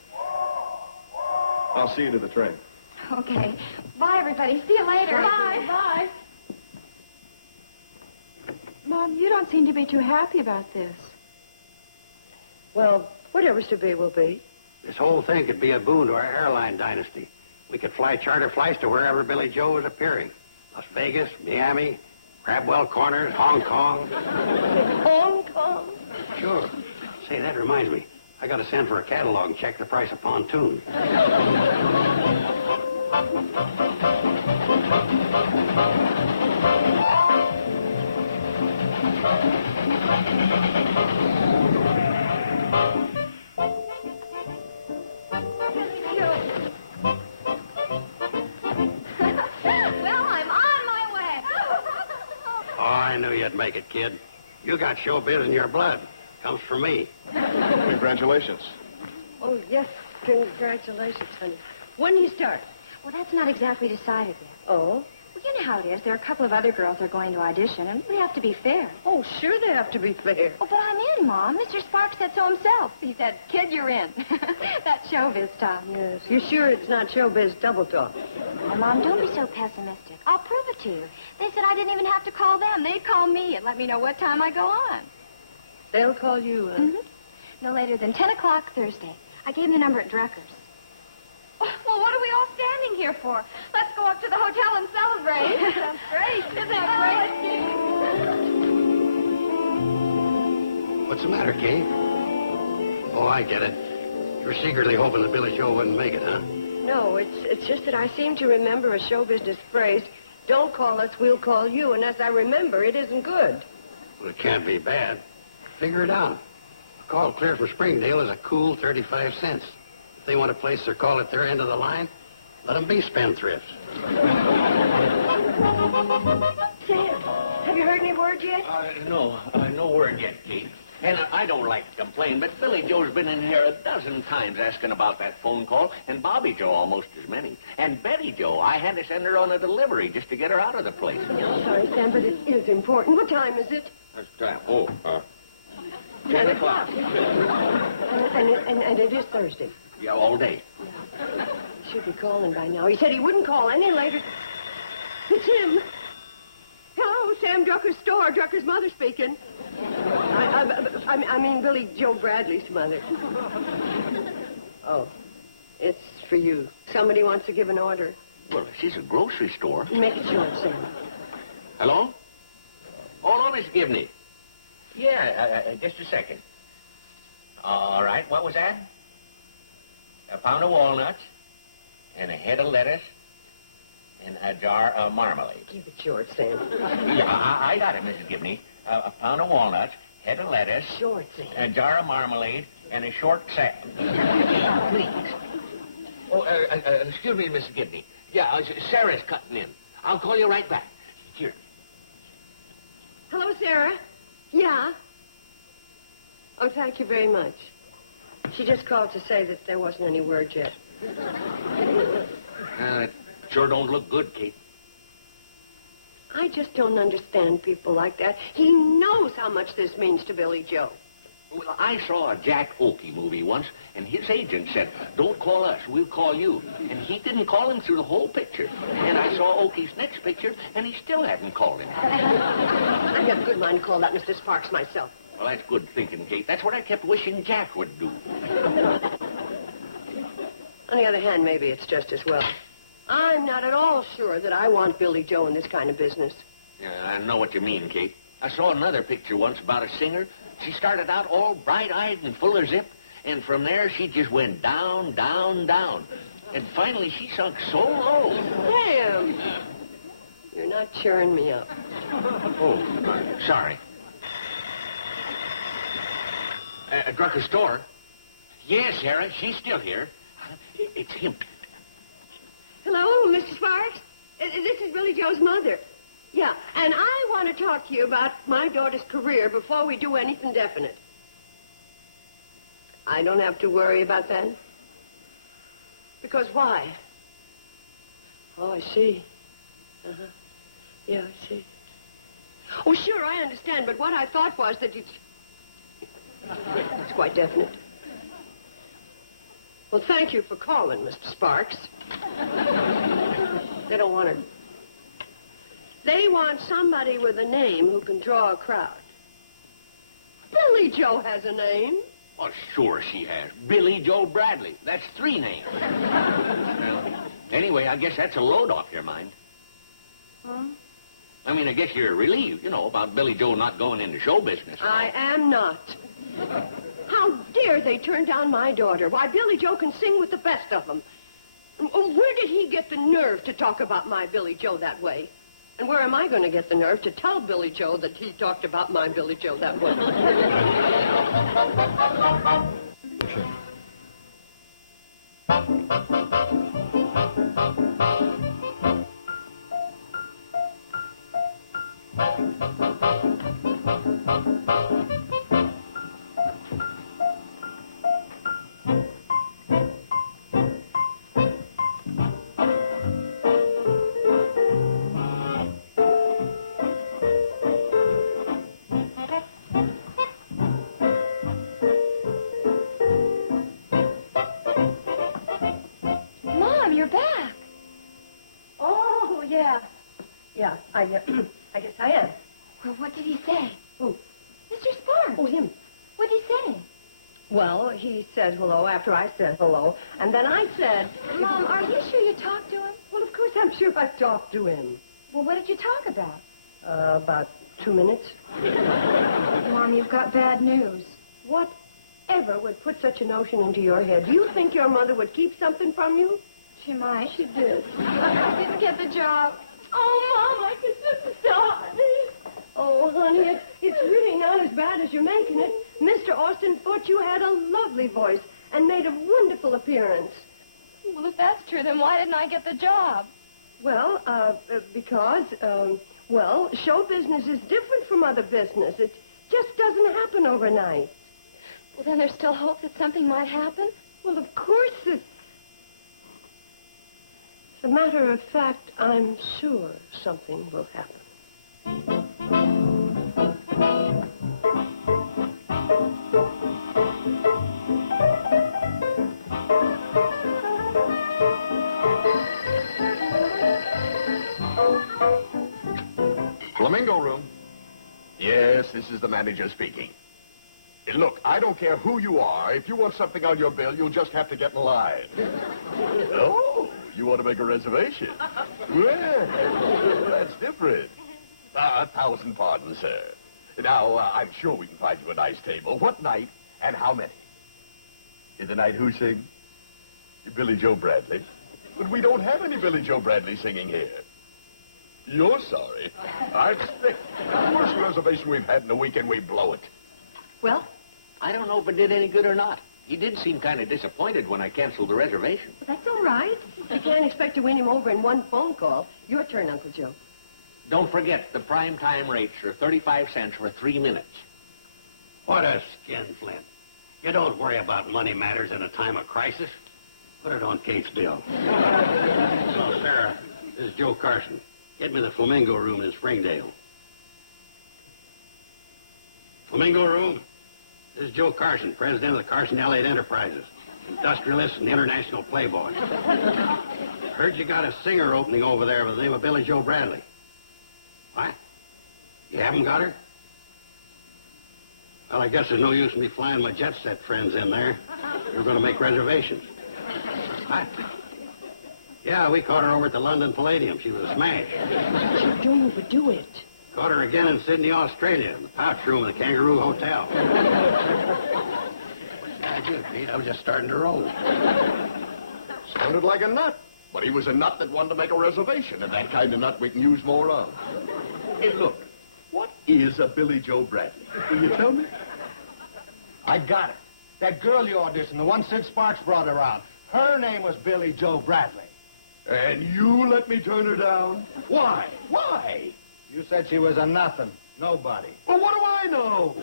I'll see you to the train. Okay. Bye, everybody. See you later. Bye. Bye. Mom, you don't seem to be too happy about this. Well, whatever's to be will be. This whole thing could be a boon to our airline dynasty. We could fly charter flights to wherever Billy Joe is appearing. Las Vegas, Miami, Crabwell Corners, Hong Kong. Hong Kong? Sure. Say, that reminds me. I got to send for a catalog and check the price of pontoon. Well, I'm on my way. Oh, I knew you'd make it, kid. You got showbiz in your blood. Comes from me. Congratulations. Oh, yes, congratulations, honey. When do you start? Well, that's not exactly decided yet. Oh? Well, you know how it is. There are a couple of other girls that are going to audition, and we have to be fair. Oh, sure they have to be fair. Oh, but I'm in, Mom. Mr. Sparks said so himself. He said, kid, you're in. That showbiz stuff. Yes. You sure it's not showbiz double talk? Oh, Mom, don't be so pessimistic. I'll prove it to you. They said I didn't even have to call them. They'd call me and let me know what time I go on. They'll call you, Mm-hmm. No later than 10 o'clock Thursday. I gave him the number at Drucker's. Oh, well, what are we all standing here for? Let's go up to the hotel and celebrate. That's great. Isn't that great? What's the matter, Kate? Oh, I get it. You're secretly hoping that Billy Joe wouldn't make it, huh? No, it's just that I seem to remember a show business phrase, don't call us, we'll call you, and as I remember, it isn't good. Well, it can't be bad. Figure it out. A call clear from Springdale is a cool 35 cents. If they want to place their call at their end of the line, let them be spendthrifts. Sam, have you heard any word yet? No word yet, Kate. And I don't like to complain, but Billy Joe's been in here a dozen times asking about that phone call, and Bobby Joe almost as many. And Betty Joe, I had to send her on a delivery just to get her out of the place. I'm sorry, Sam, but it is important. What time is it? 10 o'clock. And it is Thursday. Yeah, all day. He should be calling by now. He said he wouldn't call any later. It's him. Hello, Sam Drucker's store. Drucker's mother speaking. I mean Billy Joe Bradley's mother. Oh, it's for you. Somebody wants to give an order. Well, she's a grocery store. Make it short, Sam. Hello? Hold on, Miss Gibney. Yeah, just a second. All right, what was that? A pound of walnuts, and a head of lettuce, and a jar of marmalade. Keep it short, Sam. Yeah, I got it, Mrs. Gibney. A pound of walnuts, head of lettuce, short, Sam. A jar of marmalade, and a short salad. Please. Oh, excuse me, Mrs. Gibney. Yeah, Sarah's cutting in. I'll call you right back. Here. Hello, Sarah. Yeah. Oh, thank you very much. She just called to say that there wasn't any word yet. It sure don't look good, Kate. I just don't understand people like that. He knows how much this means to Billy Joe. Well, I saw a Jack Oakey movie once, and his agent said, don't call us, we'll call you. And he didn't call him through the whole picture. And I saw Oakey's next picture, and he still hadn't called him. I've got a good mind to call that Mr. Sparks myself. Well, that's good thinking, Kate. That's what I kept wishing Jack would do. On the other hand, maybe it's just as well. I'm not at all sure that I want Billy Joe in this kind of business. Yeah, I know what you mean, Kate. I saw another picture once about a singer. She started out all bright-eyed and full of zip, and from there she just went down, down, down. And finally she sunk so low. Sam! You're not cheering me up. Oh, sorry. Drucker's store? Yes, Sarah, she's still here. It's him. Hello, Mr. Sparks? This is Billy Joe's mother. Yeah, and I want to talk to you about my daughter's career before we do anything definite. I don't have to worry about that? Because why? Oh, I see. Uh-huh. Yeah, I see. Oh, sure, I understand, but what I thought was that it's quite definite. Well, thank you for calling, Mr. Sparks. They don't want to... They want somebody with a name who can draw a crowd. Billy Joe has a name. Oh, sure she has. Billy Joe Bradley. That's 3 names. Well, anyway, I guess that's a load off your mind. Huh? I mean, I guess you're relieved, about Billy Joe not going into show business. I am not. How How dare they turn down my daughter? Why, Billy Joe can sing with the best of them. Where did he get the nerve to talk about my Billy Joe that way? And where am I going to get the nerve to tell Billy Joe that he talked about my Billy Joe that way? Mom, you're back. Oh, yeah. Yeah, I guess I am. Well, what did he say? Who? Mr. Sparks. Oh, him. What did he say? Well, he said hello after I said hello, and then I said... Mom, are you sure you talked to him? Well, of course I'm sure I talked to him. Well, what did you talk about? About 2 minutes. Mom, you've got bad news. Whatever would put such a notion into your head? Do you think your mother would keep something from you? She might. She did. I didn't get the job. Oh, Mom, I just died. Oh, honey, it's really not as bad as you're making it. Mr. Austin thought you had a lovely voice and made a wonderful appearance. Well, if that's true, then why didn't I get the job? Well, because, well, show business is different from other business. It just doesn't happen overnight. Well, then there's still hope that something might happen? Well, of course it's... As a matter of fact, I'm sure something will happen. Flamingo room. Yes, this is the manager speaking. Look, I don't care who you are. If you want something on your bill, you'll just have to get in line. Oh, you want to make a reservation? Well, that's different. 1,000 pardons, sir. Now, I'm sure we can find you a nice table. What night and how many? In the night who sing? Billy Joe Bradley. But we don't have any Billy Joe Bradley singing here. You're sorry. I'm sick. The worst reservation we've had in a week, and we blow it. Well, I don't know if it did any good or not. He did seem kind of disappointed when I canceled the reservation. That's all right. You can't expect to win him over in one phone call. Your turn, Uncle Joe. Don't forget, the prime time rates are 35 cents for 3 minutes. What a skinflint. You don't worry about money matters in a time of crisis. Put it on Kate's bill. So, Sarah, this is Joe Carson. Get me the Flamingo room in Springdale. Flamingo room? This is Joe Carson, president of the Carson Allied Enterprises, industrialist and international playboy. Heard you got a singer opening over there by the name of Billy Joe Bradley. What? You haven't got her? Well, I guess there's no use in me flying my jet set friends in there. We're going to make reservations. What? Yeah, we caught her over at the London Palladium. She was a smash. Don't overdo it. Caught her again in Sydney, Australia, in the pouch room of the Kangaroo Hotel. I did, Pete. I was just starting to roll. Sounded like a nut. But he was a nut that wanted to make a reservation, and that kind of nut we can use more of. Hey, look, what is a Billy Joe Bradley? Will you tell me? I got it. That girl you auditioned, the one Sid Sparks brought around, her name was Billy Joe Bradley. And you let me turn her down? Why? Why? You said she was a nothing. Nobody. Well, what do I know?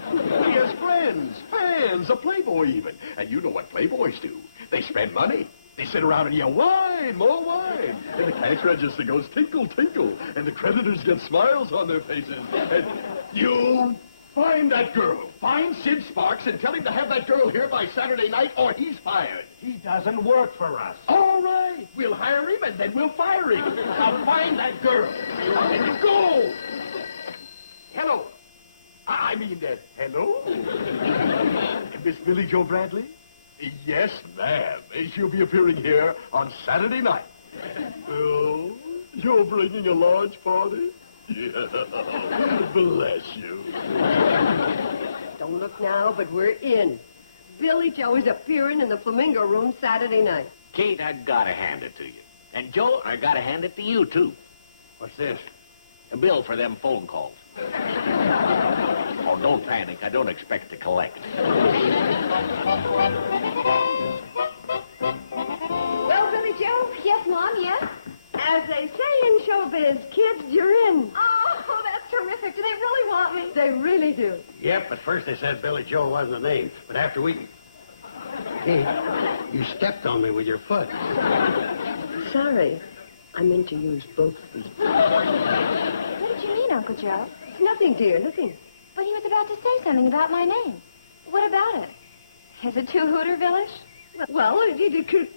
He has friends, fans, a playboy even. And you know what playboys do. They spend money. They sit around and yell, wine, more wine. And the cash register goes tinkle, tinkle. And the creditors get smiles on their faces. And you find that girl. Find Sid Sparks and tell him to have that girl here by Saturday night or he's fired. He doesn't work for us. All right. We'll hire him and then we'll fire him. Now find that girl. And go. Hello. I mean, hello? Miss Billy Joe Bradley? Yes, ma'am. She'll be appearing here on Saturday night. Oh, you're bringing a large party? Yeah. Bless you. Don't look now, but we're in. Billy Joe is appearing in the Flamingo Room Saturday night. Kate, I gotta hand it to you. And Joe, I gotta hand it to you, too. What's this? A bill for them phone calls. Oh, don't panic. I don't expect to collect. Well, Billy Joe, Yes, Mom, yes? as they say in showbiz, kids, you're in. Oh, that's terrific. Do they really want me? They really do. Yep, at first they said Billy Joe wasn't the name, but after we... Hey, you stepped on me with your foot. Sorry. I meant to use both feet. What did you mean, Uncle Joe? Nothing, dear, nothing. But he was about to say something about my name. What about it? Is it too Hooter Village? Well, it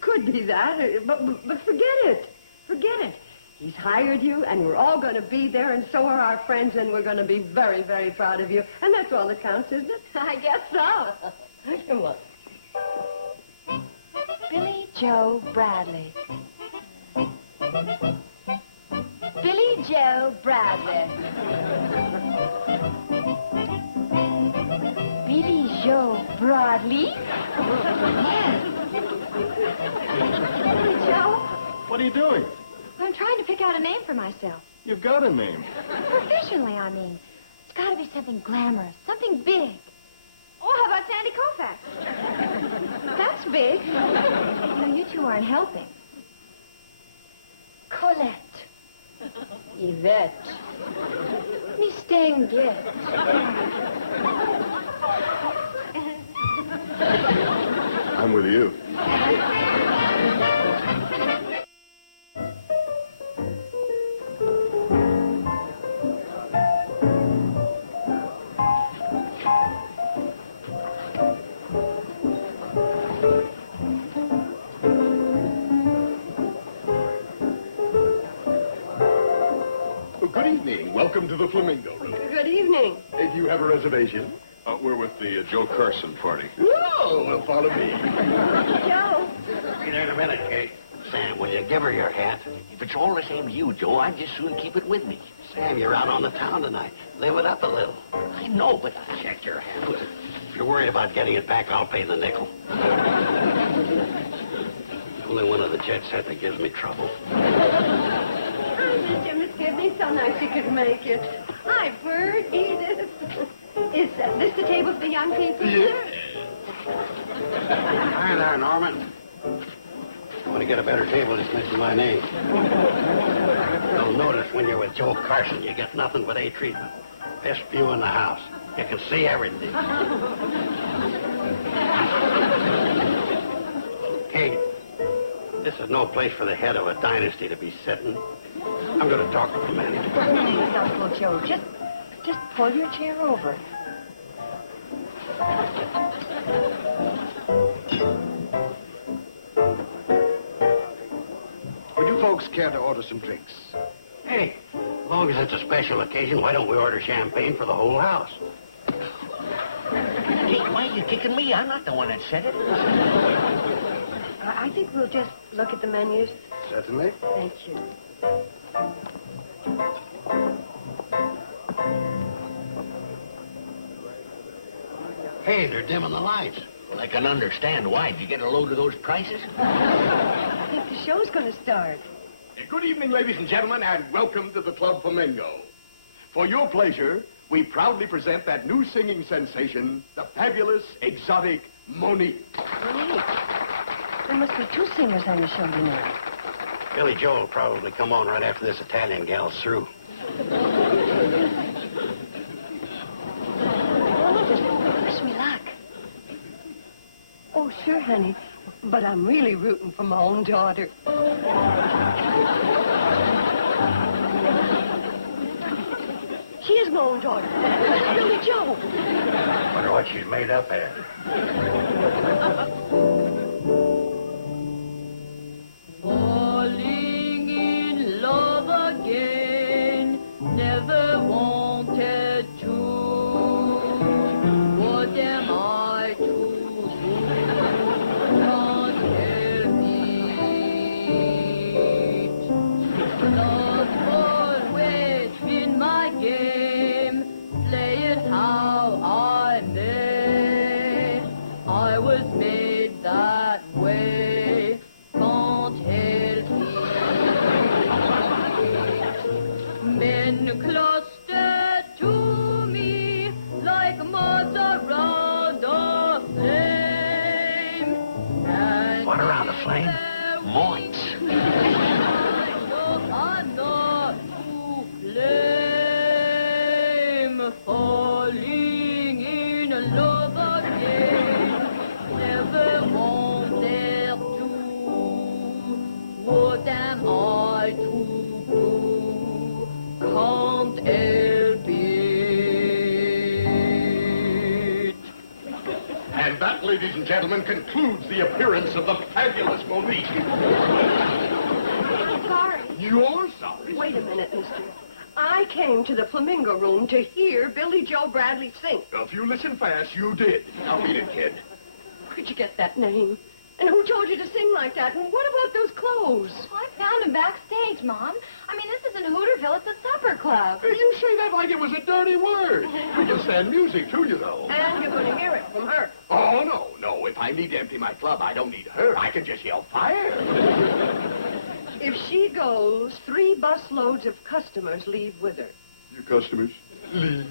could be that, but forget it. Forget it. He's hired you, and we're all going to be there, and so are our friends, and we're going to be very, very proud of you. And that's all that counts, isn't it? I guess so. Come on. Billy Joe Bradley. Billy Joe Bradley. Billy Joe Bradley? Yes. Billy Joe, What are you doing? I'm trying to pick out a name for myself. You've got a name. Professionally, I mean. It's got to be something glamorous, something big. Oh, how about Sandy Koufax? That's big. No, you two aren't helping. Colette. Yvette. Miss Stenglett. I'm with you. Good evening. Welcome to the Flamingo Room. Good evening. Do you have a reservation? We're with the Joe Carson party. No, well, follow me. Joe. Be there in a minute, Kate. Sam, will you give her your hat? If it's all the same to you, Joe, I'd just soon keep it with me. Sam, you're out on the town tonight. Live it up a little. I know, but Check your hat. If you're worried about getting it back, I'll pay the nickel. Only one of the jet set that gives me trouble. Mr. Miss Gibney, so nice you could make it. Hi, Bert, Edith. Is this the table for the young people? Yeah. Hi there, Norman. I want to get a better table that's missing my name. You'll notice when you're with Joe Carson, you get nothing but A treatment. Best view in the house. You can see everything. Hey, this is no place for the head of a dynasty to be sitting. I'm going to talk to the manager. Please, Uncle Joe, just pull your chair over. Would you folks care to order some drinks? Hey, as long as it's a special occasion, why don't we order champagne for the whole house? Kate, why are you kicking me? I'm not the one that said it. I think we'll just look at the menus. Certainly. Thank you. Hey, they're dimming the lights. Well, I can understand why. Did you get a load of those prices? I think the show's going to start. Good evening, ladies and gentlemen, and welcome to the Club Flamingo. For your pleasure, we proudly present that new singing sensation, the fabulous, exotic Monique. Monique, there must be two singers on the show tonight. Billy Joe will probably come on right after this Italian gal's through. Wish me luck. Oh, sure, honey. But I'm really rooting for my own daughter. She is my own daughter. That's Billy Joe. Wonder what she's made up at. Falling in love again, never wanted to. What am I to do? Can't help it. Love's always been my game, play it how I may. I will flame? Moits. Falling in love again, never wanted to. What am I to do? Can't help it. And that, ladies and gentlemen, concludes the appearance of the fabulous Monique. Sorry. You're sorry. Wait a minute, mister. I came to the Flamingo Room to hear Billy Joe Bradley sing. If you listen fast, you did. Now beat it, kid. Where'd you get that name? And who told you to sing like that? And what about those clothes? I found him backstage, Mom. I mean, this isn't Hooterville, it's a supper club. You say that like it was a dirty word. We can stand music, too, you know. And you're going to hear it from her. Oh, no. If I need to empty my club, I don't need her. I can just yell fire. If she goes, 3 busloads of customers leave with her. You customers, leave.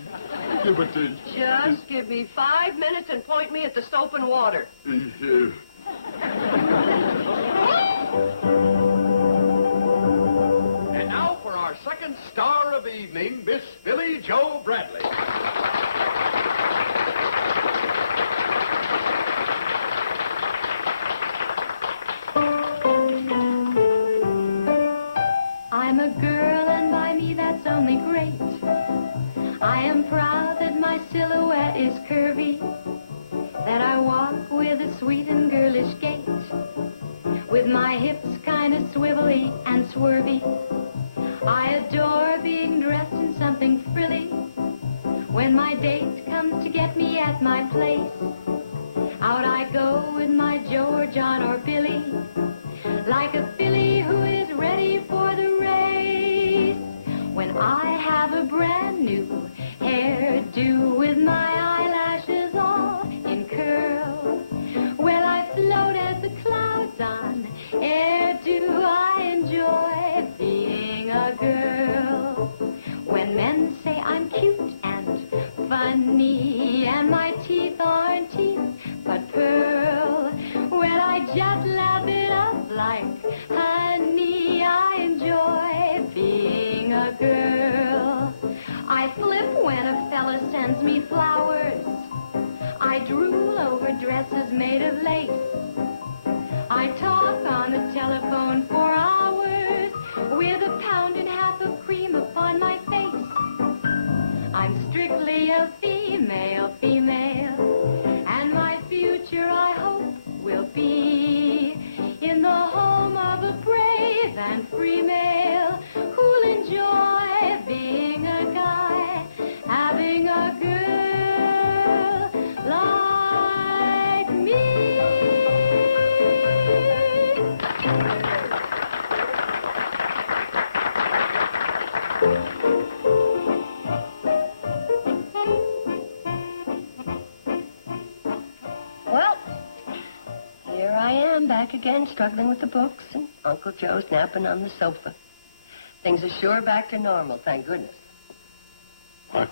Yeah, but Just give me 5 minutes and point me at the soap and water. And now for our second star of the evening, Miss Billy Joe Bradley. I'm a girl, and by me that's only great. I am proud that my silhouette is curvy, that I walk with a sweet and girlish gait, with my hips kind of swivelly and swervy. I adore being dressed in something frilly. When my date comes to get me at my place, out I go with my Joe or John or Billy, like a filly who is ready for the race. When I have a brand new hairdo with my eyelashes all in curl, well, I float as the clouds on air. Do I enjoy being a girl? When men say I'm cute and funny and my teeth aren't teeth but pearl, well, I just laugh it up like honey. I enjoy being a girl. I flip when a fella sends me flowers. I drool over dresses made of lace. I talk on the telephone for hours with a pound and half of cream upon my face. I'm strictly a female, and my future, I hope, will be in the home of a brave and free male who'll enjoy being a guy, having a girl like me. Well, here I am back again, struggling with the books, and Uncle Joe's napping on the sofa. Things are sure back to normal, thank goodness. What?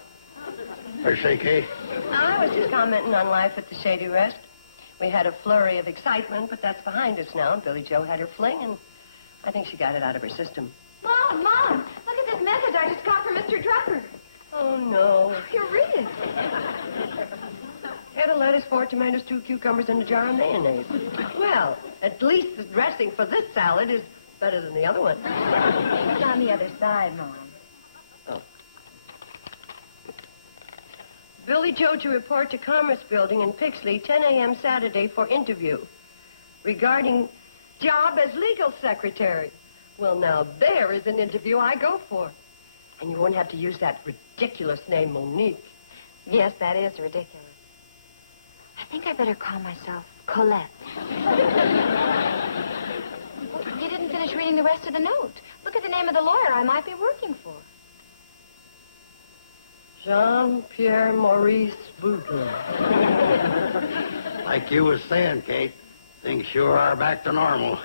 Where's Kay? I was just commenting on life at the Shady Rest. We had a flurry of excitement, but that's behind us now. Billy Joe had her fling, and I think she got it out of her system. Mom, look at this message I just got from Mr. Drucker. Oh, no. Here, read it. Head of lettuce, 4 tomatoes, 2 cucumbers, and a jar of mayonnaise. Well, at least the dressing for this salad is better than the other one. It's on the other side, Mom. Oh. Billy Joe to report to Commerce Building in Pixley, 10 a.m. Saturday for interview regarding job as legal secretary. Well, now, there is an interview I go for. And you won't have to use that ridiculous name, Monique. Yes, that is ridiculous. I think I better call myself Colette. You didn't finish reading the rest of the note. Look at the name of the lawyer I might be working for. Jean-Pierre Maurice Boudreaux. Like you was saying, Kate, things sure are back to normal.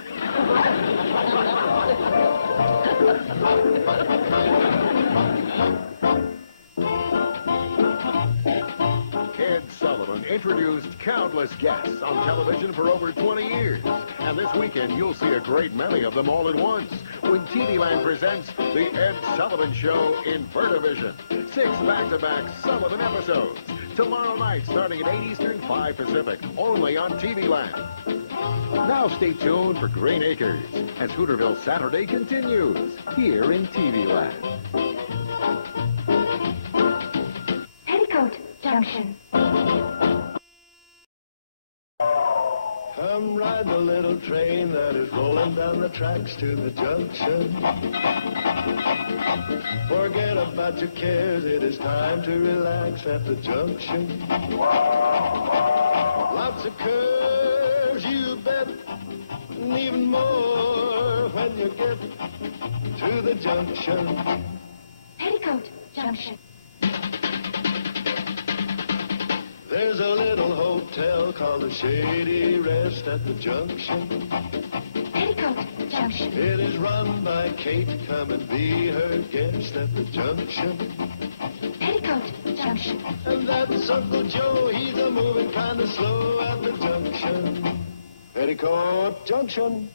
Ed Sullivan introduced countless guests on television for over 20 years. And this weekend, you'll see a great many of them all at once when TV Land presents The Ed Sullivan Show in Vertivision. 6 back-to-back Sullivan episodes. Tomorrow night, starting at 8 Eastern, 5 Pacific, only on TV Land. Now stay tuned for Green Acres as Hooterville Saturday continues here in TV Land. Petticoat Junction. Come ride the little train that is rolling down the tracks to the junction. Forget about your cares, it is time to relax at the junction. Lots of curves, you bet, and even more when you get to the junction. Petticoat Junction. There's a little hotel called the Shady Rest at the junction. Petticoat Junction. It is run by Kate. Come and be her guest at the junction. Petticoat Junction. And that's Uncle Joe. He's a moving kind of slow at the junction. Petticoat Junction.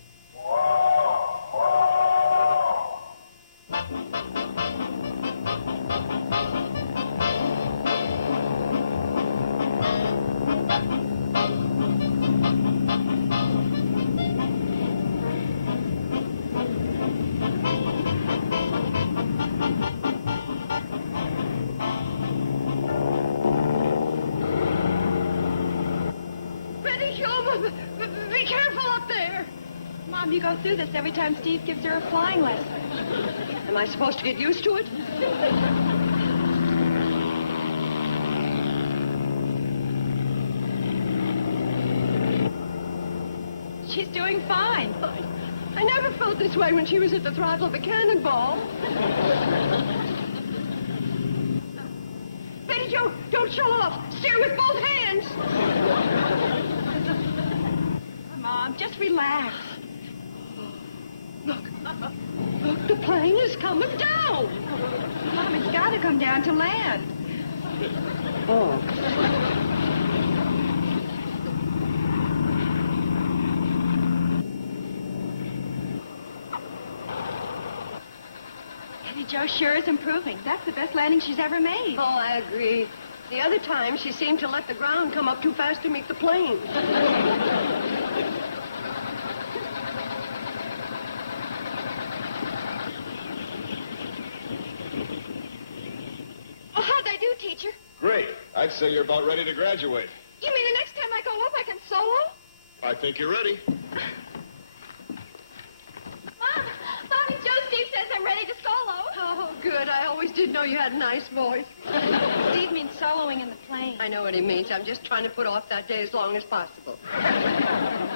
Be careful up there. Mom, you go through this every time Steve gives her a flying lesson. Am I supposed to get used to it? She's doing fine. I never felt this way when she was at the throttle of a cannonball. Betty Jo, don't show off. Steer with both hands. Mom, just relax. Look, the plane is coming down. Mom, it's got to come down to land. Oh. Betty Jo sure is improving. That's the best landing she's ever made. Oh, I agree. The other time, she seemed to let the ground come up too fast to meet the plane. Well, how'd I do, teacher? Great. I'd say you're about ready to graduate. You mean the next time I go up, I can solo? I think you're ready. Mom, Mommy Joe, Steve says I'm ready to solo. Oh, good. I always did know you had a nice voice. Steve means soloing in the plane. I know what he means. I'm just trying to put off that day as long as possible.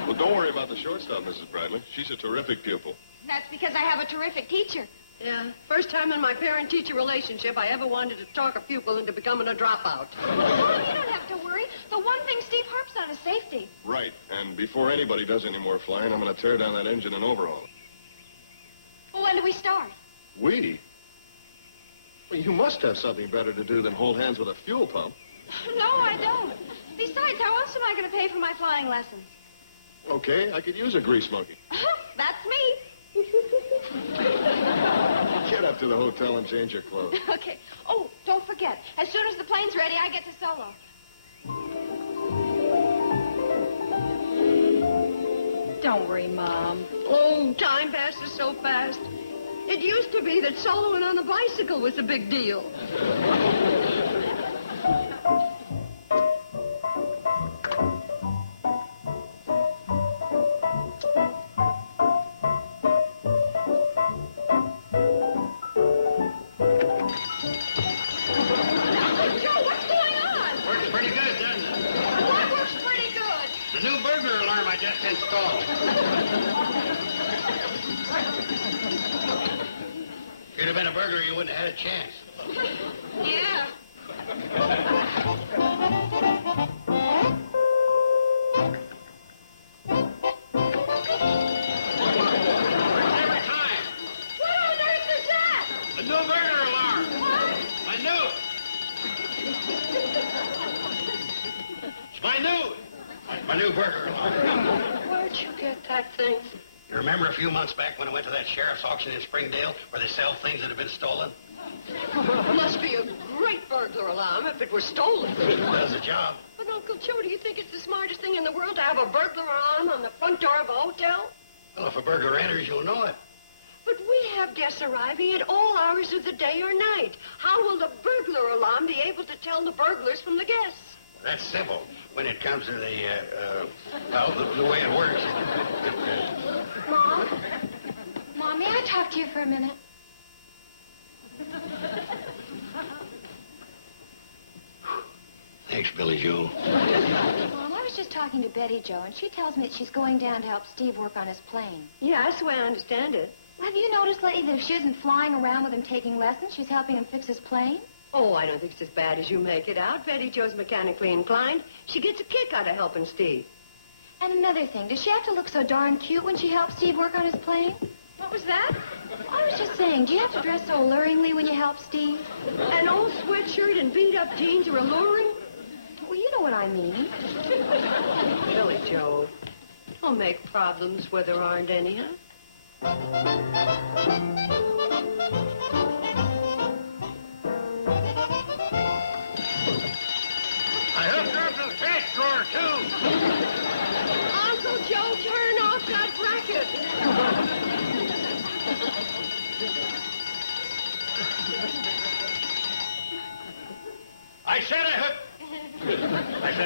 Well, don't worry about the shortstop, Mrs. Bradley. She's a terrific pupil. That's because I have a terrific teacher. Yeah. First time in my parent-teacher relationship I ever wanted to talk a pupil into becoming a dropout. Oh, you don't have to worry. The one thing Steve harps on is safety. Right. And before anybody does any more flying, I'm going to tear down that engine and overhaul it. Well, when do we start? We? Well, you must have something better to do than hold hands with a fuel pump. No, I don't. Besides, how else am I going to pay for my flying lessons? Okay, I could use a grease monkey. That's me. Get up to the hotel and change your clothes. Okay. Oh, don't forget. As soon as the plane's ready, I get to solo. Don't worry, Mom. Oh, time passes so fast. It used to be that soloing on a bicycle was a big deal. If you'd have been a burglar, you wouldn't have had a chance. Yeah. The new burglar alarm. I knew it. new burglar alarm. Where'd you get that thing? You remember a few months back when I went to that sheriff's auction in Springdale where they sell things that have been stolen? Must be a great burglar alarm if it was stolen. It does the job. But, Uncle Joe, do you think it's the smartest thing in the world to have a burglar alarm on the front door of a hotel? Well, if a burglar enters, you'll know it. But we have guests arriving at all hours of the day or night. How will the burglar alarm be able to tell the burglars from the guests? That's simple. When it comes to the way it works. Mom? Mom, may I talk to you for a minute? Thanks, Billy Joe. Mom, I was just talking to Betty Jo, and she tells me that she's going down to help Steve work on his plane. Yeah, that's the way I understand it. Have you noticed lately that if she isn't flying around with him taking lessons, she's helping him fix his plane? Oh, I don't think it's as bad as you make it out. Betty Jo's mechanically inclined. She gets a kick out of helping Steve. And another thing, does she have to look so darn cute when she helps Steve work on his plane? What was that? I was just saying, do you have to dress so alluringly when you help Steve? An old sweatshirt and beat-up jeans are alluring? Well, you know what I mean. Billy Joe, don't make problems where there aren't any, huh? I hooked her up to the cash drawer, too. Uncle Joe, turn off that bracket. I said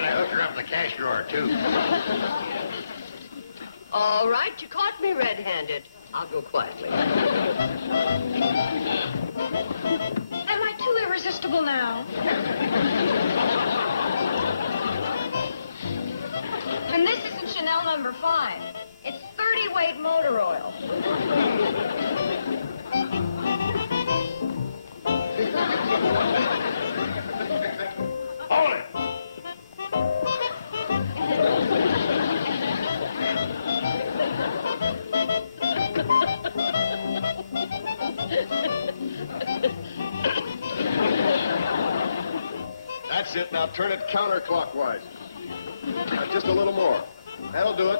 I hooked her up in the cash drawer, too. All right, you caught me red-handed. I'll go quietly. Am I too irresistible now? And this isn't Chanel number 5. It's 30-weight motor oil. Hold it! That's it. Now turn it counterclockwise. Just a little more. That'll do it.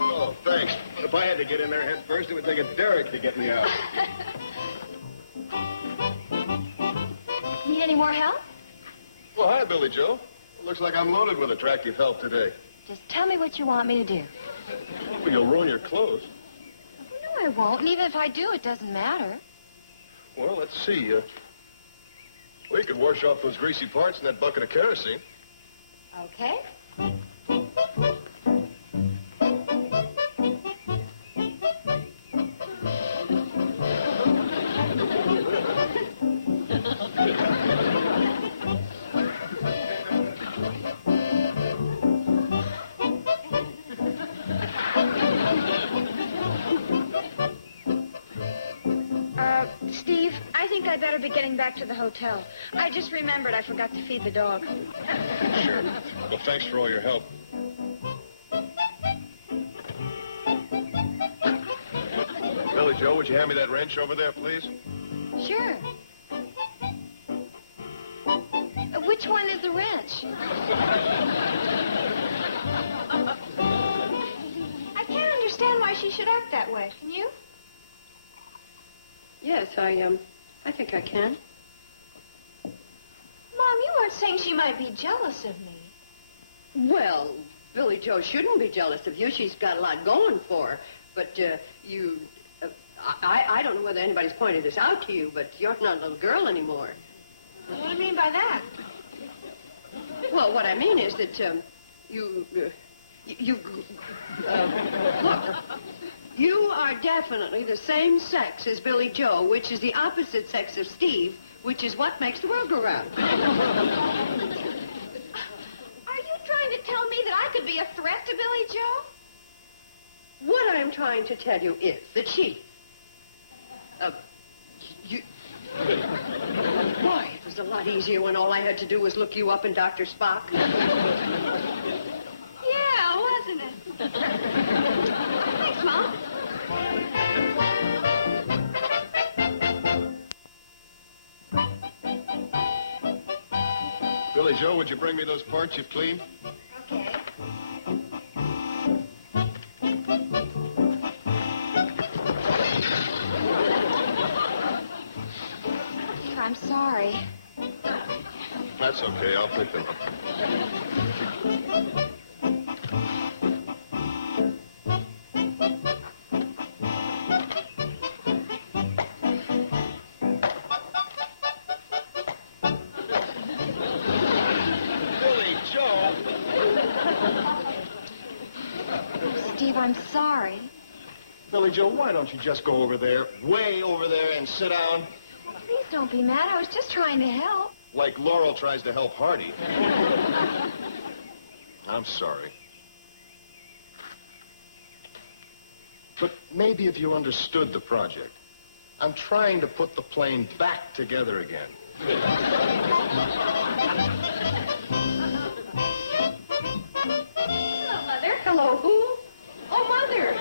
Oh, thanks. If I had to get in there head first, it would take a derrick to get me out. Need any more help? Well, hi, Billy Joe. Looks like I'm loaded with attractive help today. Just tell me what you want me to do. Well, you'll ruin your clothes. No, I won't. And even if I do, it doesn't matter. Well, let's see. We could wash off those greasy parts in that bucket of kerosene. Okay. Steve, I think I'd better be getting back to the hotel. I just remembered I forgot to feed the dog. Sure. Well, thanks for all your help. Billy Joe, would you hand me that wrench over there, please? Sure. Which one is the wrench? I can't understand why she should act that way. Can you? Yes, I think I can. Mom, you weren't saying she might be jealous of me. Well, Billy Joe shouldn't be jealous of you. She's got a lot going for her. But I don't know whether anybody's pointed this out to you, but you're not a little girl anymore. What do you mean by that? Well, what I mean is that, look, you are definitely the same sex as Billy Joe, which is the opposite sex of Steve, which is what makes the world go round. Are you trying to tell me that I could be a threat to Billy Joe? What I'm trying to tell you is that she... Boy, it was a lot easier when all I had to do was look you up in Dr. Spock. Yeah, wasn't it? Thanks, Mom. Billy Joe, would you bring me those parts you've cleaned? Okay. Steve, I'm sorry. That's okay. I'll pick them up. Billy Joe! Steve, I'm sorry. Billy Joe, why don't you just go over there, way over there, and sit down? Please don't be mad. I was just trying to help. Like Laurel tries to help Hardy. I'm sorry. But maybe if you understood the project. I'm trying to put the plane back together again. Hello, Mother. Hello, who? Oh, Mother.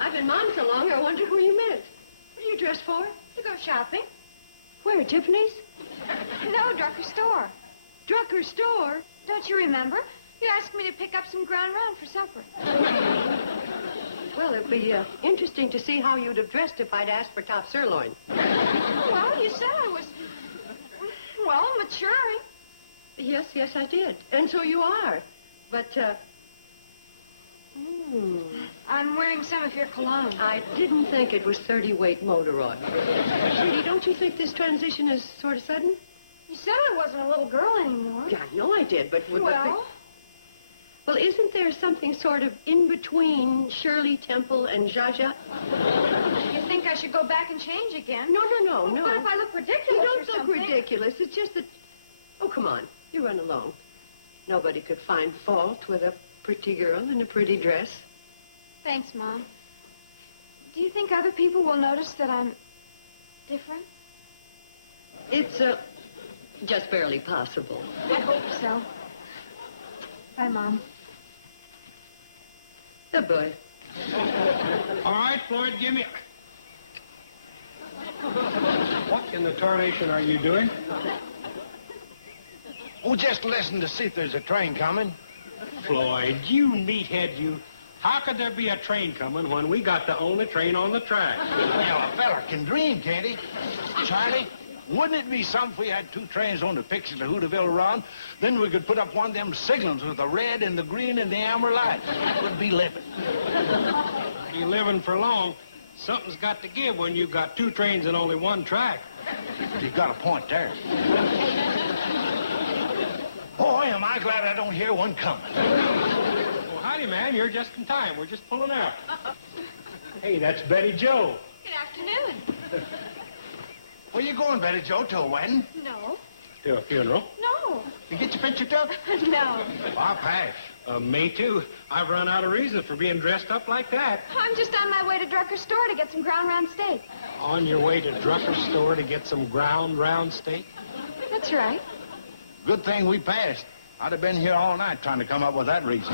I've been Mom so long, I wonder who you meant. What are you dressed for? To go shopping. Where, Tiffany's? No, Drucker store. Drucker store? Don't you remember? You asked me to pick up some ground round for supper. Well, it'd be interesting to see how you'd have dressed if I'd asked for top sirloin. Well, you said I was, well, maturing. Yes, I did. And so you are. But, I'm wearing some of your cologne. I didn't think it was 30-weight motor oil. Shady, don't you think this transition is sort of sudden? You said I wasn't a little girl anymore. Yeah, I know I did, but... Well? Well, isn't there something sort of in between Shirley Temple and Zsa Zsa? You think I should go back and change again? No. But if I look ridiculous You or don't look something... ridiculous. It's just that... Oh, come on. You run alone. Nobody could find fault with a pretty girl in a pretty dress. Thanks, Mom. Do you think other people will notice that I'm different? It's, just barely possible. I hope so. Bye, Mom. Good boy. All right, Floyd, give me... What in the tarnation are you doing? Oh, just listen to see if there's a train coming. Floyd, you meathead, you. How could there be a train coming when we got the only train on the track? Well, a feller can dream, can't he? Charlie, wouldn't it be something if we had two trains on the picture to Hooterville around? Then we could put up one of them signals with the red and the green and the amber lights. We'd be living. You living for long. Something's got to give when you've got two trains and only one track. You got a point there. Boy, am I glad I don't hear one coming. Well, howdy, man. You're just in time. We're just pulling out. Hey, that's Betty Joe. Good afternoon. Where you going, Betty Joe, to a wedding? No. To a funeral? No. You get your picture took? No. I'll pass. Me too. I've run out of reason for being dressed up like that. I'm just on my way to Drucker's store to get some ground round steak. On your way to Drucker's store to get some ground round steak? That's right. Good thing we passed. I'd have been here all night trying to come up with that reason.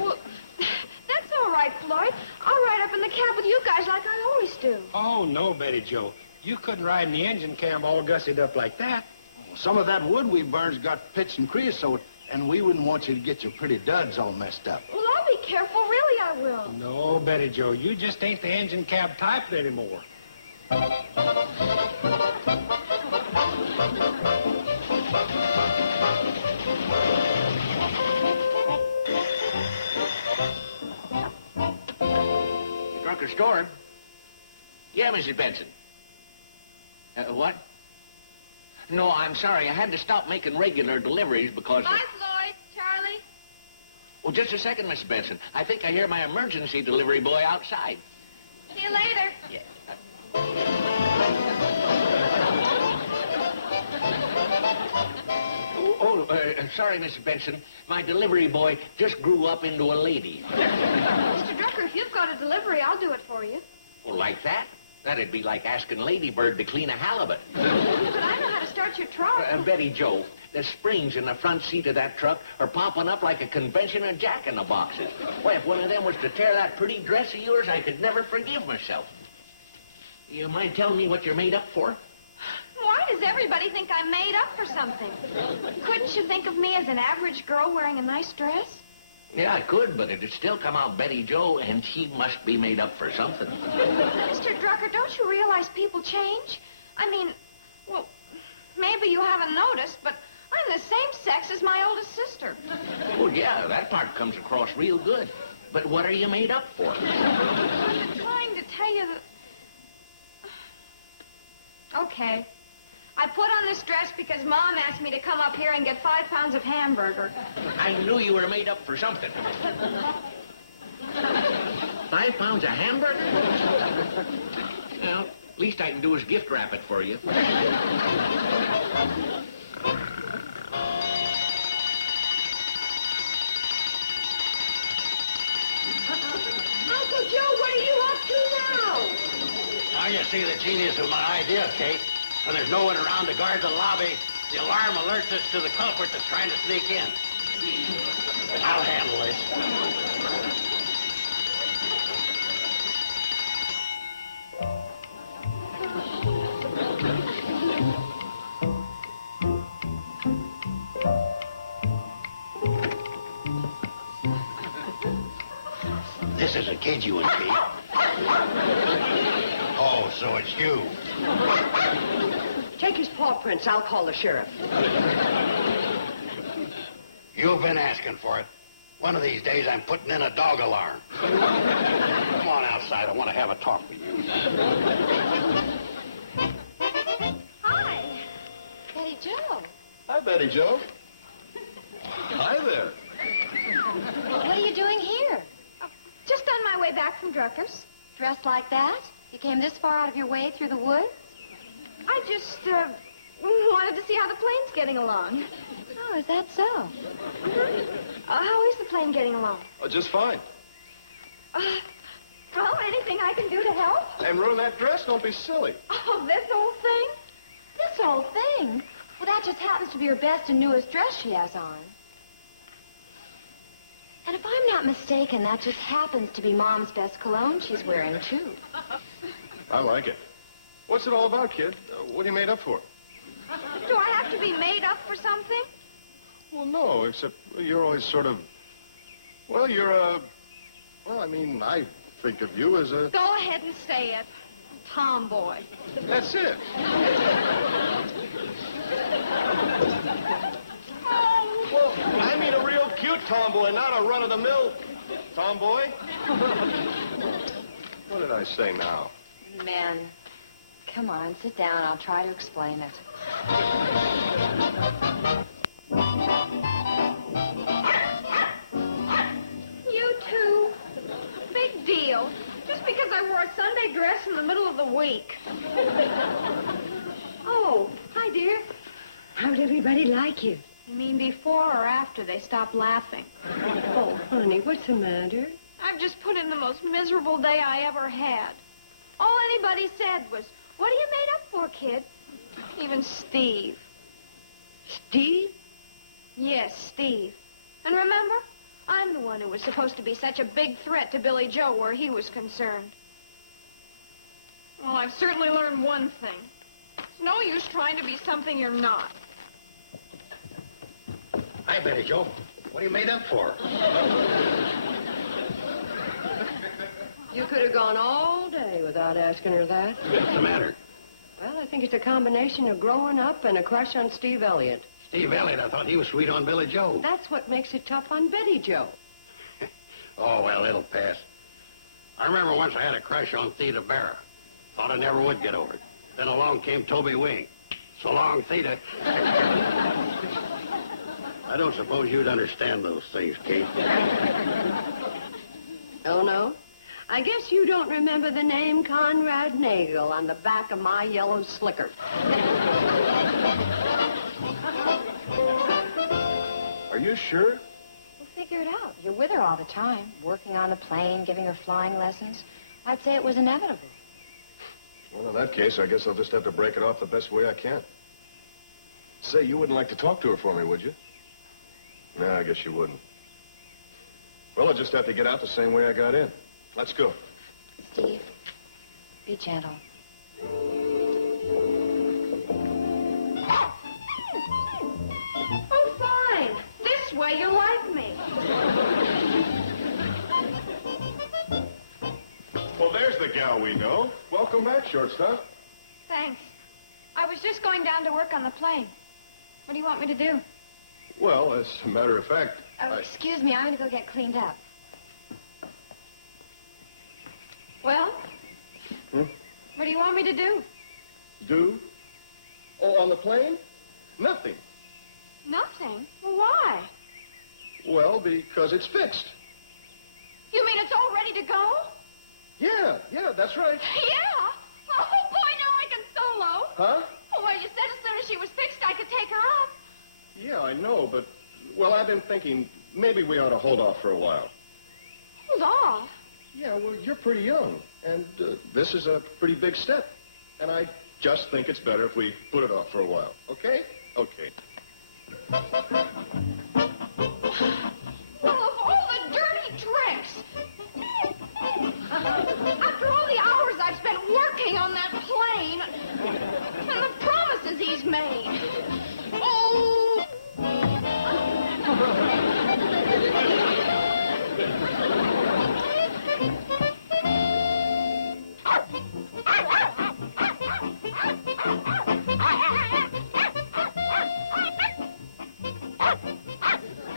Well, that's all right, Floyd. I'll ride up in the cab with you guys like I always do. Oh, no, Betty Joe. You couldn't ride in the engine cab all gussied up like that. Some of that wood we burned's got pitch and creosote, and we wouldn't want you to get your pretty duds all messed up. Well, I'll be careful. Really, I will. No, Betty Joe, you just ain't the engine cab type anymore. Drucker store? Yeah, Mrs. Benson. What? No, I'm sorry. I had to stop making regular deliveries because... Bye, Floyd. Charlie. Well, just a second, Mrs. Benson. I think I hear my emergency delivery boy outside. See you later. Yeah. Sorry, Mrs. Benson. My delivery boy just grew up into a lady. Mr. Drucker, if you've got a delivery, I'll do it for you. Well, like that? That'd be like asking Lady Bird to clean a halibut. But I know how to start your truck. Betty Joe, the springs in the front seat of that truck are popping up like a convention of jack-in-the-boxes. Why, if one of them was to tear that pretty dress of yours, I could never forgive myself. You mind telling me what you're made up for? Why does everybody think I'm made up for something? Couldn't you think of me as an average girl wearing a nice dress? Yeah, I could, but it'd still come out Betty Jo, and she must be made up for something. Mr. Drucker, don't you realize people change? I mean, well, maybe you haven't noticed, but I'm the same sex as my oldest sister. Well, yeah, that part comes across real good. But what are you made up for? I'm trying to tell you that... Okay. I put on this dress because Mom asked me to come up here and get 5 pounds of hamburger. I knew you were made up for something. 5 pounds of hamburger? Well, least I can do is gift wrap it for you. Uncle Joe, what are you up to now? Now you see the genius of my idea, Kate. When there's no one around to guard the lobby, the alarm alerts us to the culprit that's trying to sneak in. I'll handle this. This isn't kid you and Kate. Oh, so it's you. Take his paw prints. I'll call the sheriff. You've been asking for it. One of these days, I'm putting in a dog alarm. Come on outside. I want to have a talk with you. Hi. Betty Jo. Hi, Betty Jo. Hi there. What are you doing here? Just on my way back from Drucker's. Dressed like that? You came this far out of your way through the woods? I just, wanted to see how the plane's getting along. Oh, is that so? How is the plane getting along? Oh, just fine. Well, anything I can do to help? And ruin that dress? Don't be silly. Oh, this old thing? This old thing? Well, that just happens to be her best and newest dress she has on. And if I'm not mistaken, that just happens to be Mom's best cologne she's wearing, too. I like it. What's it all about, kid? What are you made up for? Do I have to be made up for something? Well, no, except you're always sort of... Well, you're well, I mean, I think of you as a... Go ahead and say it. Tomboy. That's it. Well, I mean a real cute tomboy, not a run-of-the-mill tomboy. What did I say now? Men, come on, sit down. I'll try to explain it. You two. Big deal. Just because I wore a Sunday dress in the middle of the week. Oh, hi, dear. How'd everybody like you? You mean before or after they stopped laughing? Oh, honey, what's the matter? I've just put in the most miserable day I ever had. All anybody said was, what are you made up for, kid? Even Steve. Steve? Yes, Steve. And remember, I'm the one who was supposed to be such a big threat to Billy Joe where he was concerned. Well, I've certainly learned one thing. It's no use trying to be something you're not. Hi, Betty Jo. What are you made up for? You could have gone all day without asking her that. What's the matter? Well, I think it's a combination of growing up and a crush on Steve Elliott. Steve Elliott, I thought he was sweet on Billy Joe. That's what makes it tough on Betty Jo. Oh, well, it'll pass. I remember once I had a crush on Theda Barra. Thought I never would get over it. Then along came Toby Wing. So long, Theda. I don't suppose you'd understand those things, Kate. Oh, no? I guess you don't remember the name Conrad Nagel on the back of my yellow slicker. Are you sure? We'll figure it out. You're with her all the time, working on the plane, giving her flying lessons. I'd say it was inevitable. Well, in that case, I guess I'll just have to break it off the best way I can. Say, you wouldn't like to talk to her for me, would you? No, I guess you wouldn't. Well, I'll just have to get out the same way I got in. Let's go. Steve, be gentle. way you like me. Well, there's the gal we know. Welcome back, shortstop. Thanks. I was just going down to work on the plane. What do you want me to do? Well, as a matter of fact, Oh, excuse me, I'm going to go get cleaned up. Well? Hmm? What do you want me to do? Do? Oh, on the plane? Nothing. Nothing. Well, why? Well, because it's fixed. You mean it's all ready to go? Yeah, that's right. Yeah? Oh, boy, now I can solo. Huh? Well, you said as soon as she was fixed, I could take her up. Yeah, I know, but, well, I've been thinking maybe we ought to hold off for a while. Hold off? Yeah, well, you're pretty young, and this is a pretty big step. And I just think it's better if we put it off for a while, okay? Okay. Well, of all the dirty tricks! After all the hours I've spent working on that plane, and the promises he's made. Oh!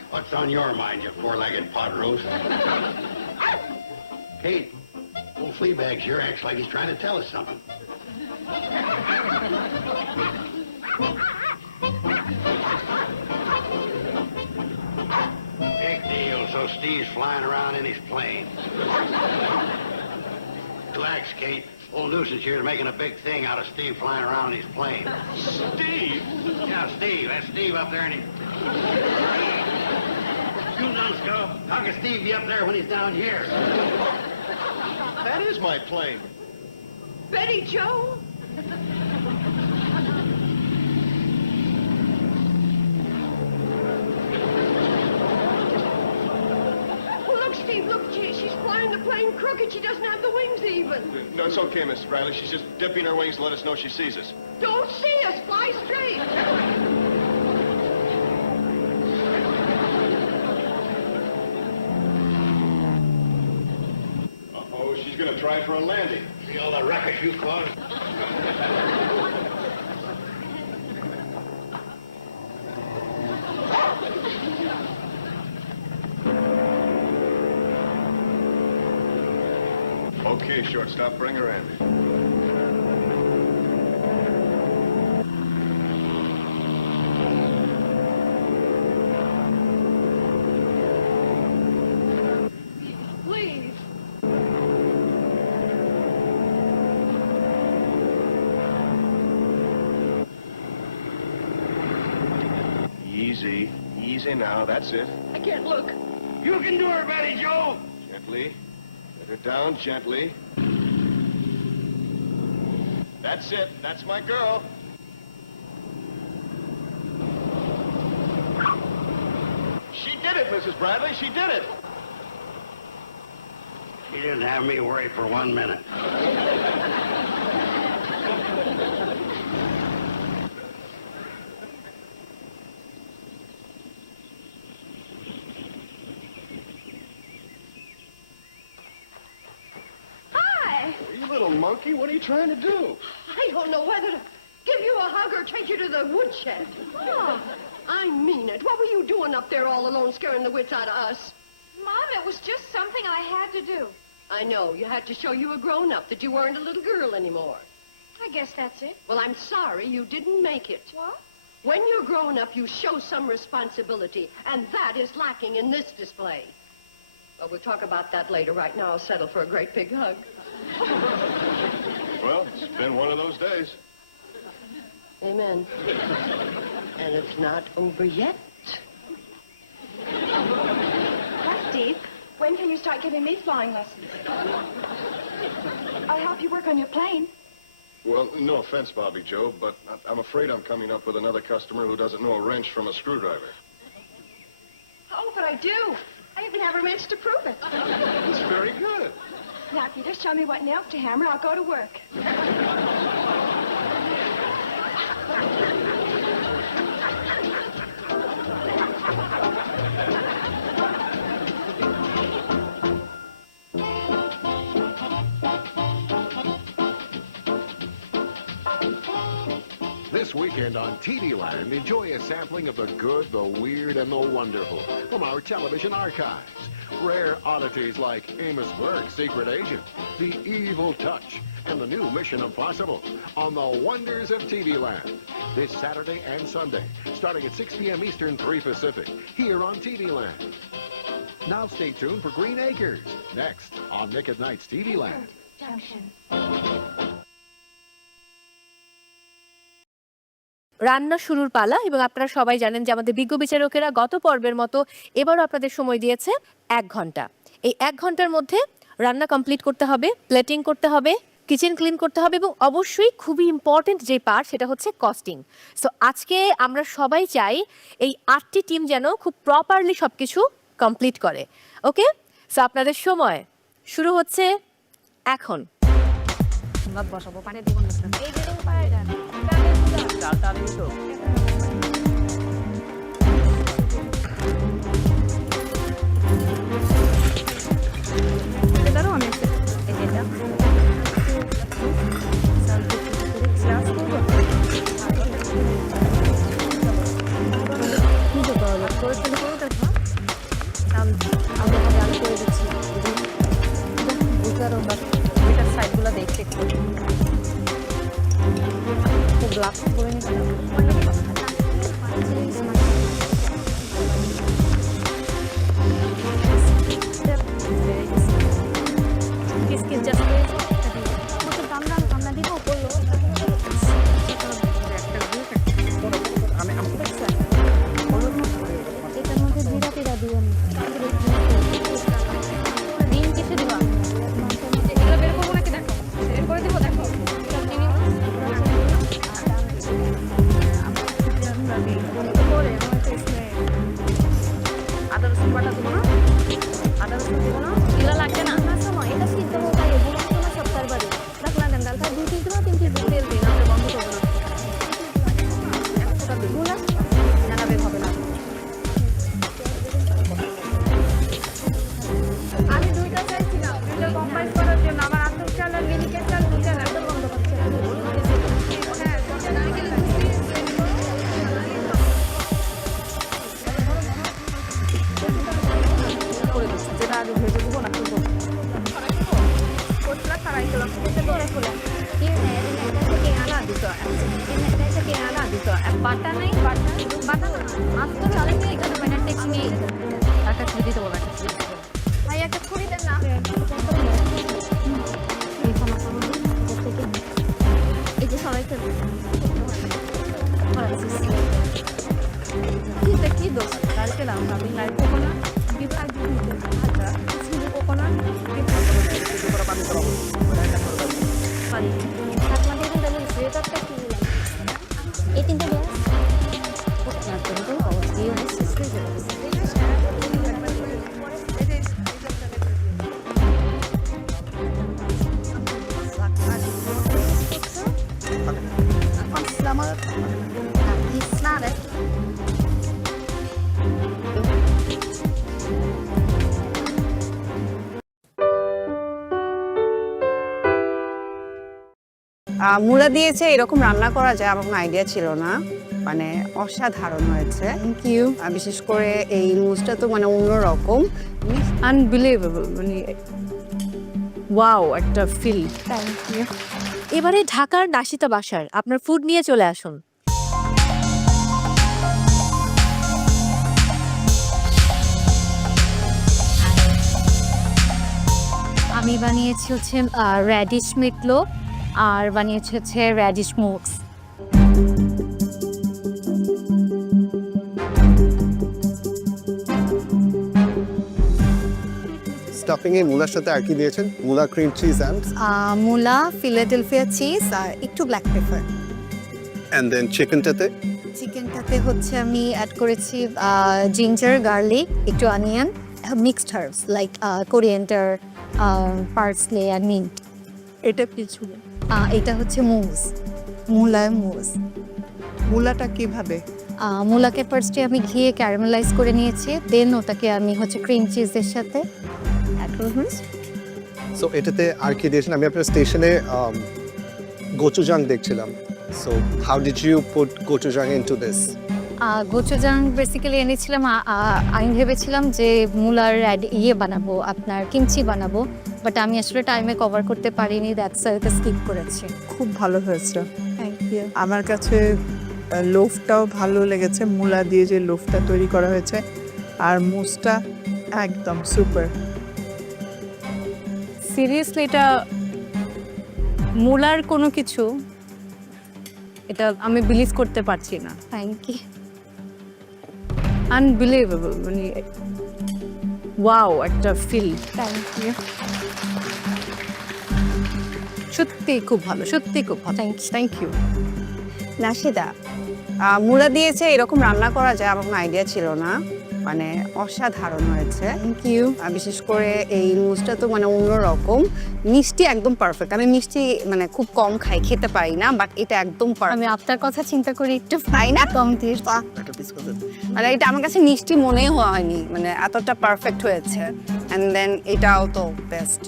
What's on your mind, you four-legged pot roast? Kate, old Fleabag sure acts like he's trying to tell us something. Big deal, so Steve's flying around in his plane. Relax, Kate. Old Nuisance here is making a big thing out of Steve flying around in his plane. Steve? Yeah, Steve. That's Steve up there, and he... You numbskull. How can Steve be up there when he's down here? That is my plane. Betty Joe? Look, Steve, look. She's flying the plane crooked. She doesn't have the wings even. No, it's okay, Mrs. Bradley. She's just dipping her wings to let us know she sees us. Don't see us. Fly straight. Uh-oh, she's going to try for a landing. See all the ruckus you caused? Okay, shortstop, bring her in. Please. Easy. Easy now, that's it. I can't look. You can do her, Betty Joe. Gently. Let her down gently. That's it. That's my girl. She did it, Mrs. Bradley. She did it. She didn't have me worried for 1 minute. Hi! You little monkey, what are you trying to do? I don't know whether to give you a hug or take you to the woodshed. Oh, I mean it. What were you doing up there all alone scaring the wits out of us? Mom, it was just something I had to do. I know. You had to show you were grown up, that you weren't a little girl anymore. I guess that's it. Well, I'm sorry you didn't make it. What? When you're grown up, you show some responsibility, and that is lacking in this display. Well, we'll talk about that later. Right now, I'll settle for a great big hug. Well, it's been one of those days. Amen. And it's not over yet. Hi, Steve. When can you start giving me flying lessons? I'll help you work on your plane. Well, no offense, Bobby Joe, but I'm afraid I'm coming up with another customer who doesn't know a wrench from a screwdriver. Oh, but I do. I even have a wrench to prove it. It's very good. Now, if you just show me what nails to hammer, I'll go to work. This weekend on TV Land, enjoy a sampling of the good, the weird, and the wonderful from our television archives. Rare oddities like Amos Burke's Secret Agent, The Evil Touch, and the new Mission Impossible on the Wonders of TV Land. This Saturday and Sunday, starting at 6 p.m. Eastern, 3 Pacific, here on TV Land. Now stay tuned for Green Acres, next on Nick at Night's TV Land. Junction. রান্না শুরুর পালা এবং আপনারা সবাই জানেন যে আমাদের বিজ্ঞ বিচারকেরা গত পর্বের মতো এবারও আপনাদের সময় দিয়েছে 1 ঘন্টা। এই 1 ঘন্টার মধ্যে রান্না কমপ্লিট করতে হবে, প্লেটিং করতে হবে, কিচেন ক্লিন করতে হবে এবং অবশ্যই খুবই ইম্পর্টেন্ট যে পার্ট সেটা হচ্ছে কস্টিং। সো আজকে আমরা সবাই চাই এই 8টি টিম যেন খুব প্রপারলি সব কিছু কমপ্লিট করে। ওকে, সো আপনাদের সময় শুরু হচ্ছে এখন। বসাবো পানি দিব না এই যে পায়ে দেন ডালটা দিই তো দাঁড়াও আমি এই যেটা সাইডগুলো দেখতে গ্লাভস পরে নিতে মুলা দিয়েছে এরকম রান্না করা যায় আমার কোনো আইডিয়া ছিল না, মানে অসাধারণ হয়েছে। Thank you. বিশেষ করে এই মুজটা তো মানে অন্যরকম, আনবিলিভেবল, মানে ওয়াও একটা ফিল। Thank you. এবারে ঢাকার নাশিতা বাসার আপনার ফুড নিয়ে চলে আসুন। আমি বানিয়েছি হচ্ছে র্যাডিশ মিটলো আর বানিয়েছি হচ্ছে র্যাডিশ মুগস। স্টাফিং এ মূলার সাথে আর কি দিয়েছেন? মূলা ক্রিম চিজ এন্ড মূলা, ফিলাডেলফিয়া চিজ আর একটু ব্ল্যাক পেপার। এন্ড দেন চিকেনটাতে চিকেনটাতে হচ্ছে আমি অ্যাড করেছি জিঞ্জার, গার্লিক, একটু onion, mixed herbs like coriander, parsley আর মিন্ট। এটা কিছু এটা হচ্ছে মুজ, মূলার মুজ। মূলাটা কিভাবে? মূলাকে ফার্স্টে আমি ঘিয়ে ক্যারামেলাইজ করে নিয়েছি, দেন ওটাকে আমি হচ্ছে ক্রিম চিজের সাথে অ্যাড করব। সো এটাতে আর কি দিয়েছেন? আমি আপনার স্টেশনে গোচুজাং দেখছিলাম, So how did you put gochujang into this? Gochujang basically এনেছিলাম আমি ভেবেছিলাম যে মূলার বানাবো আপনার কিমচি বানাবো বাট আমি আসলে টাইমে কভার করতে পারিনি দ্যাটস এটা স্কিপ করেছি খুব ভালো হয়েছে আমার কাছে লোফটাও ভালো লেগেছে মূলা দিয়ে যে লোফটা তৈরি করা হয়েছে আর মুসটা একদম সুপার সিরিয়াসলি এটা মূলার কোনো কিছু এটা আমি বিলিভ করতে পারছি না থ্যাংক ইউ আনবিলিভেবল মানে ওয়াও একটা ফিল থ্যাংক ইউ সত্যি খুব ভালো সত্যি খুব ভালো থ্যাংক ইউ নাশিদা মূলা দিয়েছে এরকম রান্না করা যায় আমার কোনো আইডিয়া ছিল না মানে অসাধারণ হয়েছে থ্যাংক ইউ বিশেষ করে এই মুসটা তো মানে অন্যরকম মিষ্টি একদম পারফেক্ট আমি মিষ্টি মানে খুব কম খাই খেতে পারি না বাট এটা একদম আমি আপনার কথা চিন্তা করি একটু তাই না কম দিয়ে মানে এটা আমার কাছে মিষ্টি মনেই হয়নি মানে এতটা পারফেক্ট হয়েছে অ্যান্ড দেন এটাও তো বেস্ট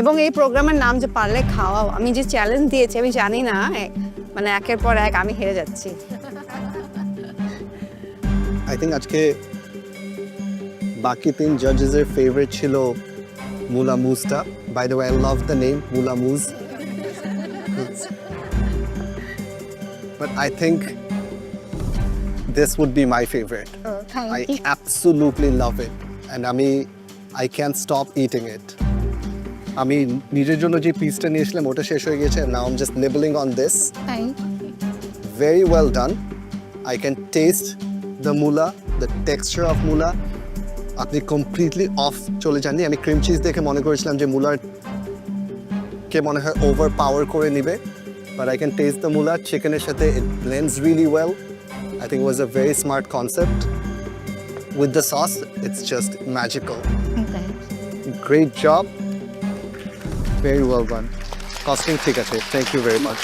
এবং এই প্রোগ্রামের নাম যে পারলে খাওয়াও আমি যে চ্যালেঞ্জ দিয়েছি আমি জানি না মানে একের পর এক আমি হেরে যাচ্ছি I think আজকে বাকি 3 জাজেসের ফেভারিট ছিল মুলা মুসটা by the way I love the name Mula Moose but I think this would be my favorite I absolutely love it and I can't stop eating it আমি নিজের জন্য যে পিসটা নিয়েছিলাম ওটা শেষ হয়ে গেছে now I'm just nibbling on this very well done I can taste the mula, the texture of mula. আপনি completely off চলে যাননি আমি ক্রিম চিজ দেখে মনে করেছিলাম যে মুলার কে মনে হয় ওভার পাওয়ার করে নেবে but I can taste the mula চিকেনের সাথে it blends really well I think it was a very smart concept with the sauce it's just magical great job very well done costing ঠিক আছে thank you very much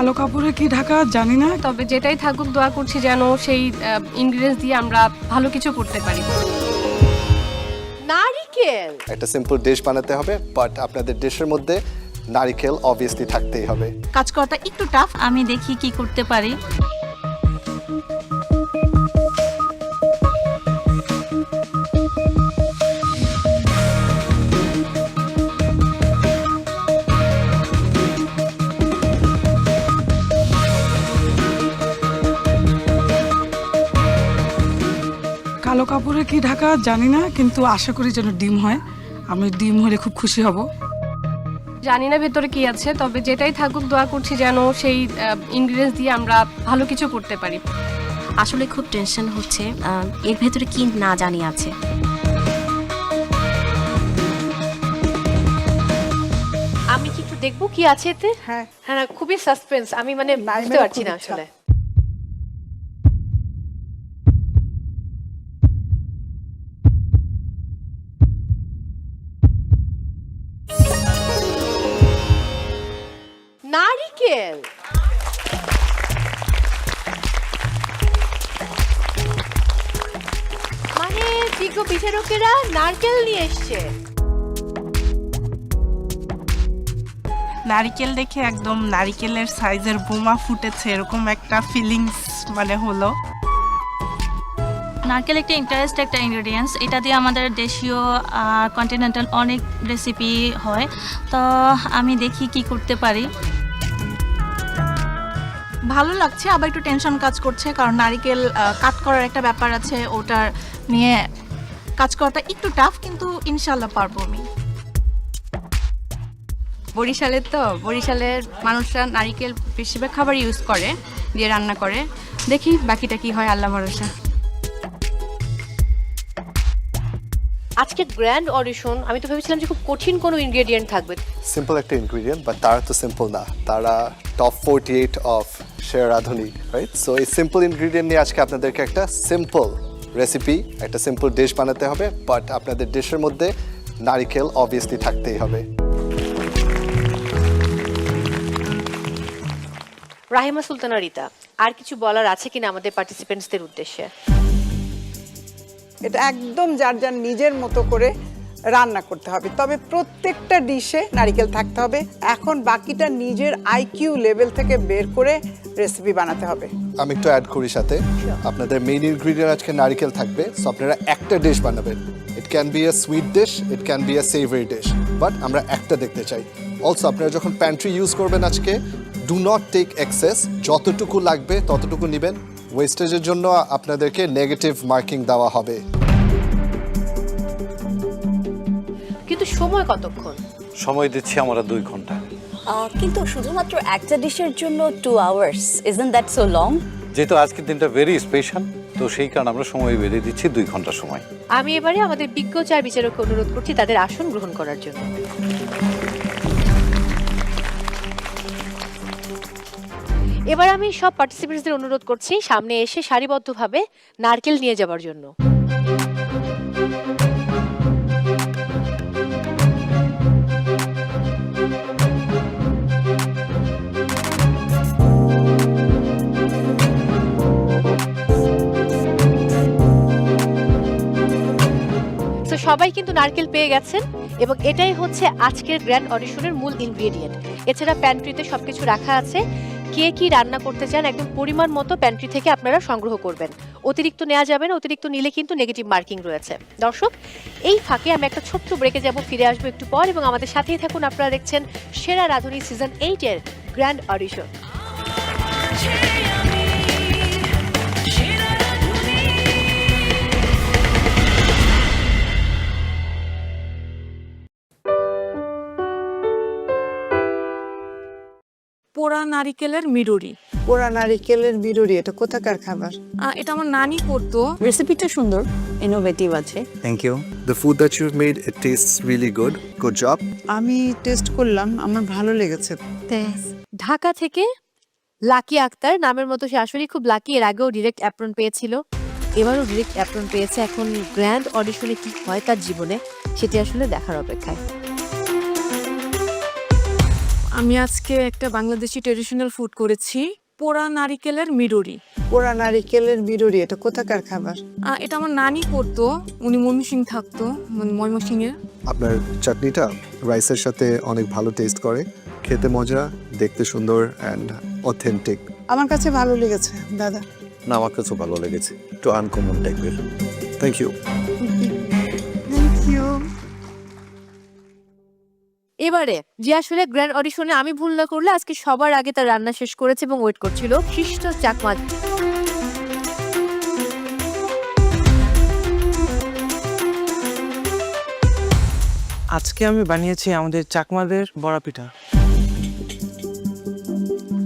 কালো কাপড়ে কি ঢাকা জানি না তবে যেটাই থাকুক দোয়া করছি যেন সেই ইনগ্রেডিয়েন্টস দিয়ে আমরা ভালো কিছু করতে পারি নারিকেল একটা সিম্পল ডিশ বানাতে হবে বাট আপনাদের ডিশের মধ্যে নারিকেল অবভিয়াসলি থাকতেই হবে কাজ করাটা একটু টাফ আমি দেখি কি করতে পারি কালো কাপড়ে কি ঢাকা জানি না কিন্তু আশা করি যেন ডিম হয় আমি ডিম হলে খুব খুশি হব জানি না ভেতরে কি আছে তবে যেটাই থাকুক দোয়া করছি যেন সেই ইনগ্রেডিয়েন্টস দিয়ে আমরা ভালো কিছু করতে পারি আসলে খুব টেনশন হচ্ছে এর ভেতরে কি না জানি আছে আমি কি একটু দেখবো কি আছে এতে হ্যাঁ হ্যাঁ খুবই সাসপেন্স আমি মানে বুঝতে পারছি না আসলে নারিকেল মানে বিজ্ঞ বিচারকেরা নারকেল নিয়ে এসছে নারিকেল দেখে একদম নারিকেলের সাইজের বোমা ফুটেছে এরকম একটা ফিলিংস মানে হলো নারকেল একটা ইন্টারেস্ট একটা ইনগ্রেডিয়েন্টস এটা দিয়ে আমাদের দেশীয় কন্টিনেন্টাল অনেক রেসিপি হয় তো আমি দেখি কি করতে পারি ভালো লাগছে আবার একটু টেনশন কাজ করছে কারণ নারিকেল কাট করার একটা ব্যাপার আছে ওটার নিয়ে কাজ করাটা একটু টাফ কিন্তু ইনশাআল্লাহ পারবো আমি বরিশালের মানুষরা নারিকেল বেশিরভাগ খাবার ইউজ করে দিয়ে রান্না করে দেখি বাকিটা কি হয় আল্লাহ ভরসা আজকে গ্র্যান্ড অডিশন আমি তো ভেবেছিলাম যে খুব কঠিন কোনো ইনগ্রেডিয়েন্ট থাকবে সিম্পল একটা ইনগ্রেডিয়েন্ট বাট তারা তো সিম্পল না তারা টপ 48 অফ শেয়ার আধুনিক রাইট সো এই সিম্পল ইনগ্রেডিয়েন্ট নিয়ে আজকে আপনাদেরকে একটা সিম্পল রেসিপি একটা সিম্পল ডিশ বানাতে হবে বাট আপনাদের ডিশের মধ্যে নারিকেল অবভিয়াসলি থাকতেই হবে রাহিমা সুলতানা রিতা, আর কিছু বলার আছে কিনা আমাদের পার্টিসিপেন্টসদের উদ্দেশ্যে? এটা একদম যার যার নিজের মতো করে রান্না করতে হবে, তবে প্রত্যেকটা ডিশে নারকেল থাকতে হবে। এখন বাকিটা নিজের আইকিউ লেভেল থেকে বের করে রেসিপি বানাতে হবে। আমি একটু অ্যাড করি সাথে, আপনাদের মেইন ইনগ্রিডিয়েন্ট আজকে নারকেল থাকবে, সো আপনারা একটা ডিশ বানাবেন। It can be a sweet dish, it can be a savoury dish, but আমরা একটা দেখতে চাই। অলসো আপনারা যখন প্যান্ট্রি ইউজ করবেন আজকে, ডু নট টেক এক্সেস, যতটুকু লাগবে ততটুকু নেবেন। ওয়েস্টেজের জন্য আপনাদেরকে নেগেটিভ মার্কিং দেওয়া হবে। কিন্তু সময় কতক্ষণ? সময় দিচ্ছি আমরা 2 ঘন্টা। কিন্তু শুধুমাত্র একটা ডিশের জন্য 2 hours, isn't that so long? যেহেতু আজকের দিনটা ভেরি স্পেশাল, তো সেই কারণে আমরা সময় বেঁধে দিচ্ছি 2 ঘন্টা সময়। আমি এবারে আমাদের বিজ্ঞ চার বিচারককে অনুরোধ করছি তাদের আসন গ্রহণ করার জন্য। এবার আমি সব পার্টিসিপেন্টসদের অনুরোধ করছি সামনে এসে সারিবদ্ধভাবে নারকেল নিয়ে যাবার জন্য। সবাই কিন্তু নারকেল পেয়ে গেছেন এবং এটাই হচ্ছে আজকের গ্র্যান্ড অডিশনের মূল ইনগ্রেডিয়েন্ট। এছাড়া প্যান্ট্রিতে সবকিছু রাখা আছে। কে কি রান্না করতে চান একদম পরিমাণ মতো প্যান্ট্রি থেকে আপনারা সংগ্রহ করবেন। অতিরিক্ত নেওয়া যাবে না, অতিরিক্ত নিলে কিন্তু নেগেটিভ মার্কিং রয়েছে। দর্শক, এই ফাঁকে আমি একটা ছোট্ট ব্রেকে যাব, ফিরে আসবো একটু পর এবং আমাদের সাথেই থাকুন। আপনারা দেখছেন সেরা রাঁধুনি সিজন 8 এর গ্র্যান্ড অডিশন। পোড়া নারিকেলের মিরুরি। পোড়া নারিকেলের মিরুরি, এটা কোথাকার খাবার? এটা আমার নানি করতো। রেসিপিটা সুন্দর, ইনোভেটিভ আছে। Thank you. The food that you've made, it tastes really good. Good job. আমি টেস্ট করলাম, আমার ভালো লেগেছে। ঢাকা থেকে লাকি আক্তার, নামের মতো সে আসলে খুব লাকি। এর আগেও ডিরেক্ট অ্যাপ্রন পেয়েছিল, এবারও ডিরেক্ট অ্যাপ্রন পেয়েছে। এখন গ্র্যান্ড অডিশনে কি হয় তার জীবনে, সেটি আসলে দেখার অপেক্ষায়। আমি আজকে একটা বাংলাদেশি ট্রেডিশনাল ফুড করেছি, পোড়া নারিকেলের মিরুরি। পোড়া নারিকেলের মিরুরি, এটা কোথাকার খাবার? এটা আমার নানি করতো, উনি ময়মনসিং থাকতো, ময়মনসিংহে। আপনার চাটনিটা রাইসের সাথে অনেক ভালো টেস্ট করে, খেতে মজা, দেখতে সুন্দর অ্যান্ড অথেন্টিক। আমার কাছে ভালো লেগেছে দাদা। না, আমার কাছেও ভালো লেগেছে, একটু আনকমন টাইপের। Thank you. Thank you. এবারে যে আসলে গ্র্যান্ড অডিশনে আমি ভুল না করলে আজকে সবার আগে তার রান্না শেষ করেছে এবং ওয়েট করছিল শিষ্ট চাকমা। আজকে আমি বানিয়েছি আমাদের চাকমাদের বড়া পিঠা।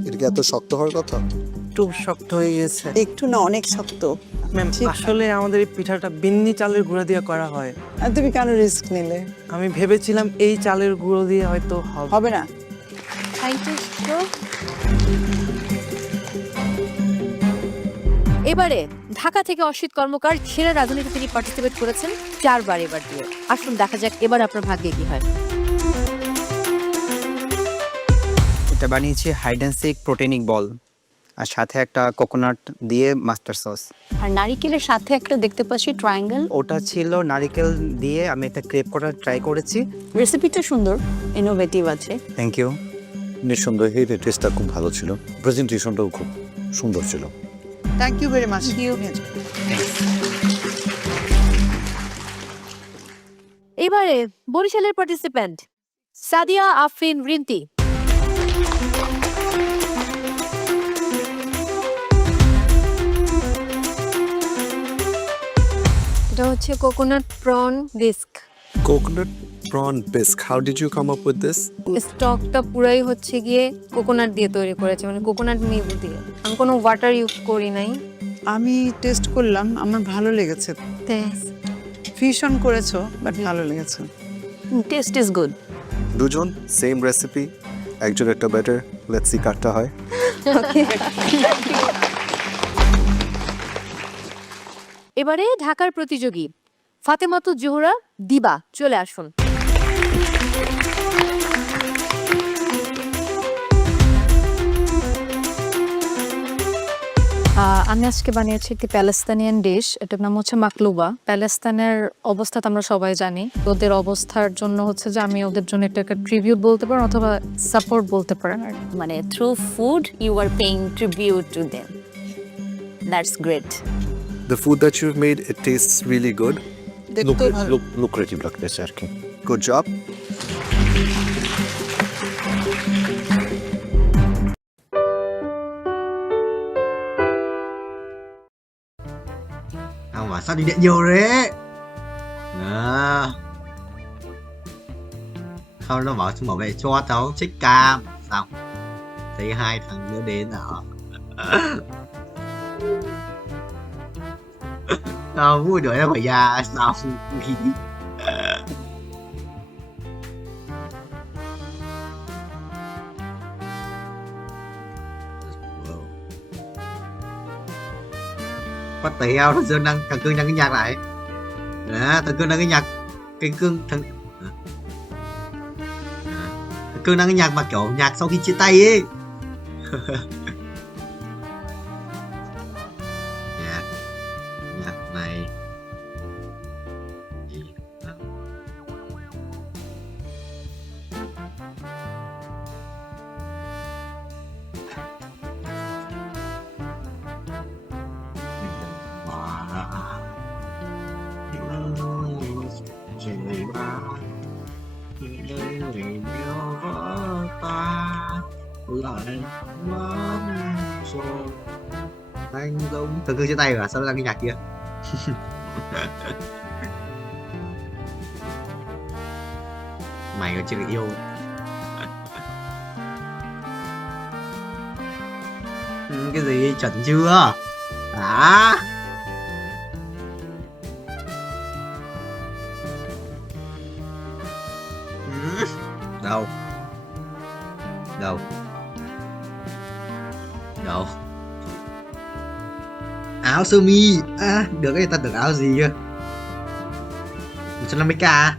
এটা কি এত শক্ত হওয়ার কথা? একটু শক্ত হয়ে গেছে। একটু না, অনেক শক্ত। ম্যাম, আসলে আমাদের এই পিঠাটা বিন্নি চালের গুঁড়া দিয়ে করা হয়। আর তুমি কেন রিস্ক নিলে? আমি ভেবেছিলাম এই চালের গুঁড়ো দিয়ে হয়তো হবে না। এবারে ঢাকা থেকে অসিত কর্মকার, সেরা রাঁধুনিতে তিনি পার্টিসিপেট করেছেন 4 বার এবার দিয়ে। আসুন দেখা যাক এবার আপনার ভাগ্যে কি হয়। এটা বানিয়েছি হাইড অ্যান্ড সিক প্রোটিনিক বল, আর সাথে একটা কোকোনাট দিয়ে মাস্টার সস। আর নারিকেলের সাথে একটা দেখতে পাচ্ছি ট্রায়াঙ্গেল, ওটা ছিল নারিকেল দিয়ে আমি একটা ক্রেপ করার ট্রাই করেছি। রেসিপিটা সুন্দর, ইনোভেটিভ আছে। Thank you. নিঃসন্দেহে এর টেস্টটা খুব ভালো ছিল, প্রেজেন্টেশনটাও খুব সুন্দর ছিল। Thank you very much. এবারে বরিশালের পার্টিসিপেন্ট সাদিয়া আফরিন রিন্তি। এটা হচ্ছে coconut prawn bisque. Coconut prawn bisque. How did you come up with this? স্টকটা পুরাই হচ্ছে গিয়ে কোকোনাট দিয়ে তৈরি করেছে, মানে কোকোনাট মিল্ক দিয়ে। আমি কোনো ওয়াটার ইউজ করি নাই। আমি টেস্ট করলাম, আমার ভালো লেগেছে। ফিউশন করেছো, বাট ভালো লেগেছে। Test is good. দুজন সেম রেসিপি, একজন একটা বেটার। লেটস সি কাটটা হয়। এবারে ঢাকার প্রতিযোগী ফাতেমাতুজ জোহরা দিবা, চলে আসুন। আমি আজকে বানিয়েছি একটি প্যালেস্তানিয়ান ডিশ, এটার নাম হচ্ছে মাকলুবা। প্যালেস্তানের অবস্থা তো আমরা সবাই জানি, ওদের অবস্থার জন্য হচ্ছে যে আমি ওদের জন্য একটা ট্রিবিউট বলতে পারেন অথবা সাপোর্ট বলতে পারেন আর কি। মানে through food you are paying tribute to them, that's great. The food that you've made, it tastes really good. Lucrative লাগতেছে আর কি। Good job. Mà sao đi điện nhiều thế? Không, nó bảo chúng bảo vệ cho cháu check cam. Xong thấy hai thằng nữa đến sao vui đuổi ra khỏi nhà xong đi. Bắt tay eo thằng Dương đang thằng Cương đang cái nhạc lại. Đó, thằng Cương đang cái nhạc cái Cương thằng Cương đang cái nhạc mà kiểu nhạc sau khi chia tay ấy. nhạc này anh giống thằng Cương chia tay rồi, sao nó ra cái nhạc kia? Mày còn chưa được yêu. Cái gì chuẩn chưa? Đâu đâu đâu áo sơ mi được cái ta tưởng áo gì cơ 150k.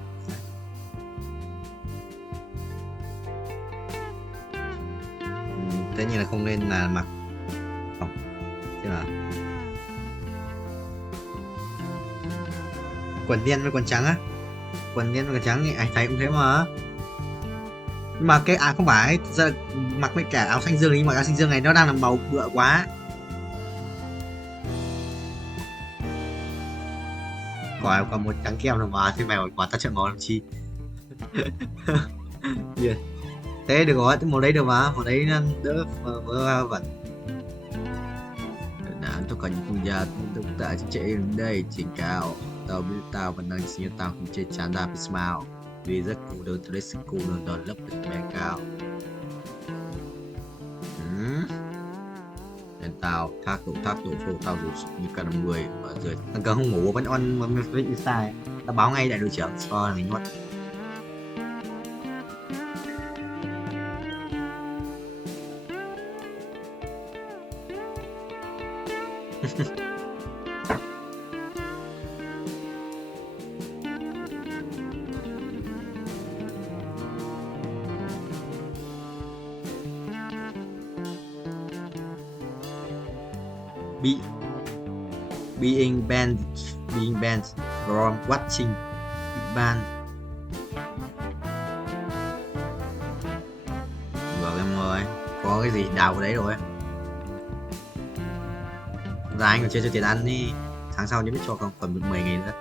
Tất nhiên là không nên là mặc không chứ là quần đen với quần trắng á, quần đen với quần trắng thì anh thấy cũng thế mà. Nhưng mà cái không phải ra mặc với cả áo xanh dương thì mặc áo xanh dương này nó đang làm bầu bựa quá. Còn một trắng kem nào mà thế mày quả ta chọn màu làm chi? Yeah. Thế được rồi, màu đấy được mà, màu đấy đỡ vẩn. Tôi cần cùng gia tôi tại chị đến đây trình cao tao biết tao vẫn đang xin tao không chơi chán ra với smile vì rất cool đâu tôi rất cool luôn đòn lấp được mẹ cao. Nên tao thác độ phô tao dù như cả 50 và rồi thằng cơ không ngủ vẫn on mà với sai tao báo ngay đại đội trưởng cho mình mất. Being banned from watching ban. Được em ơi, có cái gì đào vào đấy rồi. Ra anh còn chưa cho tiền ăn đi, tháng sau nhớ biết cho còn 10.000 nữa.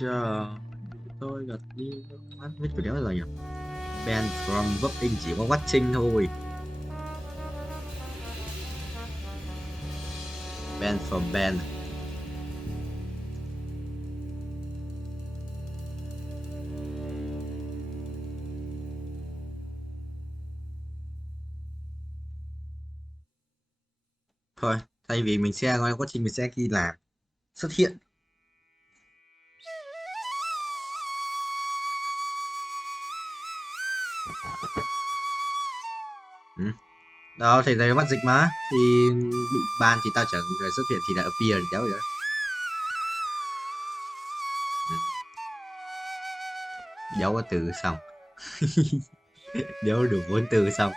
Chờ tôi gật đi viết kiểu đéo là nhỉ? Band from voting chỉ có watching thôi. Band from band. Thôi, thay vì mình sẽ gọi quá trình mình sẽ ghi là xuất hiện. Đó thì đây là mắt dịch mà. Thì bị ban thì tao chẳng rồi xuất hiện thì đã appear thì cháu vậy. Dấu có từ xong. Dấu đủ 4 từ xong.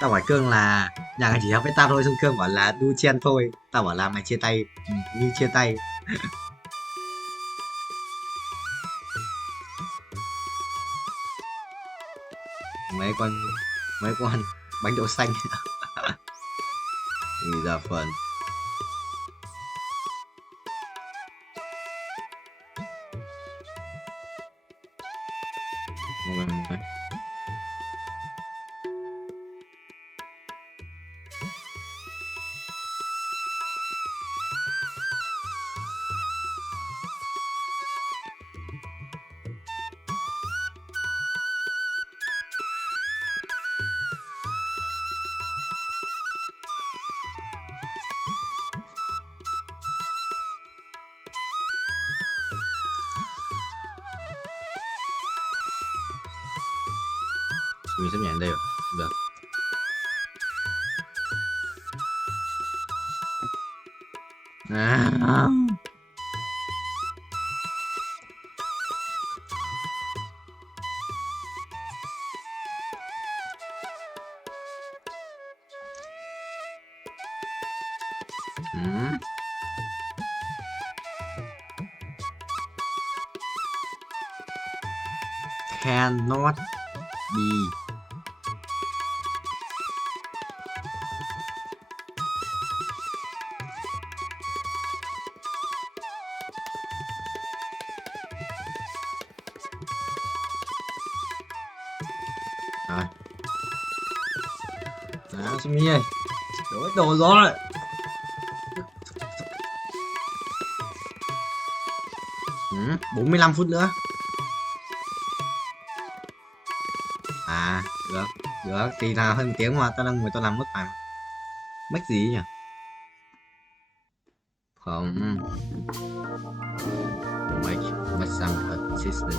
Tao hỏi Cương là nhà chỉ học với tao thôi, xong Cương bảo là đu chen thôi. Tao bảo là mày chia tay, như chia tay. mấy con bánh đậu xanh. Thì giờ phần mình sắp nhận đây rồi. Được. Cannot be. Rồi. Đó, Sumi ơi. Đổ hết đồ rồi. Ừ, 45 phút nữa. À, được. Được, thì là hơn 1 tiếng mà tao đang ngồi tao làm mất bài mà. Mất gì nhỉ? Không. Make some assistance.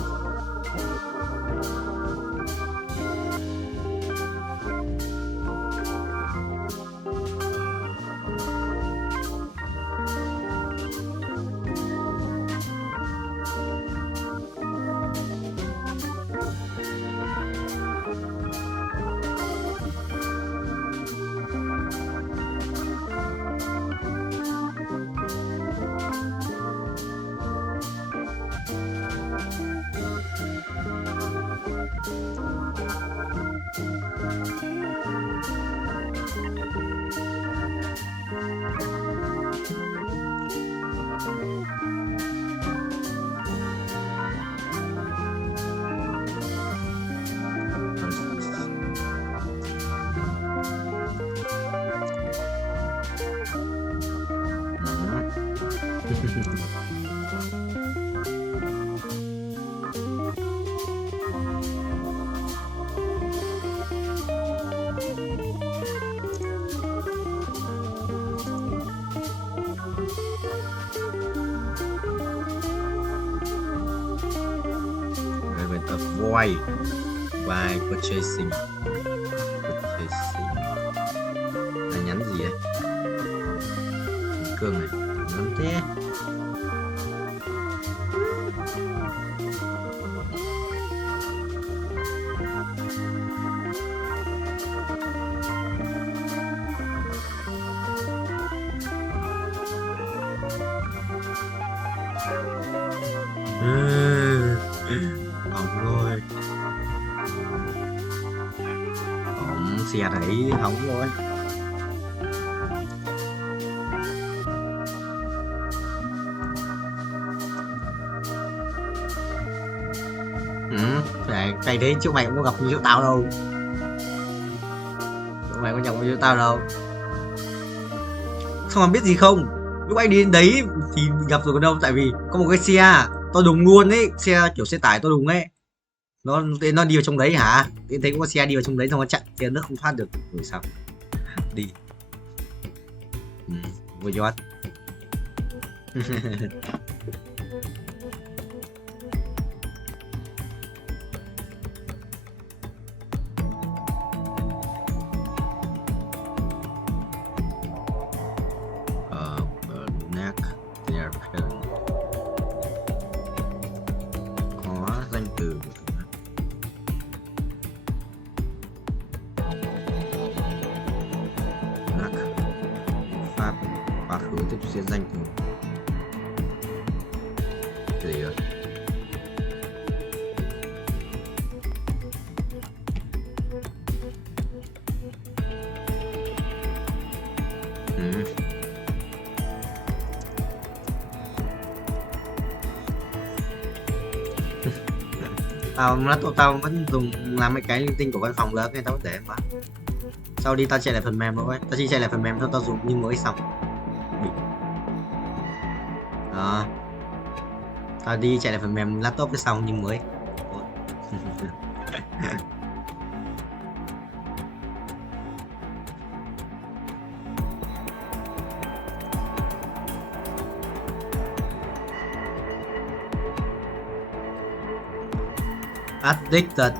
Avoid by purchasing. Là nhắn gì đấy? Cương này, lắm thế. Hỏng rồi. Hỏng xe đấy, hỏng rồi. Cái đấy chỗ mày cũng có gặp như chỗ tao đâu. Mày có nhầm với tao đâu. Xong mà biết gì không, lúc anh đi đến đấy thì gặp rồi còn đâu, tại vì có một cái xe to đùng luôn ấy, xe kiểu xe tải to đùng ấy, nó đi vào trong đấy hả, thì thấy có xe đi vào trong đấy xong nó chặn thì nước không thoát được rồi sao đi. Vui giót. Có danh từ pháp quá khứ tiếp xúc danh từ cái gì rồi. Tao vẫn dùng làm mấy cái linh tinh của văn phòng lớn nên tao để mà sau đi tao chạy lại phần mềm thôi, tao chỉ chạy lại phần mềm thôi, tao dùng như mới xong đó, tao đi chạy lại phần mềm laptop cái xong như mới. Addicted.